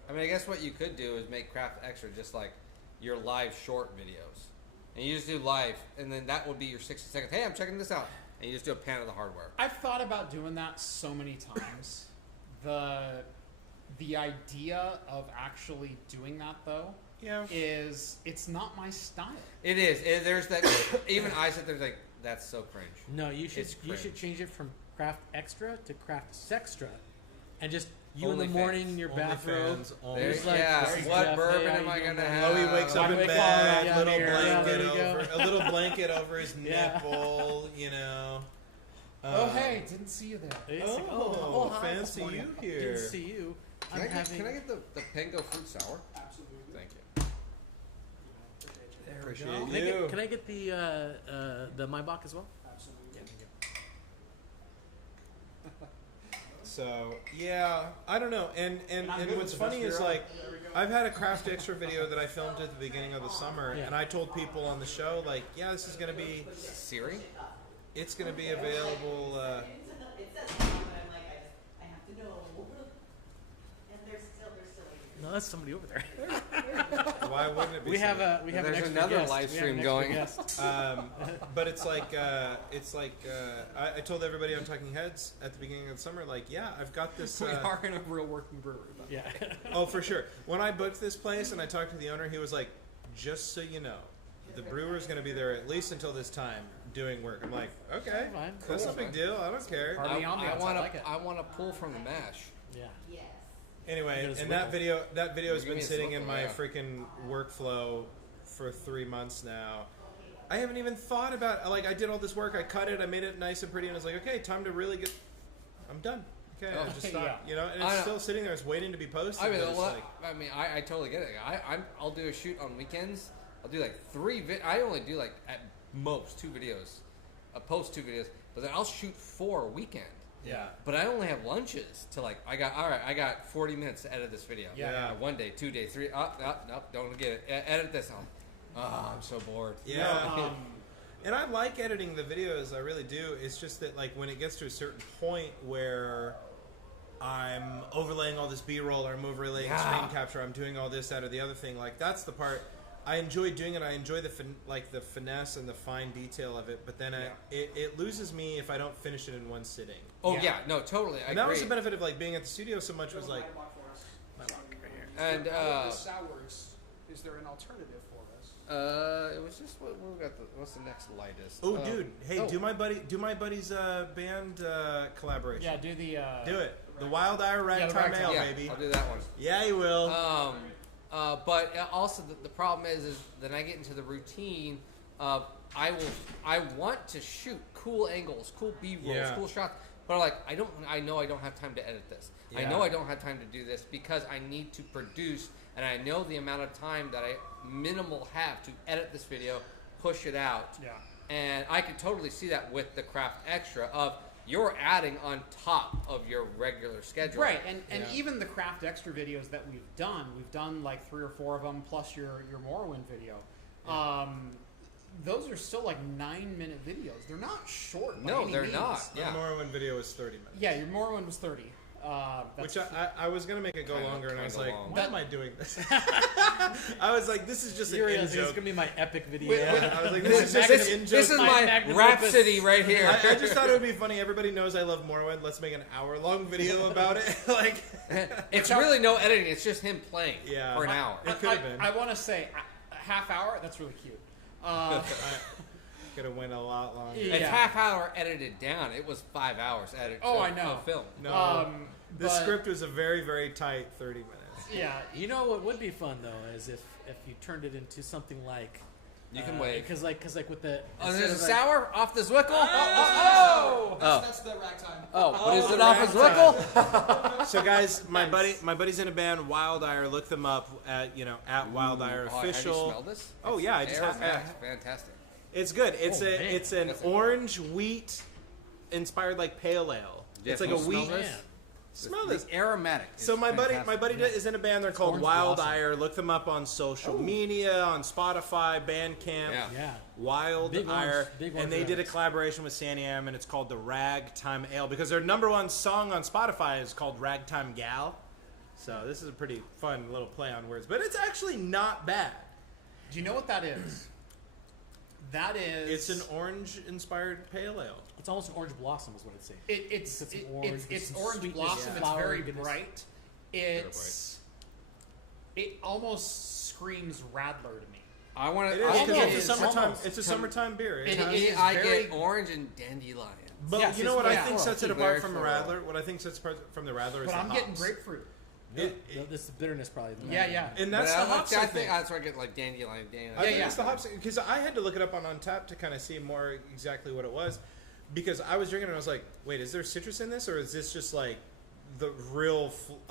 I mean, I guess what you could do is make Craft Extra just like your live short videos. And you just do live, and then that would be your 60 seconds. Hey, I'm checking this out. And you just do a pan of the hardware. I've thought about doing that so many times. The idea of actually doing that, though, is it's not my style. It is. There's that. Even I sit there like, that's so cringe. No, you should change it from Craft Extra to Craft Sextra, and just you in the morning in your bathrobe. What bourbon am I gonna have? Oh, he wakes up in bed, a little blanket over his nipple, Oh, hey, didn't see you there. Oh, fancy you here. Didn't see you. Can I get the Pango fruit sour? Absolutely. Thank you. Appreciate you. Can I get the Maibach as well? Absolutely. So I don't know, and what's funny is like I've had a Craft Extra video that I filmed at the beginning of the summer, and I told people on the show like, this is gonna be Siri. It's gonna be available. No, that's somebody over there. Why wouldn't it be? We have an There's extra another guest. live stream going. But it's like I told everybody on Talking Heads at the beginning of the summer, like, I've got this. We are in a real working brewery. Yeah. Oh, for sure. When I booked this place and I talked to the owner, he was like, "Just so you know, the brewer's going to be there at least until this time doing work." I'm like, "Okay, Fine. that's no big deal. I don't care." I want to pull from the mash. Yeah. Anyway, and that video has been sitting in my freaking workflow for 3 months now. I haven't even thought about, like, I did all this work, I cut it, I made it nice and pretty, and I was like, okay, time to really get, I'm done. Okay, I just stopped, and it's still sitting there, it's waiting to be posted. I totally get it. I'll do a shoot on weekends. I'll do like 3 I only do like at most 2 videos. I'll post 2 videos, but then I'll shoot 4 a weekend. Yeah. But I only have lunches to I got 40 minutes to edit this video. Yeah. 1 day, 2 days, 3. Nope, don't get it. Edit this on. Oh, I'm so bored. Yeah. And I like editing the videos, I really do. It's just that like when it gets to a certain point where I'm overlaying all this B-roll or I'm overlaying screen capture, I'm doing all this, that, or the other thing, like that's the part I enjoy doing it. I enjoy the finesse and the fine detail of it, but then it loses me if I don't finish it in one sitting. Oh yeah, no, totally. I agree. That was the benefit of like being at the studio so much was like. And the sours, is there an alternative for us? It was just what's the next lightest? Oh, dude! Hey, do my buddy's band collaboration. Yeah, do it. The Wild Ire Ragtime Ale, baby. I'll do that one. Yeah, you will. But also the problem is then I get into the routine of I want to shoot cool angles, cool B-rolls, cool shots, but I know I don't have time to edit this. I know I don't have time to do this because I need to produce, and I know the amount of time that I minimal have to edit this video, push it out. Yeah. And I could totally see that with the Craft Extra of you're adding on top of your regular schedule. Right, and even the Craft Extra videos that we've done like 3 or 4 of them, plus your Morrowind video. Yeah. Those are still like 9-minute videos. They're not short. No, they're not. Yeah. The Morrowind video was 30 minutes. Yeah, your Morrowind was 30. Which I was gonna make it go longer, and I was like, long. why am I doing this? I was like, this is just an in This is joke. gonna be my epic video. I was like, this is just an in joke. This is my rhapsody right here. I just thought it would be funny. Everybody knows I love Morrowind. Let's make an hour-long video about it. Like, it's really no editing. It's just him playing for an hour. It could have been. I want to say a half hour. That's really cute. Could have went a lot longer. It's half hour edited down. It was 5 hours edited. I know. Film. No, the script was a very, very tight 30 minutes. Yeah. You know what would be fun though is if you turned it into something like You can wait. because like with the there's a sour off the Zwickle. That's the ragtime. But is it off his Zwickle? So guys, my buddy's in a band, Wildire. Look them up at Wildire Official. Have you smelled this? Oh yeah, I just have. Fantastic. It's good. It's man. it's an orange wheat inspired like pale ale. Yes, It's like a we'll smell wheat. this. Smell this. The aromatic. So my buddy fantastic. is in a band. They're called Orange Wild Blossom. Ire. Look them up on social media, on Spotify, Bandcamp. yeah. Wild Big Ire, orange- big and orange they did a records. collaboration with Santiam, and it's called the Ragtime Ale because their #1 song on Spotify is called Ragtime Gal. So this is a pretty fun little play on words, but it's actually not bad. Do you know what that is? That is. It's an orange-inspired pale ale. It's almost an orange blossom is what I'd say. It's It's some orange, it's some orange sweetness, blossom. It's flower, very goodness. bright. It almost screams Radler to me. I want It to. is because it it's a is summertime. almost It's a summertime beer. It is I very- get orange and dandelion. But Yes, you know it's what I very think sets it floral. apart Very from the floral. Radler? What I think sets it apart from the Radler is But the I'm hops. getting grapefruit. This is bitterness probably. Yeah. And that's the hops. I think. That's where I get like dandelion. I think yeah. it's the hops because I had to look it up on Untappd to kind of see more exactly what it was, because I was drinking it and I was like, wait, is there citrus in this or is this just like the real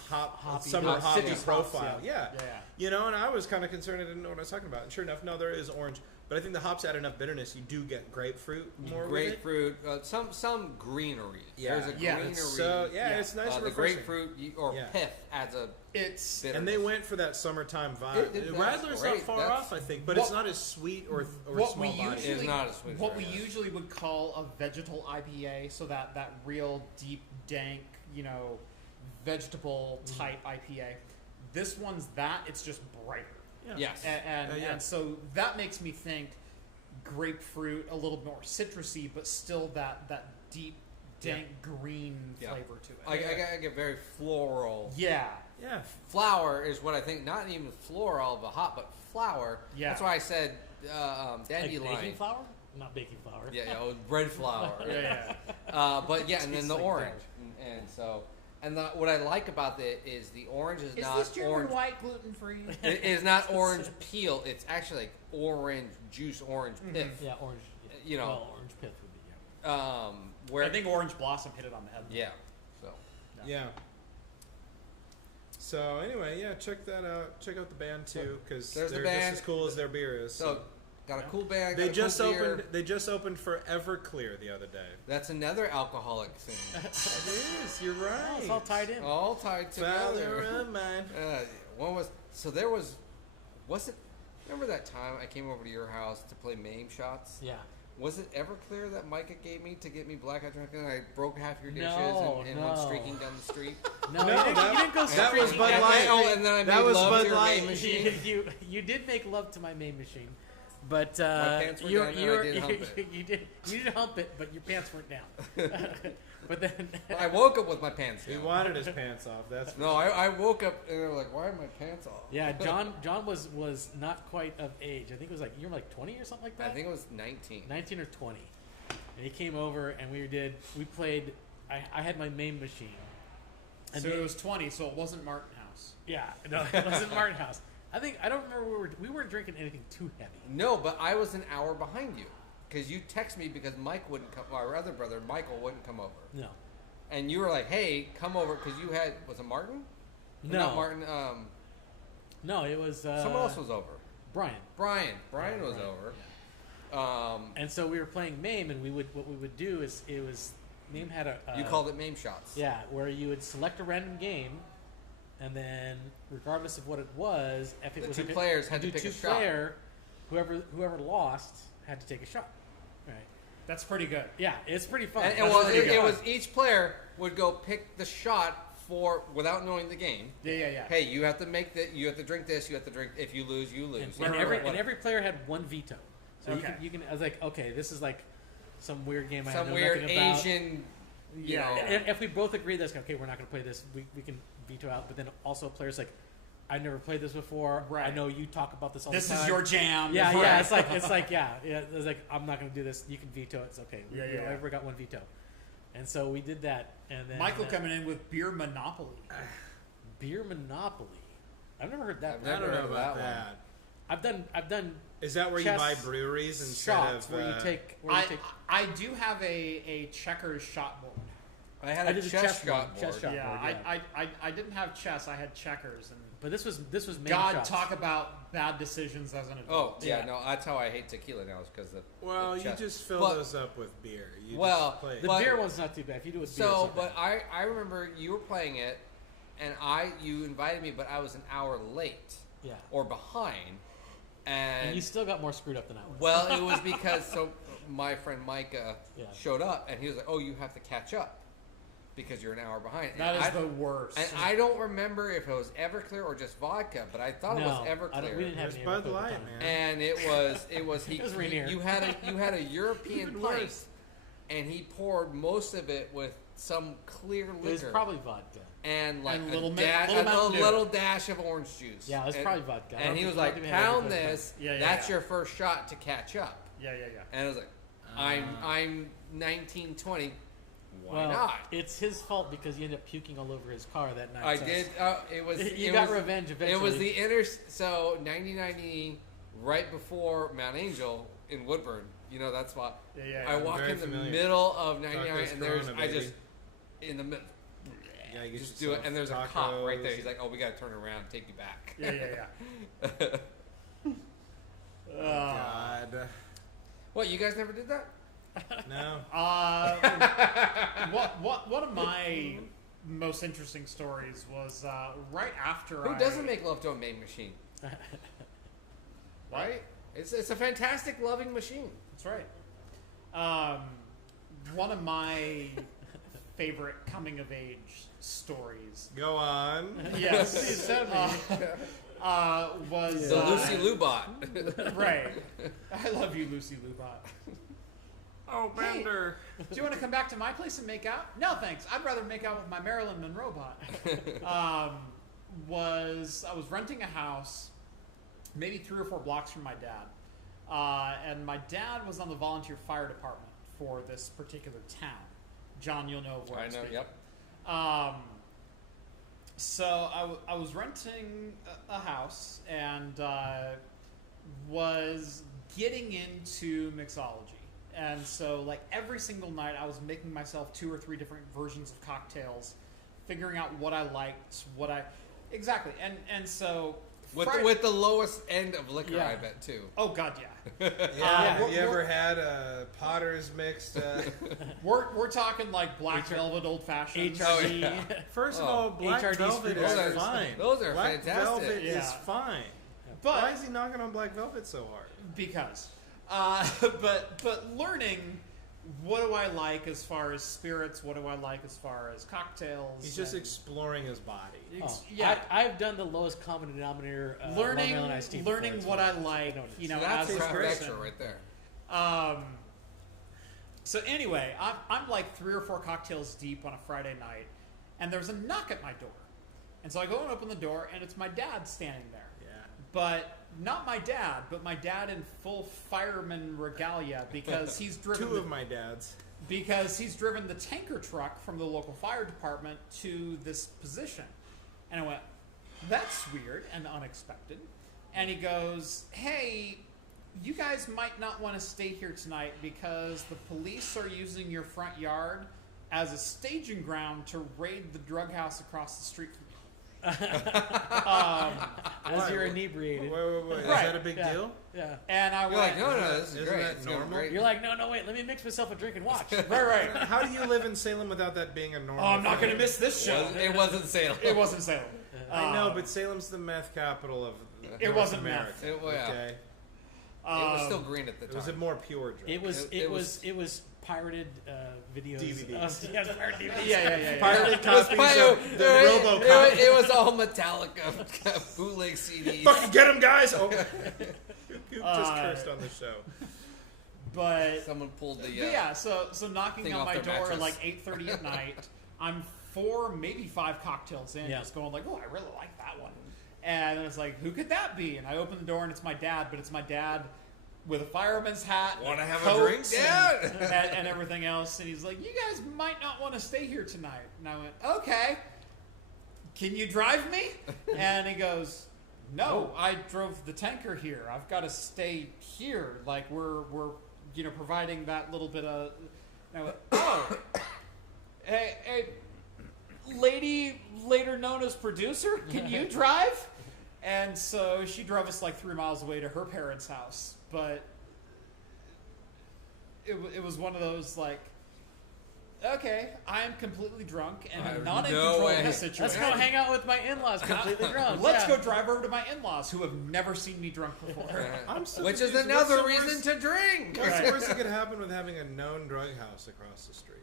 Hoppy- summer hoppy citrus profile? hops, Yeah. Yeah. You know, and I was kind of concerned I didn't know what I was talking about. And sure enough, no, there is orange, but I think the hops add enough bitterness. You do get grapefruit more with it. Grapefruit, some greenery. Yeah. There's a Yeah. greenery. So yeah, it's nice. the refreshing. grapefruit or Yeah. pith adds a It's bitterness. And they went for that summertime vibe. That's Radler's not great. far That's- off, I think, but what- it's not as sweet or what small we bodied. usually It's not as sweet as what we Radler. usually would call a vegetal IPA. So that real deep, dank, vegetable type IPA. This one's that. It's just brighter. Yes. And so that makes me think grapefruit, a little more citrusy, but still that deep, dank green Yeah. flavor to it. I get very floral. Yeah. Yeah. Flower is what I think. Not even floral of a hop, but flower. Yeah. That's why I said Like dandelion. baking flour? Not baking flour. Yeah, bread flour. Yeah. But yeah, and then Tastes the like orange, and so, and what I like about it is the orange is not orange. white gluten free? It is not orange peel. It's actually like orange juice, orange pith. Yeah, orange. You know. well, orange pith would be Where I think Orange Blossom hit it on the head. yeah. So Yeah. So anyway, yeah, check that out. Check out the band too, because There's the they're band. just as cool as their beer is. so got a cool bag. they got a cool just beer. opened. They just opened for Everclear the other day. That's another alcoholic thing. It is. You're Oh, right. it's all tied in. All tied Father together. of mine. One was was it? Remember that time I came over to your house to play MAME shots? Yeah. Was it Everclear that Micah gave me to get me blackout drunk and I broke half your dishes No, and went no. streaking down the street? No, No, you didn't go that was streaking. Bud And Light. then- and then I That made was love Bud to your Light. MAME machine. you did make love to my main machine, but pants were you down and I did hump it. you did hump it, but your pants weren't down. But then I woke up with my pants He down. wanted his pants off. That's No, I woke up and they were like, "Why are my pants off?" yeah, John was not quite of age. I think it was like you were like 20 or something like that. I think it was 19. 19 or 20. And he came over and we played. I had my main machine. And So they- it was 20, so it wasn't Martin House. yeah, no, it wasn't Martin House. I don't remember we weren't drinking anything too heavy. No, but I was an hour behind you because you text me because Mike wouldn't come. Our other brother Michael wouldn't come over, No, and you were like, "Hey, come over," because you had was it Martin? Or No. not Martin. no, it was Someone else was over. Brian. Brian was Brian, over. yeah. And so we were playing MAME, and what we would do is MAME had a You called it MAME shots. yeah, where you would select a random game, and then regardless of what it was, if it The was two like players had to do pick a two shot. player, whoever lost had to take a shot. Right? That's pretty good. Yeah, it's pretty fun. And That's well, pretty it good. was each player would go pick the shot for without knowing the game. Yeah. Hey, you have to make that. You have to drink this. You have to drink. If you lose, you lose. And every player had one veto. So Okay. you can. I was like, okay, this is like some weird game. I Some know weird nothing about. Asian. You know. If we both agree that's okay, we're not going to play this. We can veto out. But then also players like, I never played this before. Right. I know you talk about this all This the time. is your jam. Yeah, Right. yeah. It's like yeah. It's like I'm not going to do this. You can veto it. It's okay. We ever got one veto, and so we did that. And then Michael coming in with beer monopoly. beer monopoly. I've never heard that. I've never heard of that one. I've done. Is that where you chess buy breweries instead shots of where you take? I do have a checkers shot board. I had I a did the chess chess shot one, chess board. shot. Yeah, I didn't have chess. I had checkers, and But this was main God, shots. talk about bad decisions as an Oh adult. yeah, no, that's how I hate tequila now. Is because of Well, the you chess. just fill But- those up with beer. You Well, just play. The But- beer one's not too bad. If you do it with beer, So, it's not but bad. I remember you were playing it, and you invited me, but I was an hour late Yeah. or behind, And you still got more screwed up than I was. well, it was because my friend Micah Yeah. showed up, and he was like, "Oh, you have to catch up because you're an hour behind." And That is I, the worst. And I don't remember if it was Everclear or just vodka, but I thought it was Everclear. we didn't have There's any Bud Everclear at Light, the time. man. And it was It was Rainier. you had a European Even pint, worse. and he poured most of it with some clear It was liquor probably vodka. and like And a little little Mountain Dew. dash of orange juice. Yeah, it was and, probably vodka. I And don't he was think- I don't like, think we had "Pound Everclear at the this. Yeah, yeah, That's yeah. your first shot to catch up." yeah. And I was like, "I'm 19, 20. Why Well, not?" it's his fault because you ended up puking all over his car that night. I so did. It was. You it got was, revenge It eventually. was the so 9090 right before Mount Angel in Woodburn. You know that's why. Yeah. I walk very in the familiar. middle of 99 Tacos and there's Corona, I baby. just in the middle. Yeah, you get Just do it, yourself and there's a cop right there. tacos. He's like, "Oh, we got to turn around, and take you back." Yeah. God. What? You guys never did that? No. One of my most interesting stories was right after Who doesn't make love to a maid machine? What? Right? It's a fantastic loving machine. That's right. One of my favorite coming of age stories. Go on. Yes. Was The Lucy Lubot. right? I love you, Lucy Lubot. Oh, Bender. Do you want to come back to my place and make out? No, thanks. I'd rather make out with my Marilyn Monroe bot. I was renting a house, maybe 3 or 4 blocks from my dad, and my dad was on the volunteer fire department for this particular town. John, you'll know where I I'm know. speaking. Yep. So I was renting a house and was getting into mixology. And so, like, every single night I was making myself 2 or 3 different versions of cocktails, figuring out what I liked, Exactly. And so... With the lowest end of liquor, Yeah. I bet, too. Oh, God, yeah. Yeah, we're- you ever had Potter's mixed? We're talking, like, Black Velvet old-fashioned. HRD. yeah. First of Oh. all, Black HRD Velvet Those is are- fine. those are Black fantastic. Velvet Yeah. is fine. But... Why is he knocking on Black Velvet so hard? Because. But learning what do I like as far as spirits, what do I like as far as cocktails. He's just and exploring his body. yeah. I've done the lowest common denominator. learning Long Island iced tea before. learning It's what fun. I like, noticed. you know, So that's as a craft person. extra right there. So anyway, I'm like 3 or 4 cocktails deep on a Friday night, and there's a knock at my door. And so I go and open the door, and it's my dad standing there. Yeah. But not my dad, but my dad in full fireman regalia because he's driven 2 of my dads. because he's driven the tanker truck from the local fire department to this position. And I went, that's weird and unexpected. And he goes, hey, you guys might not want to stay here tonight because the police are using your front yard as a staging ground to raid the drug house across the street from you. As you're inebriated. Wait. Is Right. that a big Yeah. deal? Yeah. And I You're went, like, no, this is Isn't great. that It's going normal? great. You're like, no, wait, let me mix myself a drink and watch. right. How do you live in Salem without that being a normal Oh, I'm not thing? going to miss this show. It wasn't Salem. It wasn't Salem. I know, but Salem's the meth capital of It North wasn't America. meth. Yeah. Okay. It was still green at the time. It was a more pure drug. It was It was pirated videos. DVDs. Yeah, pirated DVDs. Yeah. Pirated copies of the it, RoboCop. it was all Metallica bootleg CDs. Fucking get him, guys! Oh. Coop just cursed on the show. But Someone pulled the. so knocking thing on off my their door at mattress. like 8:30 at night. I'm 4, maybe 5 cocktails in, Yeah. just going like, oh, I really like that one. And it's like, who could that be? And I open the door and it's my dad, but it's my dad with a fireman's hat. Wanna and have a drink, coats Dad? and everything else. And he's like, you guys might not want to stay here tonight. And I went, okay. Can you drive me? And he goes, no, I drove the tanker here. I've got to stay here. Like we're providing that little bit of. And I went, oh, hey, lady, later known as producer, can you drive? And so she drove us like 3 miles away to her parents' house. But it was one of those like, okay, I'm completely drunk and I'm not in no control way. of this situation. Let's go hang out with my in-laws completely drunk. Let's Yeah. go drive over to my in-laws who have never seen me drunk before. I'm so Which is confused. another What's the reason worst- to drink. What's Right. the worst that could happen with having a known drug house across the street?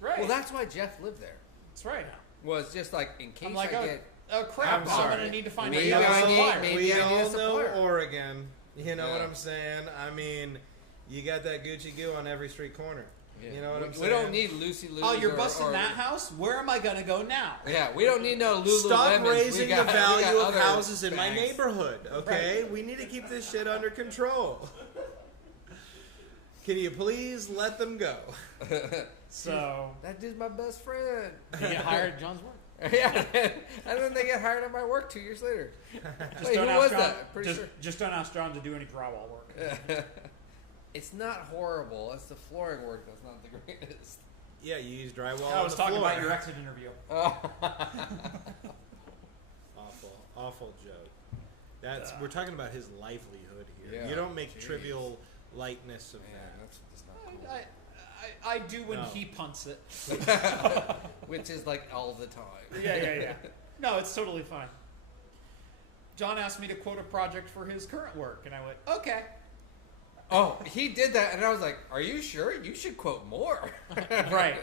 Right. Well, that's why Jeff lived there. that's right. Was just like in case I'm like, I oh, get. crap, I'm I'm sorry. going to need to find Maybe another I need- supplier. maybe we I need a all know supplier. Oregon. You know what Yeah. I'm saying? I mean, you got that Gucci goo on every street corner. You know what I'm saying? We don't need Lucy Lou's. Oh, you're or- busting or- that house? Where am I going to go now? Yeah, we don't need no Lululemons. Stop raising We got- the we got value of other houses in my bags. neighborhood, okay? We need to keep this shit under control. Can you please let them go? So, That dude's my best friend. You get hired at John's work. Yeah, and then they get hired at my work 2 years later. just Wait, don't who ask was John, that? Pretty sure. just don't ask John to do any drywall work. It's not horrible. It's the flooring work that's not the greatest. Yeah, you use drywall I on was the talking floor. about your exit interview. Awful joke. We're talking about his livelihood here. Yeah, You don't make jeez. trivial lightness of Man, that. that's just not cool. I do when No. he punts it. Which is like all the time. Yeah. No, it's totally fine. John asked me to quote a project for his current work, and I went, okay. Oh, he did that, and I was like, "Are you sure? You should quote more." Right.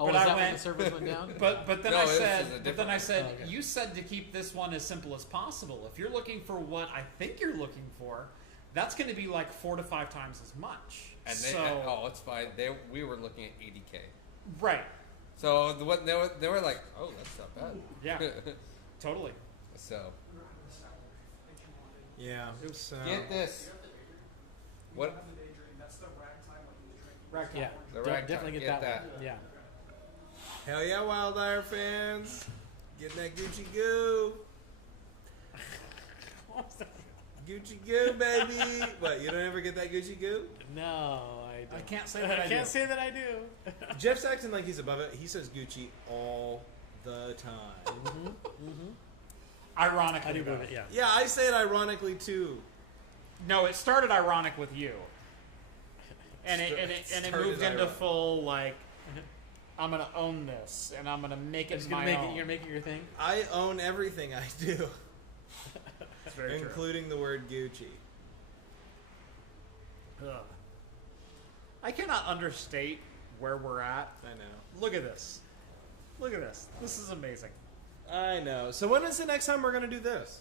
Oh, But is I that when went- the servers went down? But then No, I this is a said, different one. Oh, okay. you said to keep this one as simple as possible. If you're looking for what I think you're looking for, that's going to be like 4 to 5 times as much. And they, so, it's fine. We were looking at 80K. right. So what they were like, "Oh, that's not bad." Yeah. Totally. So Yeah. So, get this. What? The daydream. That's the ragtime when you drink. Ragtime. Yeah, The de- ragtime, definitely get get that. that. One. Yeah. hell yeah, Wildfire fans. Getting that Gucci goo. Gucci goo, baby. What, you don't ever get that Gucci goo? No, I don't. I can't say that I can't do. say that I do. Jeff's acting like he's above it. He says Gucci all the time. Ironically. I do though. believe it. Yeah. Yeah, I say it ironically too. No, it started ironic with you. And it Started moved into ironic. full, like, I'm going to own this, and I'm going to make it Just my gonna make own. it. You're gonna make it your thing. I own everything I do, That's very true. including the word Gucci. Ugh. I cannot understate where we're at. I know. Look at this. Look at this. This is amazing. I know. So when is the next time we're gonna do this?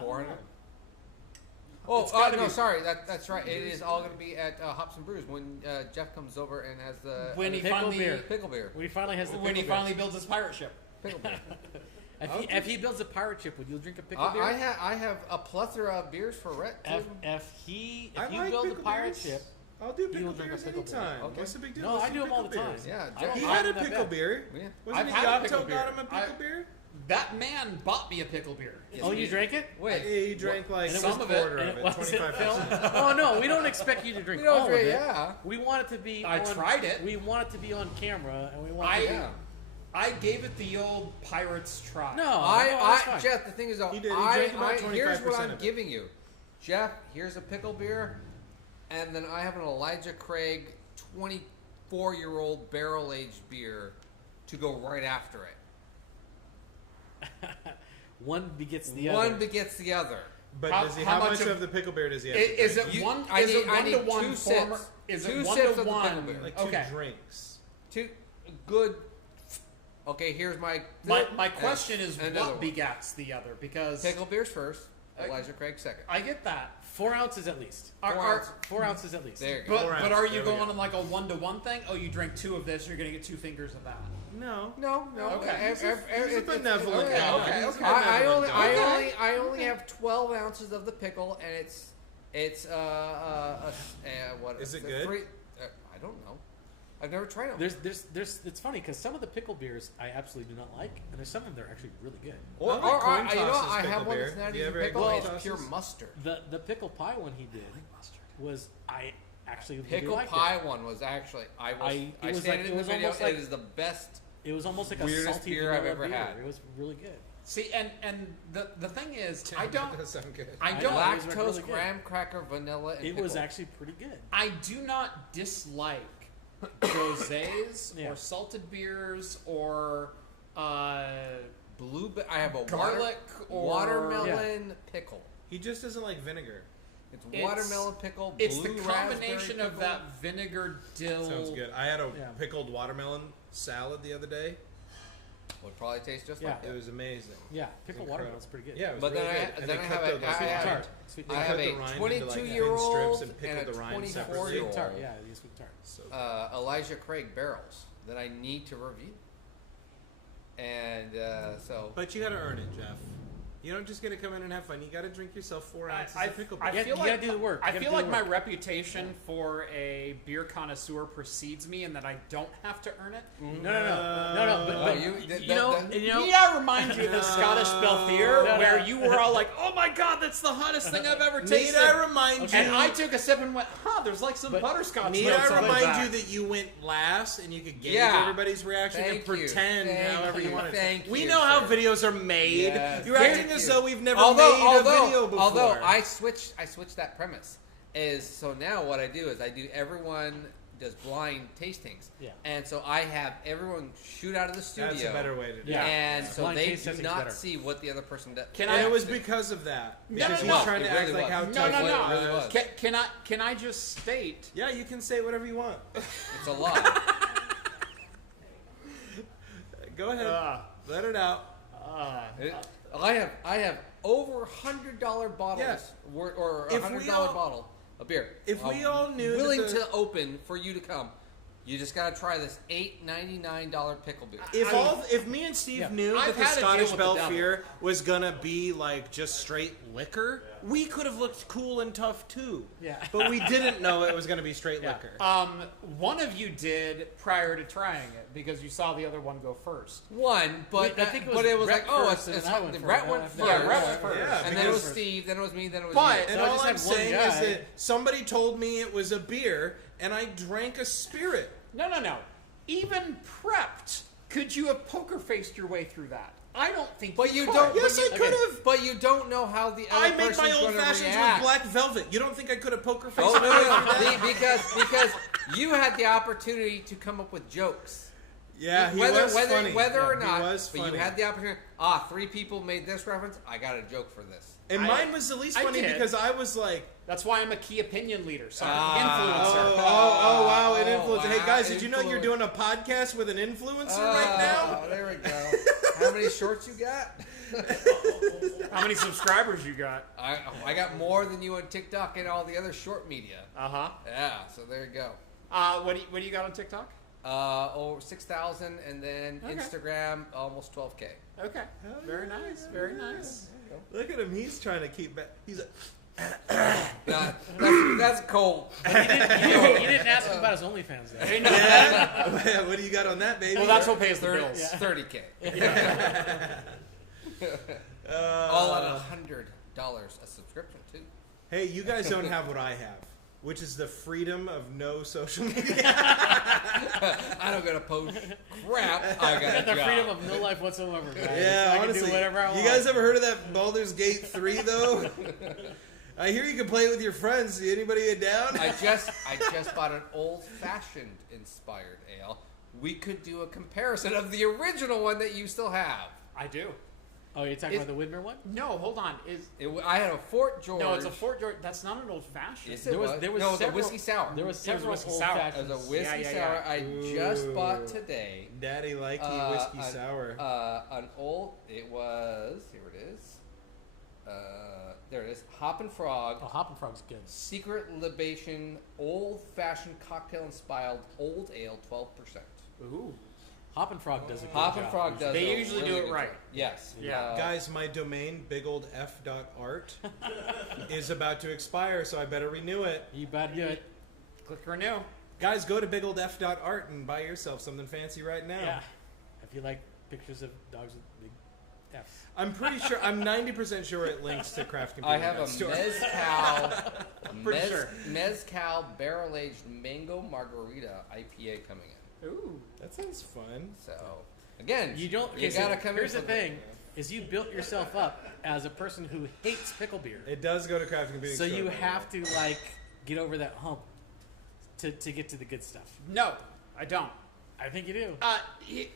400. Oh, It's gotta no, be- sorry. That's right. It is all going to be at Hops and Brews when Jeff comes over and has the When he Pickle finally beer. pickle beer. When he finally has the when he pickle beer. finally builds his pirate ship. Pickle beer. If he builds a pirate ship, would you drink a pickle beer? I have a plethora of beers for Rhett too. If I you like build a pickle pirate beers. ship, I'll do He pickle will drink a beers pickle beer. anytime. Okay. What's the big deal? no, Let's I do them all the pickle time. beers. Yeah, I Jeff- don't He mind had a that pickle bad. beer. Yeah. Wasn't I've it had a Yopto pickle got beer. him a pickle beer? That man bought me a pickle beer. Oh, you drank it? Wait. Yeah, he drank like And it some was- quarter and of it, it wasn't 25%. Oh no, we don't expect you to drink We don't all drink- of it. yeah. We want it to be. I tried it. We want it to be on camera, and we want. Yeah. I gave it the old pirates try. No, that's fine. Jeff, the thing is, though, He did. He drank about here's what 25% I'm of it. giving you. Jeff, here's a pickle beer, and then I have an Elijah Craig 24-year-old barrel-aged beer to go right after it. One begets the One other. begets the other. But how much of the pickle beer does he have? Is to it drink? one? I Is it need one to one two former? sips. Is Two it one sips to of the pickle one? beer. Like two Okay. drinks. Two good. Okay, here's my My question is another what one. begats the other? Because Pickle beers first. Elijah Craig second. I get that. 4 ounces at least. 4 ounces at least. There you go. But are you There we going go. on like a 1-to-1 thing? Oh, you drink 2 of this, you're gonna get 2 fingers of that. No. No. Okay. He's a benevolent okay, guy. okay, He's a okay. benevolent guy. I only have 12 ounces of the pickle, and it's what Is it the good? I don't know. I've never tried them. There's it's funny because some of the pickle beers I absolutely do not like, and there's some of them that are actually really good. Or I like coin you know, tosses I pickle have one beer. that's not Do you even ever eat pickle. coin It's tosses? pure mustard. The pickle pie one he did was I actually really Pickle liked pie it. one was actually I it was stated like- in it the was video. almost like- It is the best. It was almost like a Weirdest salty beer I've vanilla ever beer. had. It was really good. See, and the thing is, I That don't does sound good. I I don't know. It was Lactose, really good. graham cracker, vanilla, and It was pickle. actually pretty good. I do not dislike rosés Yeah. or salted beers or blue. I have a garlic or watermelon pickle. He just doesn't like vinegar. It's It's- watermelon pickle. It's the blue combination raspberry of that vinegar dill. Sounds good. I had a Yeah. pickled watermelon salad the other day. pickle. Would probably taste just Yeah. like It that. was amazing. Yeah, pickled Incredible. watermelon's pretty good. Yeah, it was But really then I- good. And then they I cut have the a- sweet I have- tart. Sweet I tart. have cut a the rind into, like, 22-year-old thin strips and pickled and a the rind separately. 24-year-old. Sweet tart. Yeah, the sweet tart. So Elijah Craig barrels that I need to review. And so But you got to earn it, Jeff. You don't just get to come in and have fun. You got to drink yourself 4 ounces of pickle beer. You feel gotta like do the work. I You gotta feel do like the my work. reputation for a beer connoisseur precedes me, and that I don't have to earn it. No. But Need I remind you of the Scottish Belfier, No. where you were all like, "Oh my god, that's the hottest thing I've ever Need tasted." I remind you? And I took a sip and went, "Huh, there's like some But butterscotch." Need notes I on the remind back." you that you went last and you could gauge Yeah. everybody's reaction and Thank you. pretend Thank however you you. want Thank We you, know how sir. videos are made. Yes. You're Thank acting as you. though we've never made a video before. Although I switched that premise is so now what I do is I do everyone does blind tastings. Yeah. And so I have everyone shoot out of the studio. That's a better way to do Yeah. it. And Yeah. so Blind they taste do testing's not better. see what the other person does. Can And I- it was because of that. No, Because no, he's no. trying to It act really like was. how No, tough no, it no. really was. Can I just state? Yeah, you can say whatever you want. It's a lie. Go ahead. Let it out. I have over $100 bottles Yes. or If $100 we all- bottle of beer. if we all knew that willing the- to open for you to come. You just gotta try this $8.99 pickle beer. If me and Steve Yeah. knew I've that the had a deal Scottish with the Belfier was gonna be like just straight liquor, we could have looked cool and tough too. Yeah. But we didn't know it was gonna be straight Yeah. liquor. One of you did prior to trying it because you saw the other one go first. One, but I think it was but it was Brett like, oh, first, it's and then I went first. Brett went Yeah, first. Brett went first. Yeah, and then it was because- Steve, then it was me, then it was But- you. And So I all just I'm had one saying guy. is that somebody told me it was a beer, and I drank a spirit. No. Even prepped, could you have poker faced your way through that? I don't think. But you could. don't. Yes, but I you, could have. But you don't know how the other I make person's my going old to fashions react. with black velvet. You don't think I could have poker faced Oh my way through no, that? because you had the opportunity to come up with jokes. Yeah, he whether was whether funny. whether or He not, was but you funny. had the opportunity. 3 people made this reference. I got a joke for this. And mine was the least I funny did. because I was like, That's why I'm a key opinion leader, so oh, influencer. wow, an influencer. Hey wow, guys, did you know you're influence. doing a podcast with an influencer right now? There we go. How many shorts you got? How many subscribers you got? I got more than you on TikTok and all the other short media. Yeah, so there you go. What do you got on TikTok? Over 6,000, and then Okay. Instagram almost 12K. Okay, very nice, very nice. Look at him. He's trying to keep back. He's like, That's cold. He didn't ask him about his OnlyFans though. yeah? What do you got on that, baby? Well, that's what pays the bills. 30K. All at $100 a subscription too. Hey, you guys don't have what I have, which is the freedom of no social media. I don't gotta post crap. I got a The job. freedom of no life whatsoever, guys. Yeah, I can honestly. do whatever I want. You guys ever heard of that Baldur's Gate 3 though? I hear you can play it with your friends. Anybody down? I just bought an old-fashioned inspired ale. We could do a comparison of the original one that you still have. I do. Oh, you're talking about the Widmer one? No, hold on. I had a Fort George. No, it's a Fort George. That's not an old fashioned. Yes, There was no, it several, was a whiskey sour. There was several whiskey old sour. fashions. It was a whiskey Yeah. sour I just bought today. Daddy likey whiskey sour. An old. It was. Here it is. There it is. Hop and Frog. Oh, Hop and Frog's good. Secret Libation Old Fashioned Cocktail Inspired Old Ale 12%. Ooh. Hop and Frog does a good Hop job. and Frog does. They a usually really do it good right. job. Yes. Yeah. Guys, my domain, bigoldf.art, is about to expire, so I better renew it. You better do it. Click renew. Guys, go to bigoldf.art and buy yourself something fancy right now. Yeah. If you like pictures of dogs with big F's. I'm pretty sure, I'm 90% sure it links to Craft Computer. I have a Store. Mezcal, sure. Mezcal Barrel Aged Mango Margarita IPA coming in. Ooh. That sounds fun. So again, You don't. You okay, gotta so come. Here's in the with thing: is you built yourself up as a person who hates pickle beer, It does go to Craft Computer so Store. you have to like get over that hump to get to the good stuff. No, I don't. I think you do.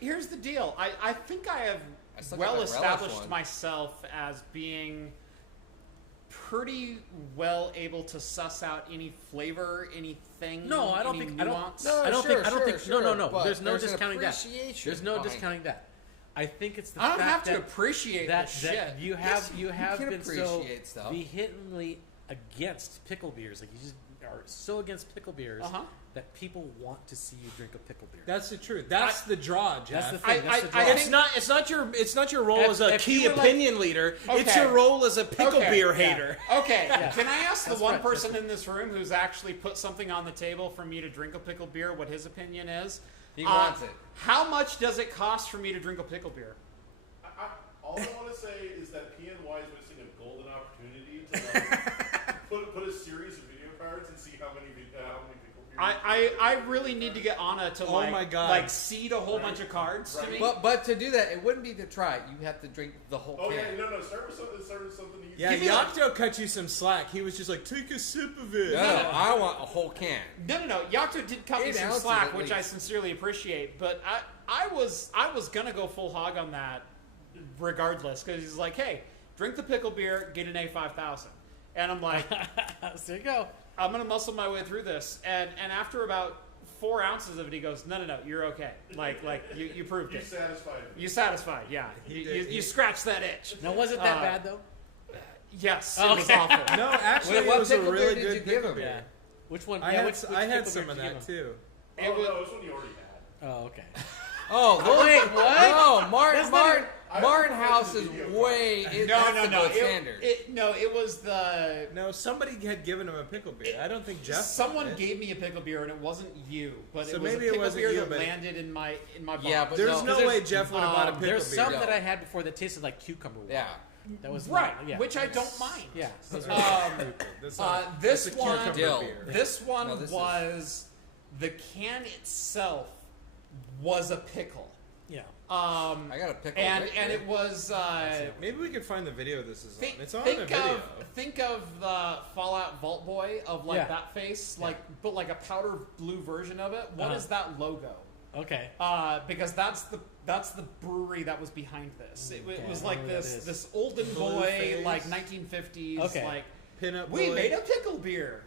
Here's the deal. I think I have I still got that well relish established one. myself as being pretty well able to suss out any flavor, anything. No, I don't any think. I don't. nuance. No, I don't sure, think. I don't sure, think. sure, no. but There's no there's an discounting that. appreciation There's no behind discounting that. I think it's the I don't fact have to that appreciate that, this that shit. you have you have can been so appreciate stuff. vehemently against pickle beers. Like you just are so against pickle beers that people want to see you drink a pickle beer. That's the truth. That's the draw, Jeff. That's the thing. That's the I draw. think- It's not your role If- as a if key you were like- opinion leader. It's Okay. your role as a pickle Okay. beer Yeah. hater. Okay, Yeah. can I ask the That's one right. person in this room who's actually put something on the table for me to drink a pickle beer what his opinion is? He wants it. How much does it cost for me to drink a pickle beer? All I want to say is that PNY is missing a golden opportunity to put a series of video cards and see how many pickle beers. I really need to get Anna to my God. like seed a whole bunch of cards to me. But to do that, it wouldn't be to try it. You have to drink the whole Oh can. yeah, no. Start with something. You Yeah, Give me Yakto cut you some slack. He was just like, take a sip of it. No, I want a whole can. No. Yato did cut me 8 some ounces slack, at which I least. sincerely appreciate. But I was gonna go full hog on that, regardless, because he's like, hey, drink the pickle beer, get an A5000, and I'm like, There you go. I'm gonna muscle my way through this, and after about 4 ounces of it, he goes, no, you're okay. Like you proved You it. satisfied me. You satisfied, yeah. You scratched that itch. Now, was it that bad though? Yes, it was awful. No, actually, What it was a pickle really beer did good you give pickle him? beer. Yeah. Which one? I yeah, had, which I had pickle some beer of did you that give him? too. It was, No, this one you already had. Oh, okay. Oh, those, wait, what? No, Martin I House is remember the video way. no. That's the gold standard. It was the. No, somebody had given him a pickle beer. I don't think Jeff. Someone did. gave me a pickle beer, and it wasn't you, but So it was maybe a it pickle wasn't beer you, that but- landed in my box. Yeah, but There's no, no way Jeff would have bought a pickle There's beer. some that I had before that tasted like cucumber water. Yeah. That was right, not- yeah. which I don't mind. Yeah. Those are- That's not- This that's a one, cucumber Dill. beer. this one No, this was the can itself was a pickle. yeah. I got a pickle. And right and there. it was Maybe we could find the video this is on. It's on think the video. think of the Fallout Vault Boy of like Yeah. that face, but like a powder blue version of it. What is that logo? Okay. Because that's the brewery that was behind this. It was I like know what that this is. olden Blue boy, face. like 1950s, Okay. like Pinup we boy. made a pickle beer,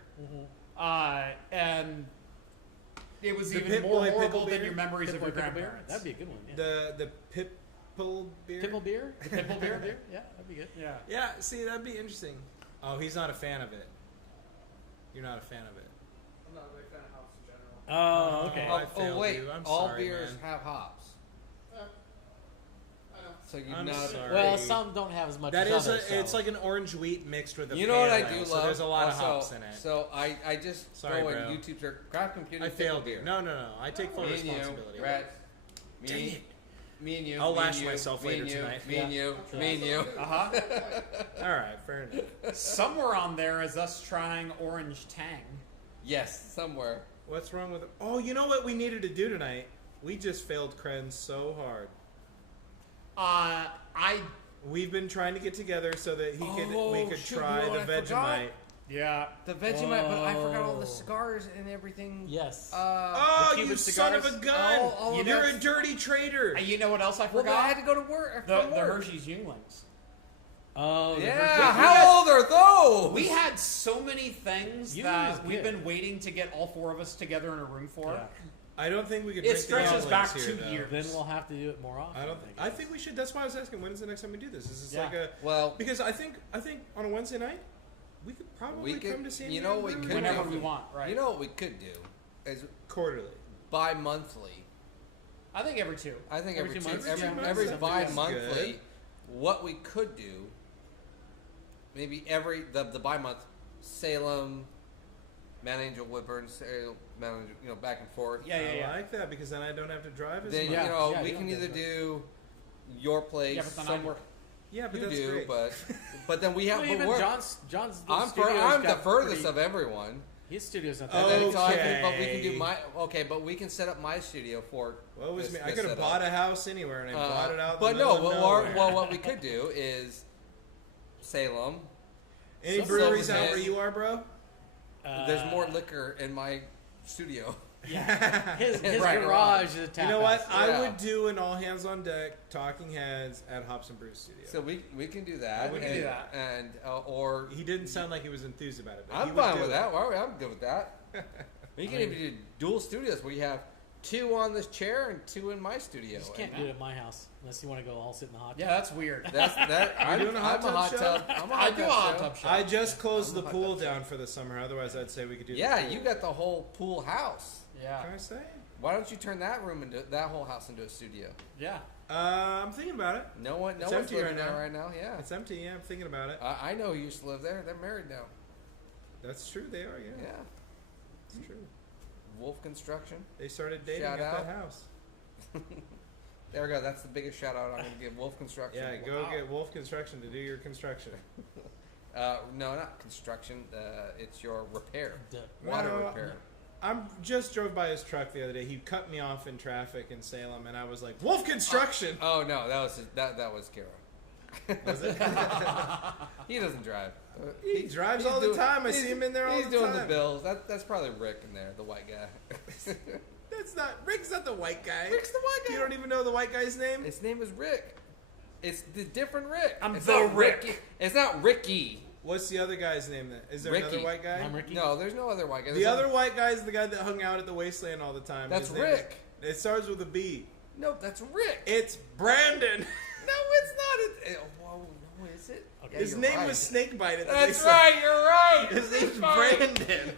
and it was The even Pit more Boy horrible pickle than beer? your memories of your Pickle beer? grandparents. That'd be a good one. Yeah. The Pipple beer. Pickle beer? Pickle beer? Yeah, that'd be good. Yeah. Yeah, see, that'd be interesting. Oh, he's not a fan of it. You're not a fan of it. I'm not a big fan of hops in general. Oh, okay. I failed wait, you. I'm all sorry, beers man. have hops. I know. So you I'm know. sorry. Well, some don't have as much That as is others. it's so- like an orange wheat mixed with a You know what I pale do ale, love? So there's a lot of Also, hops in it. So I just Sorry, go on bro. YouTube search craft computing I pickle failed beer. you. No. I take full Me and you, responsibility. Brett. Dang Me, it. me and you. I'll me and lash you, myself me later and you, tonight. Me and you. Me and you. Uh-huh. All right, fair enough. Somewhere on there is us trying Orange Tang. Yes, somewhere. What's wrong with it? Oh, you know what we needed to do tonight? We just failed Kren so hard. We've been trying to get together so that we could shoot, try you know the what I forgot? Vegemite. Yeah. The Vegemite, but I forgot all the cigars and everything. Yes. Oh, The you Cuban son of a cigars? gun! All of You're that- a dirty traitor. You know what else I Well, forgot? I had to go to work. the from work. Hershey's Younglings. Oh, the Yeah, Hershey's. how old are those? We had so many things You that was we've good. been waiting to get all four of us together in a room for. Yeah. I don't think we could. It drink the stretches Younglings back here, 2 though. years. Then we'll have to do it more often. I think we should. That's why I was asking. When is the next time we do this? Is this Yeah. like a Well, because I think on a Wednesday night we could probably we could. come to San You Diego know, we Brewery. could Whenever do- we want, right? You know what we could do is quarterly. bi-monthly. I think every 2. I think Every every 2 two, months? every, Yeah, every that's bi-monthly. good. What we could do, maybe every the bi-month, Salem, Mount Angel, Woodburn, Salem, Mount Angel, back and forth. Yeah, yeah, yeah. I like that because then I don't have to drive as Then much. Yeah. we you can don't either get do your place Yeah, but then I somewhere. work. Yeah, but You that's do, great. but then we have. Well, but even we're- John's. I'm studio's the got furthest pretty- of everyone. His studio's not And that. then, big. so I can, but we can do Okay. my but we can set up my studio for. What was this- me? I this could have setup. bought a house anywhere and I bought it out. But in the no, middle of well, nowhere. what we could do is Salem. Any some breweries out Silverhead. where you are, bro? There's more liquor in my studio. Yeah. His Right, garage is a tap You know what? house. I Yeah. would do an all hands on deck Talking Heads at Hops and Brew Studio. So we can do that. We can and, do that. and or he didn't sound like he was enthused about it. But he I'm would fine do with it. that. I'm good with that. We can even do dual studios where you have 2 on this chair and 2 in my You studio. just can't do it at my house unless you want to go all sit in the hot tub. Yeah, that's weird. That's that. I'm doing a hot I'm tub a hot show? tub. I'm a I hot do a tub hot show. tub show. I just closed the I'm a hot pool tub down for the summer. Otherwise, I'd say we could do. Yeah, the pool. you got the whole pool house. Yeah. Can I say? Why don't you turn that room into that whole house into a studio? Yeah. I'm thinking about it. No one, no It's one's empty living right there now. right now. Yeah, It's empty. Yeah, I'm thinking about it. I know who used to live there. They're married now. That's true. They are. Yeah, Yeah, it's true. Wolf Construction. They started dating Shout at out. that house. There we go. That's the biggest shout out I'm going to give Wolf Construction. Yeah, go Wow. get Wolf Construction to do your construction. No, not construction. It's your repair, Duh. water No, repair. I'm just drove by his truck the other day. He cut me off in traffic in Salem, and I was like, "Wolf Construction." Oh no, that was Kara. Was it? He doesn't drive. He drives he's all the doing- time. I he's- see him in there all He's the doing time. the bills. That's probably Rick in there, the white guy. That's not Rick's not the white guy. Rick's the white guy. You don't even know the white guy's name. His name is Rick. It's the different Rick. I'm It's the not Rick. Ricky. It's not Ricky. What's the other guy's name? Then is there Ricky. another white guy? I'm Ricky. No, there's no other white guy. The other white guy is the guy that hung out at the wasteland all the time. That's His name is- Rick. It starts with a B. No, that's Rick. It's Brandon. No, it's not. Whoa, no, is it? Yeah, His you're name right. was Snakebite at the That's wasteland. right. You're right. His name's That's right. Brandon.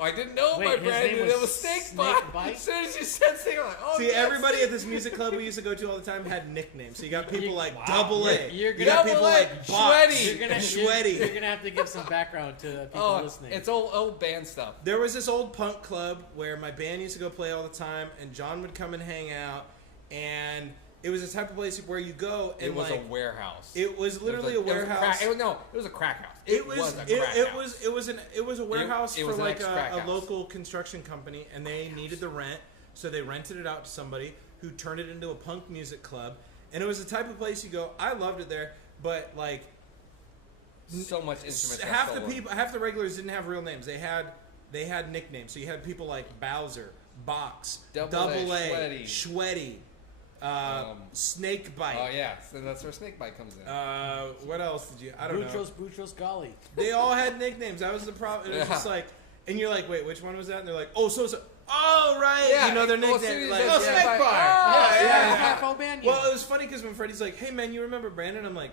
I didn't know Wait, my his Brandon. name It was was Snake Snakebite? Bite. As soon as you said Snake, I'm like, oh, See, yeah, everybody Snake- at this music club we used to go to all the time had nicknames. So you got people like Wow. Double A. You're You gonna- got people Double A, like Box. Schweddy. You're gonna Schweddy. You're gonna have to give some background to people Oh, listening. it's old band stuff. There was this old punk club where my band used to go play all the time, and John would come and hang out, and it was the type of place where you go and It was like a warehouse. it was literally It a was warehouse. It was a crack house. It was a it, crack it house. was a warehouse it for was an like ex-crack a house. local construction company, and they needed the rent, so they rented it out to somebody who turned it into a punk music club, and it was the type of place you go. I loved it there, but like so much instruments. got half the stolen. people, half the regulars didn't have real names. They had nicknames. So you had people like Bowser, Box, Double A, A, Schweddy, Snakebite. Oh yeah, so that's where Snakebite comes in. What else did you? I don't know. Boutros Golly. They all had nicknames. That was the problem. It was just like, and you're like, wait, which one was that? And they're like, oh, so. Oh right, Yeah, you know their well, nicknames. as Like, soon as you yeah. said Snakebite. Yeah, yeah. Half old band. Well, it was funny because when Freddie's like, hey man, you remember Brandon? I'm like,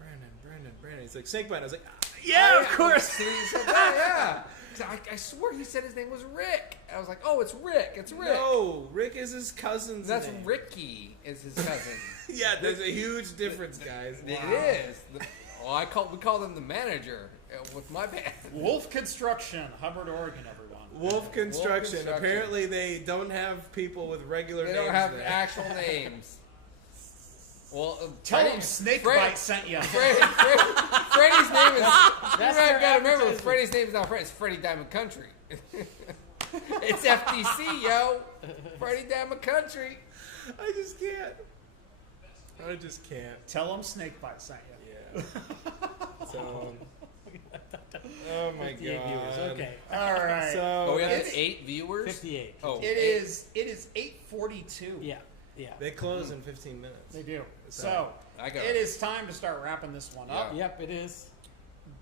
Brandon. He's like, Snakebite. I was like, yeah, of course. See, he said that, yeah. I swear he said his name was Rick. I was like, oh, it's Rick. It's Rick. No, Rick is his cousin's That's name. Ricky is his cousin. Yeah, there's a huge difference, guys. It is. We call them the manager with my band. Wolf Construction, Hubbard, Oregon, everyone. Wolf Construction. Construction. Apparently, they don't have people with regular They names. don't have there. actual names. Well, Tell them Snakebite sent you. Freddie's name is. That's You their gotta remember, advertisement. Freddie's name is not Freddie. It's Freddie Diamond Country. It's FTC, yo. Freddie Diamond Country. I just can't. I just can't. Tell them Snakebite sent you. Yeah. So Oh my 58 god. viewers. Okay. All right. So we have 8 viewers. 58. Oh, It is 8:42. Yeah. Yeah. they close in 15 minutes. They do. So, So I got it is time to start wrapping this one up. Yeah. Yep, it is.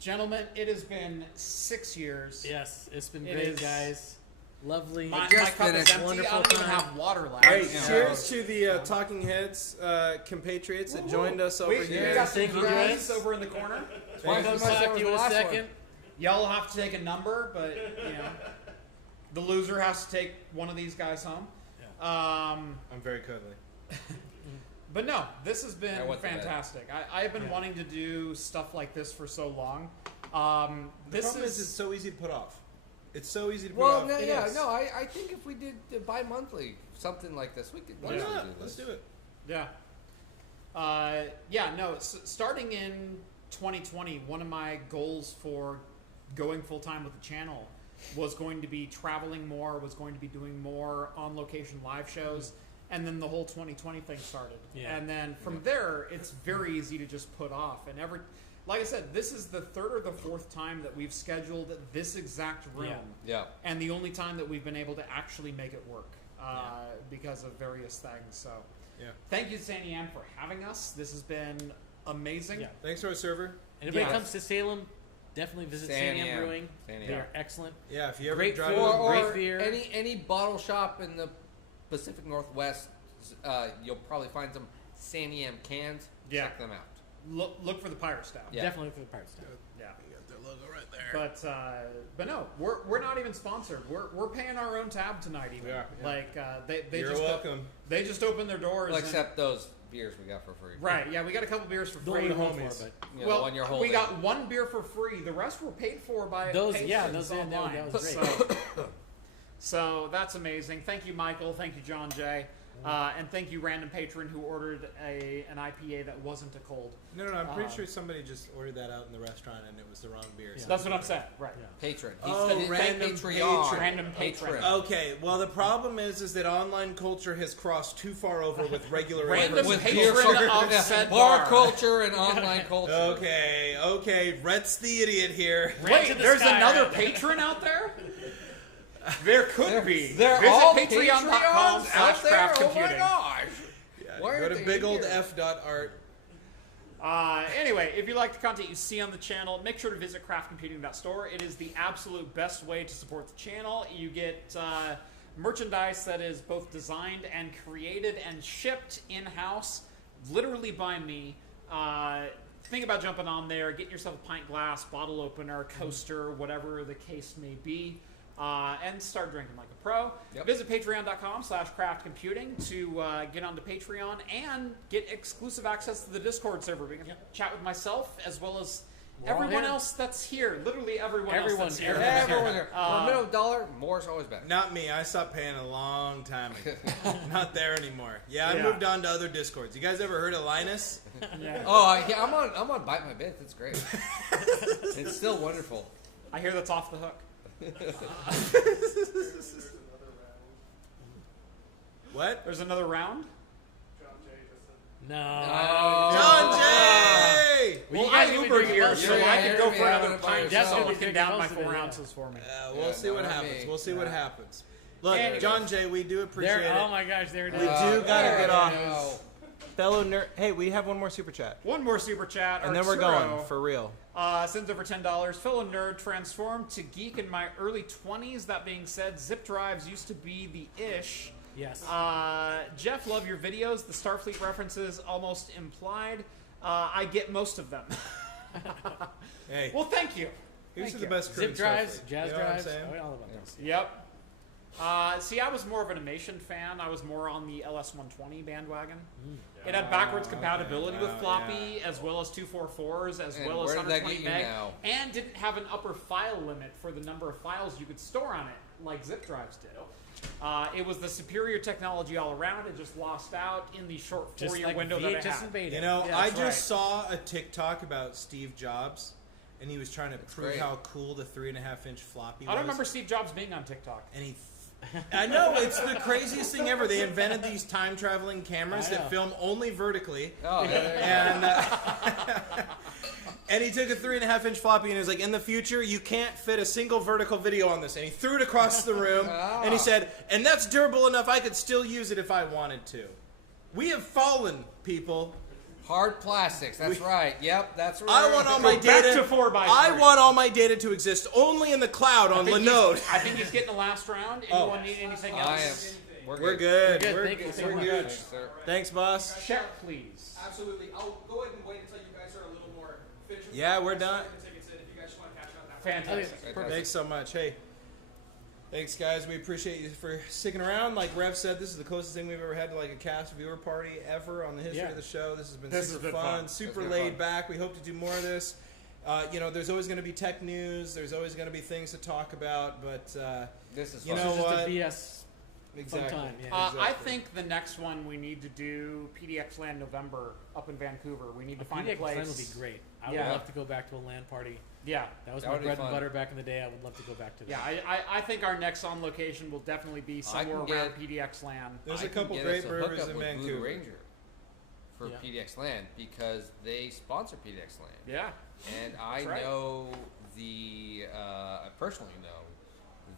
Gentlemen, it has been 6 years. Yes, it's been It great, is- guys. Lovely. My just cup is finished. empty. I Wonderful don't even time. have water left. Hey, Yeah. cheers to the Talking Heads compatriots that joined us over We here. got some Thank you, grapes guys. over in the corner. Twice We'll as much as talk to you in the a last second. one. Y'all have to take a number, but you know, the loser has to take one of these guys home. I'm very cuddly. But no, this has I been went to bed. fantastic. I have been wanting to do stuff like this for so long. The This problem is it's so easy to put off. It's so easy to put Well, off. no, It yeah, is. no. I think if we did bi-monthly something like this, we could. Why easily not? do Let's this. do it. Yeah. No, starting in 2020, one of my goals for going full-time with the channel was going to be traveling more, was going to be doing more on-location live shows, and then the whole 2020 thing started. Yeah. And then from there, it's very easy to just put off. And like I said, this is the third or the fourth time that we've scheduled this exact room. Yeah. And the only time that we've been able to actually make it work because of various things. So, Yeah. thank you, Santiam, for having us. This has been amazing. Yeah. Thanks to our server. And if it Yeah. comes to Salem, definitely visit Santiam Brewing. Santiam. They are excellent. Yeah, if you ever Great drive food. to Or Great beer. any bottle shop in the Pacific Northwest, you'll probably find some Santiam cans. Yeah. Check them out. Look for the pirate staff. Yeah. Definitely for the Pirate Stuff. Yeah. you got their logo right there. But no, we're not even sponsored. We're paying our own tab tonight. Even We are, yeah. like they You're just welcome. They just opened their doors. Well, and- except those beers we got for free. right. Yeah, we got a couple beers for Don't free. want to hold homies. for, but You know, Well, the one you're we holding. got one beer for free. The rest were paid for by those, patrons yeah, those online. that was great. So that's amazing. Thank you, Michael. Thank you, John Jay. And thank you, random patron who ordered an IPA that wasn't a cold. No, I'm pretty sure somebody just ordered that out in the restaurant and it was the wrong beer. Yeah. That's what I'm saying. Right. Yeah. Patron. Oh, He said random Patreon. patron. Random patron. Okay, well the problem is that online culture has crossed too far over with regular Random in-person With patron culture. of said bar bar. culture and online culture. Okay, Rhett's the idiot here. Wait, to the there's sky, another right? patron out there? There could be. They're Visit all patreon.com Patreons out there. Oh my /craftcomputing. gosh. Yeah, Why go aren't to they bigoldf.art. Anyway, if you like the content you see on the channel, make sure to visit craftcomputing.store. It is the absolute best way to support the channel. You get merchandise that is both designed and created and shipped in-house, literally by me. Think about jumping on there, getting yourself a pint glass, bottle opener, coaster, whatever the case may be, and start drinking like a pro. Yep. Visit patreon.com /craftcomputing to get onto Patreon and get exclusive access to the Discord server. We can chat with myself as well as We're all everyone here. else that's here. Literally everyone else Everyone, that's here. Everyone there. For a minimum dollar, more is always better. Not me. I stopped paying a long time ago. Not there anymore. Yeah, I Yeah. moved on to other Discords. You guys ever heard of Linus? Yeah. Oh, yeah, I'm on Bite My Bits. It's great. It's still wonderful. I hear that's off the hook. What? There's another round. No. John Jay! Well, you guys I can be Ubered drinking here, most so of it. I could go Yeah, for yeah, another yeah, pint. yeah, Just yeah. so can down my Most of it, 4 yeah. ounces for me. We'll Yeah, see no, what not happens. me. We'll see what Yeah. happens. Look, Anyway. John Jay, we do appreciate There, oh it. my gosh, there it is. We do gotta there get it off. is. Fellow nerd. Hey, we have one more super chat. One more super chat. And then we're going, for real. Sends over $10. Fellow nerd transformed to geek in my early 20s. That being said, zip drives used to be the ish. Yes. Jeff, love your videos. The Starfleet references almost implied. I get most of them. Hey, Well, thank you. here's thank the you. best crew Zip in drives, Starfleet. jazz You know what I'm drives, saying? all about those. Yep. See, I was more of an Animation fan. I was more on the LS120 bandwagon. It had backwards compatibility with Wow, floppy, yeah. as well as 244s, as And well as where did that 120 get you meg, now? and didn't have an upper file limit for the number of files you could store on it, like zip drives did. It was the superior technology all around. It just lost out in the short Just 4-year like window that it VHS had. and Beta. You know, Yeah, I that's just right. saw a TikTok about Steve Jobs, and he was trying to prove great. how cool the 3.5-inch floppy was. I don't remember Steve Jobs being on TikTok. And he, I know it's the craziest thing ever. They invented these time traveling cameras I know. that film only vertically, Oh, yeah, there you go. and And he took a 3.5-inch floppy and he was like, in the future, you can't fit a single vertical video on this. And he threw it across the room. And he said, and that's durable enough, I could still use it if I wanted to. We have fallen, people. Hard plastics. That's right. Yep, that's right. I want all my Back data. to 4x3. I want all my data to exist only in the cloud on Linode. I think he's getting the last round. Anyone need anything else? We're We're good. good. Thank you so much. good. Sir. Thanks, boss. Check, please. Absolutely. I'll go ahead and wait until you guys are a little more finished. Yeah, we're done. Tickets in if you guys just want to catch up. Fantastic. Perfect. Thanks so much. Hey, thanks, guys. We appreciate you for sticking around. Like Rev said, this is the closest thing we've ever had to like a cast viewer party ever on the history of the show. This has been super fun, super laid back. We hope to do more of this. There's always going to be tech news. There's always going to be things to talk about. But This is you fun. know Just what? a BS Exactly. fun time. Yeah. Exactly. I think the next one we need to do PDX Land November up in Vancouver. We need to find a PDX place. Land would be great. I would Yeah. love to go back to a LAN party. Yeah. That was That my would be bread and fun. butter back in the day. I would love to go back to that. Yeah, I think our next on location will definitely be somewhere can around get- PDX Land. There's I a can couple get great us a brewers hookup in with Blue Vancouver. Ranger for Yeah. PDX Land because they sponsor PDX Land. Yeah. And I That's right. know I personally know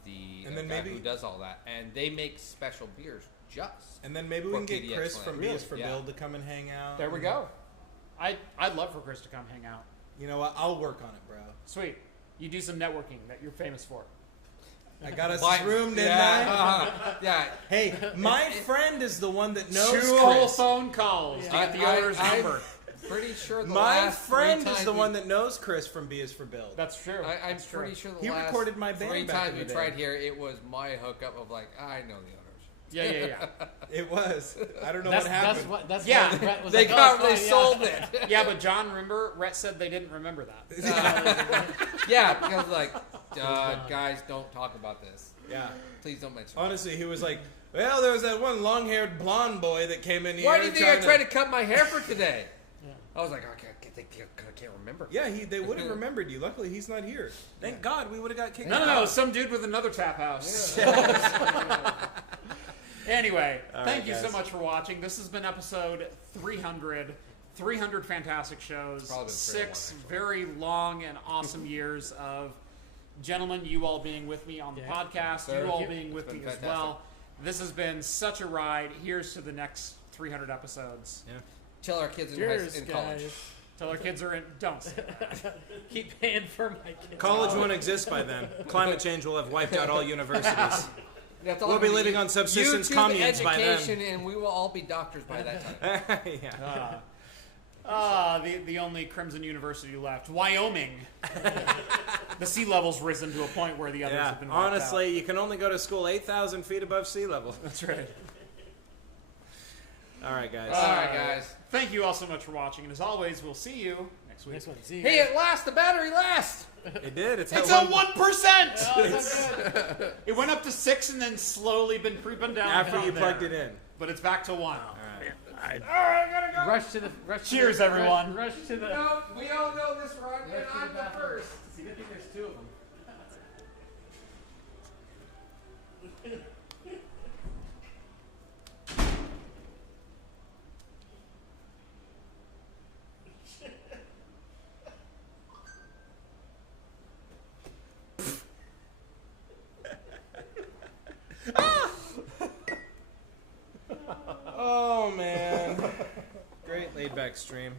the And then guy maybe- who does all that, and they make special beers just. And then maybe we For can get PDX Chris Land. from Really? BS for Yeah. Build to come and hang out. There we go. I'd love for Chris to come hang out. You know what? I'll work on it, bro. Sweet. You do some networking that you're famous for. I got us My- this room, didn't yeah, I? yeah. Hey, my friend is the one that knows Two whole Chris. phone calls to get the owner's number. Pretty sure the My last friend three is times the we- one that knows Chris from B is for Build. That's true. I'm That's true. pretty sure the He last recorded my band 3 back times in we the day. tried here, it was my hookup of like, I know the owners. Yeah. It was. I don't know That's what happened. that's Yeah. why Brett was They like, they sold it. Yeah, but John, remember, Rhett said they didn't remember that. Yeah, because like, guys, don't talk about this. Yeah. Please don't mention. Honestly, he was like, well, there was that one long-haired blonde boy that came in it. here. Why do you think I trying tried to cut my hair for today? Yeah. I was like, I can't remember. Yeah, they would have remembered you. Luckily, he's not here. Thank God we would have got kicked out. No, some dude with another tap house. Anyway, thank you so guys. much for watching. This has been episode 300. 300 fantastic shows. Probably been 6 301, very long and awesome years of gentlemen, you all being with me on the podcast, Sir. you all It's being with been me as fantastic. well. This has been such a ride. Here's to the next 300 episodes. Tell our kids in, Cheers, in college. guys. Till our kids are in. Don't say that. Keep paying for my kids. College won't exist by then. Climate change will have wiped out all universities. That's all We'll be we living need. on subsistence YouTube communes by then. education, and we will all be doctors by that time. Yeah. The only Crimson University left, Wyoming. The sea level's risen to a point where the others Yeah. have been wiped Honestly, you can only go to school 8,000 feet above sea level. out. That's right. All right, guys. All right, guys. Thank you all so much for watching, and as always, we'll see you next week. Next one. See you Hey, guys. at last, the battery lasts. It did. It's It's at a one- 1%. Oh, that's good. It went up to 6 and then slowly been creeping down. after down you there. plugged it in. But it's back to 1. All right. Rush to the. Rush Cheers, to the, everyone. Rush to the. No, we all know this run, and I'm the first. See, I think there's 2 of them. Oh, man. Great laid back stream.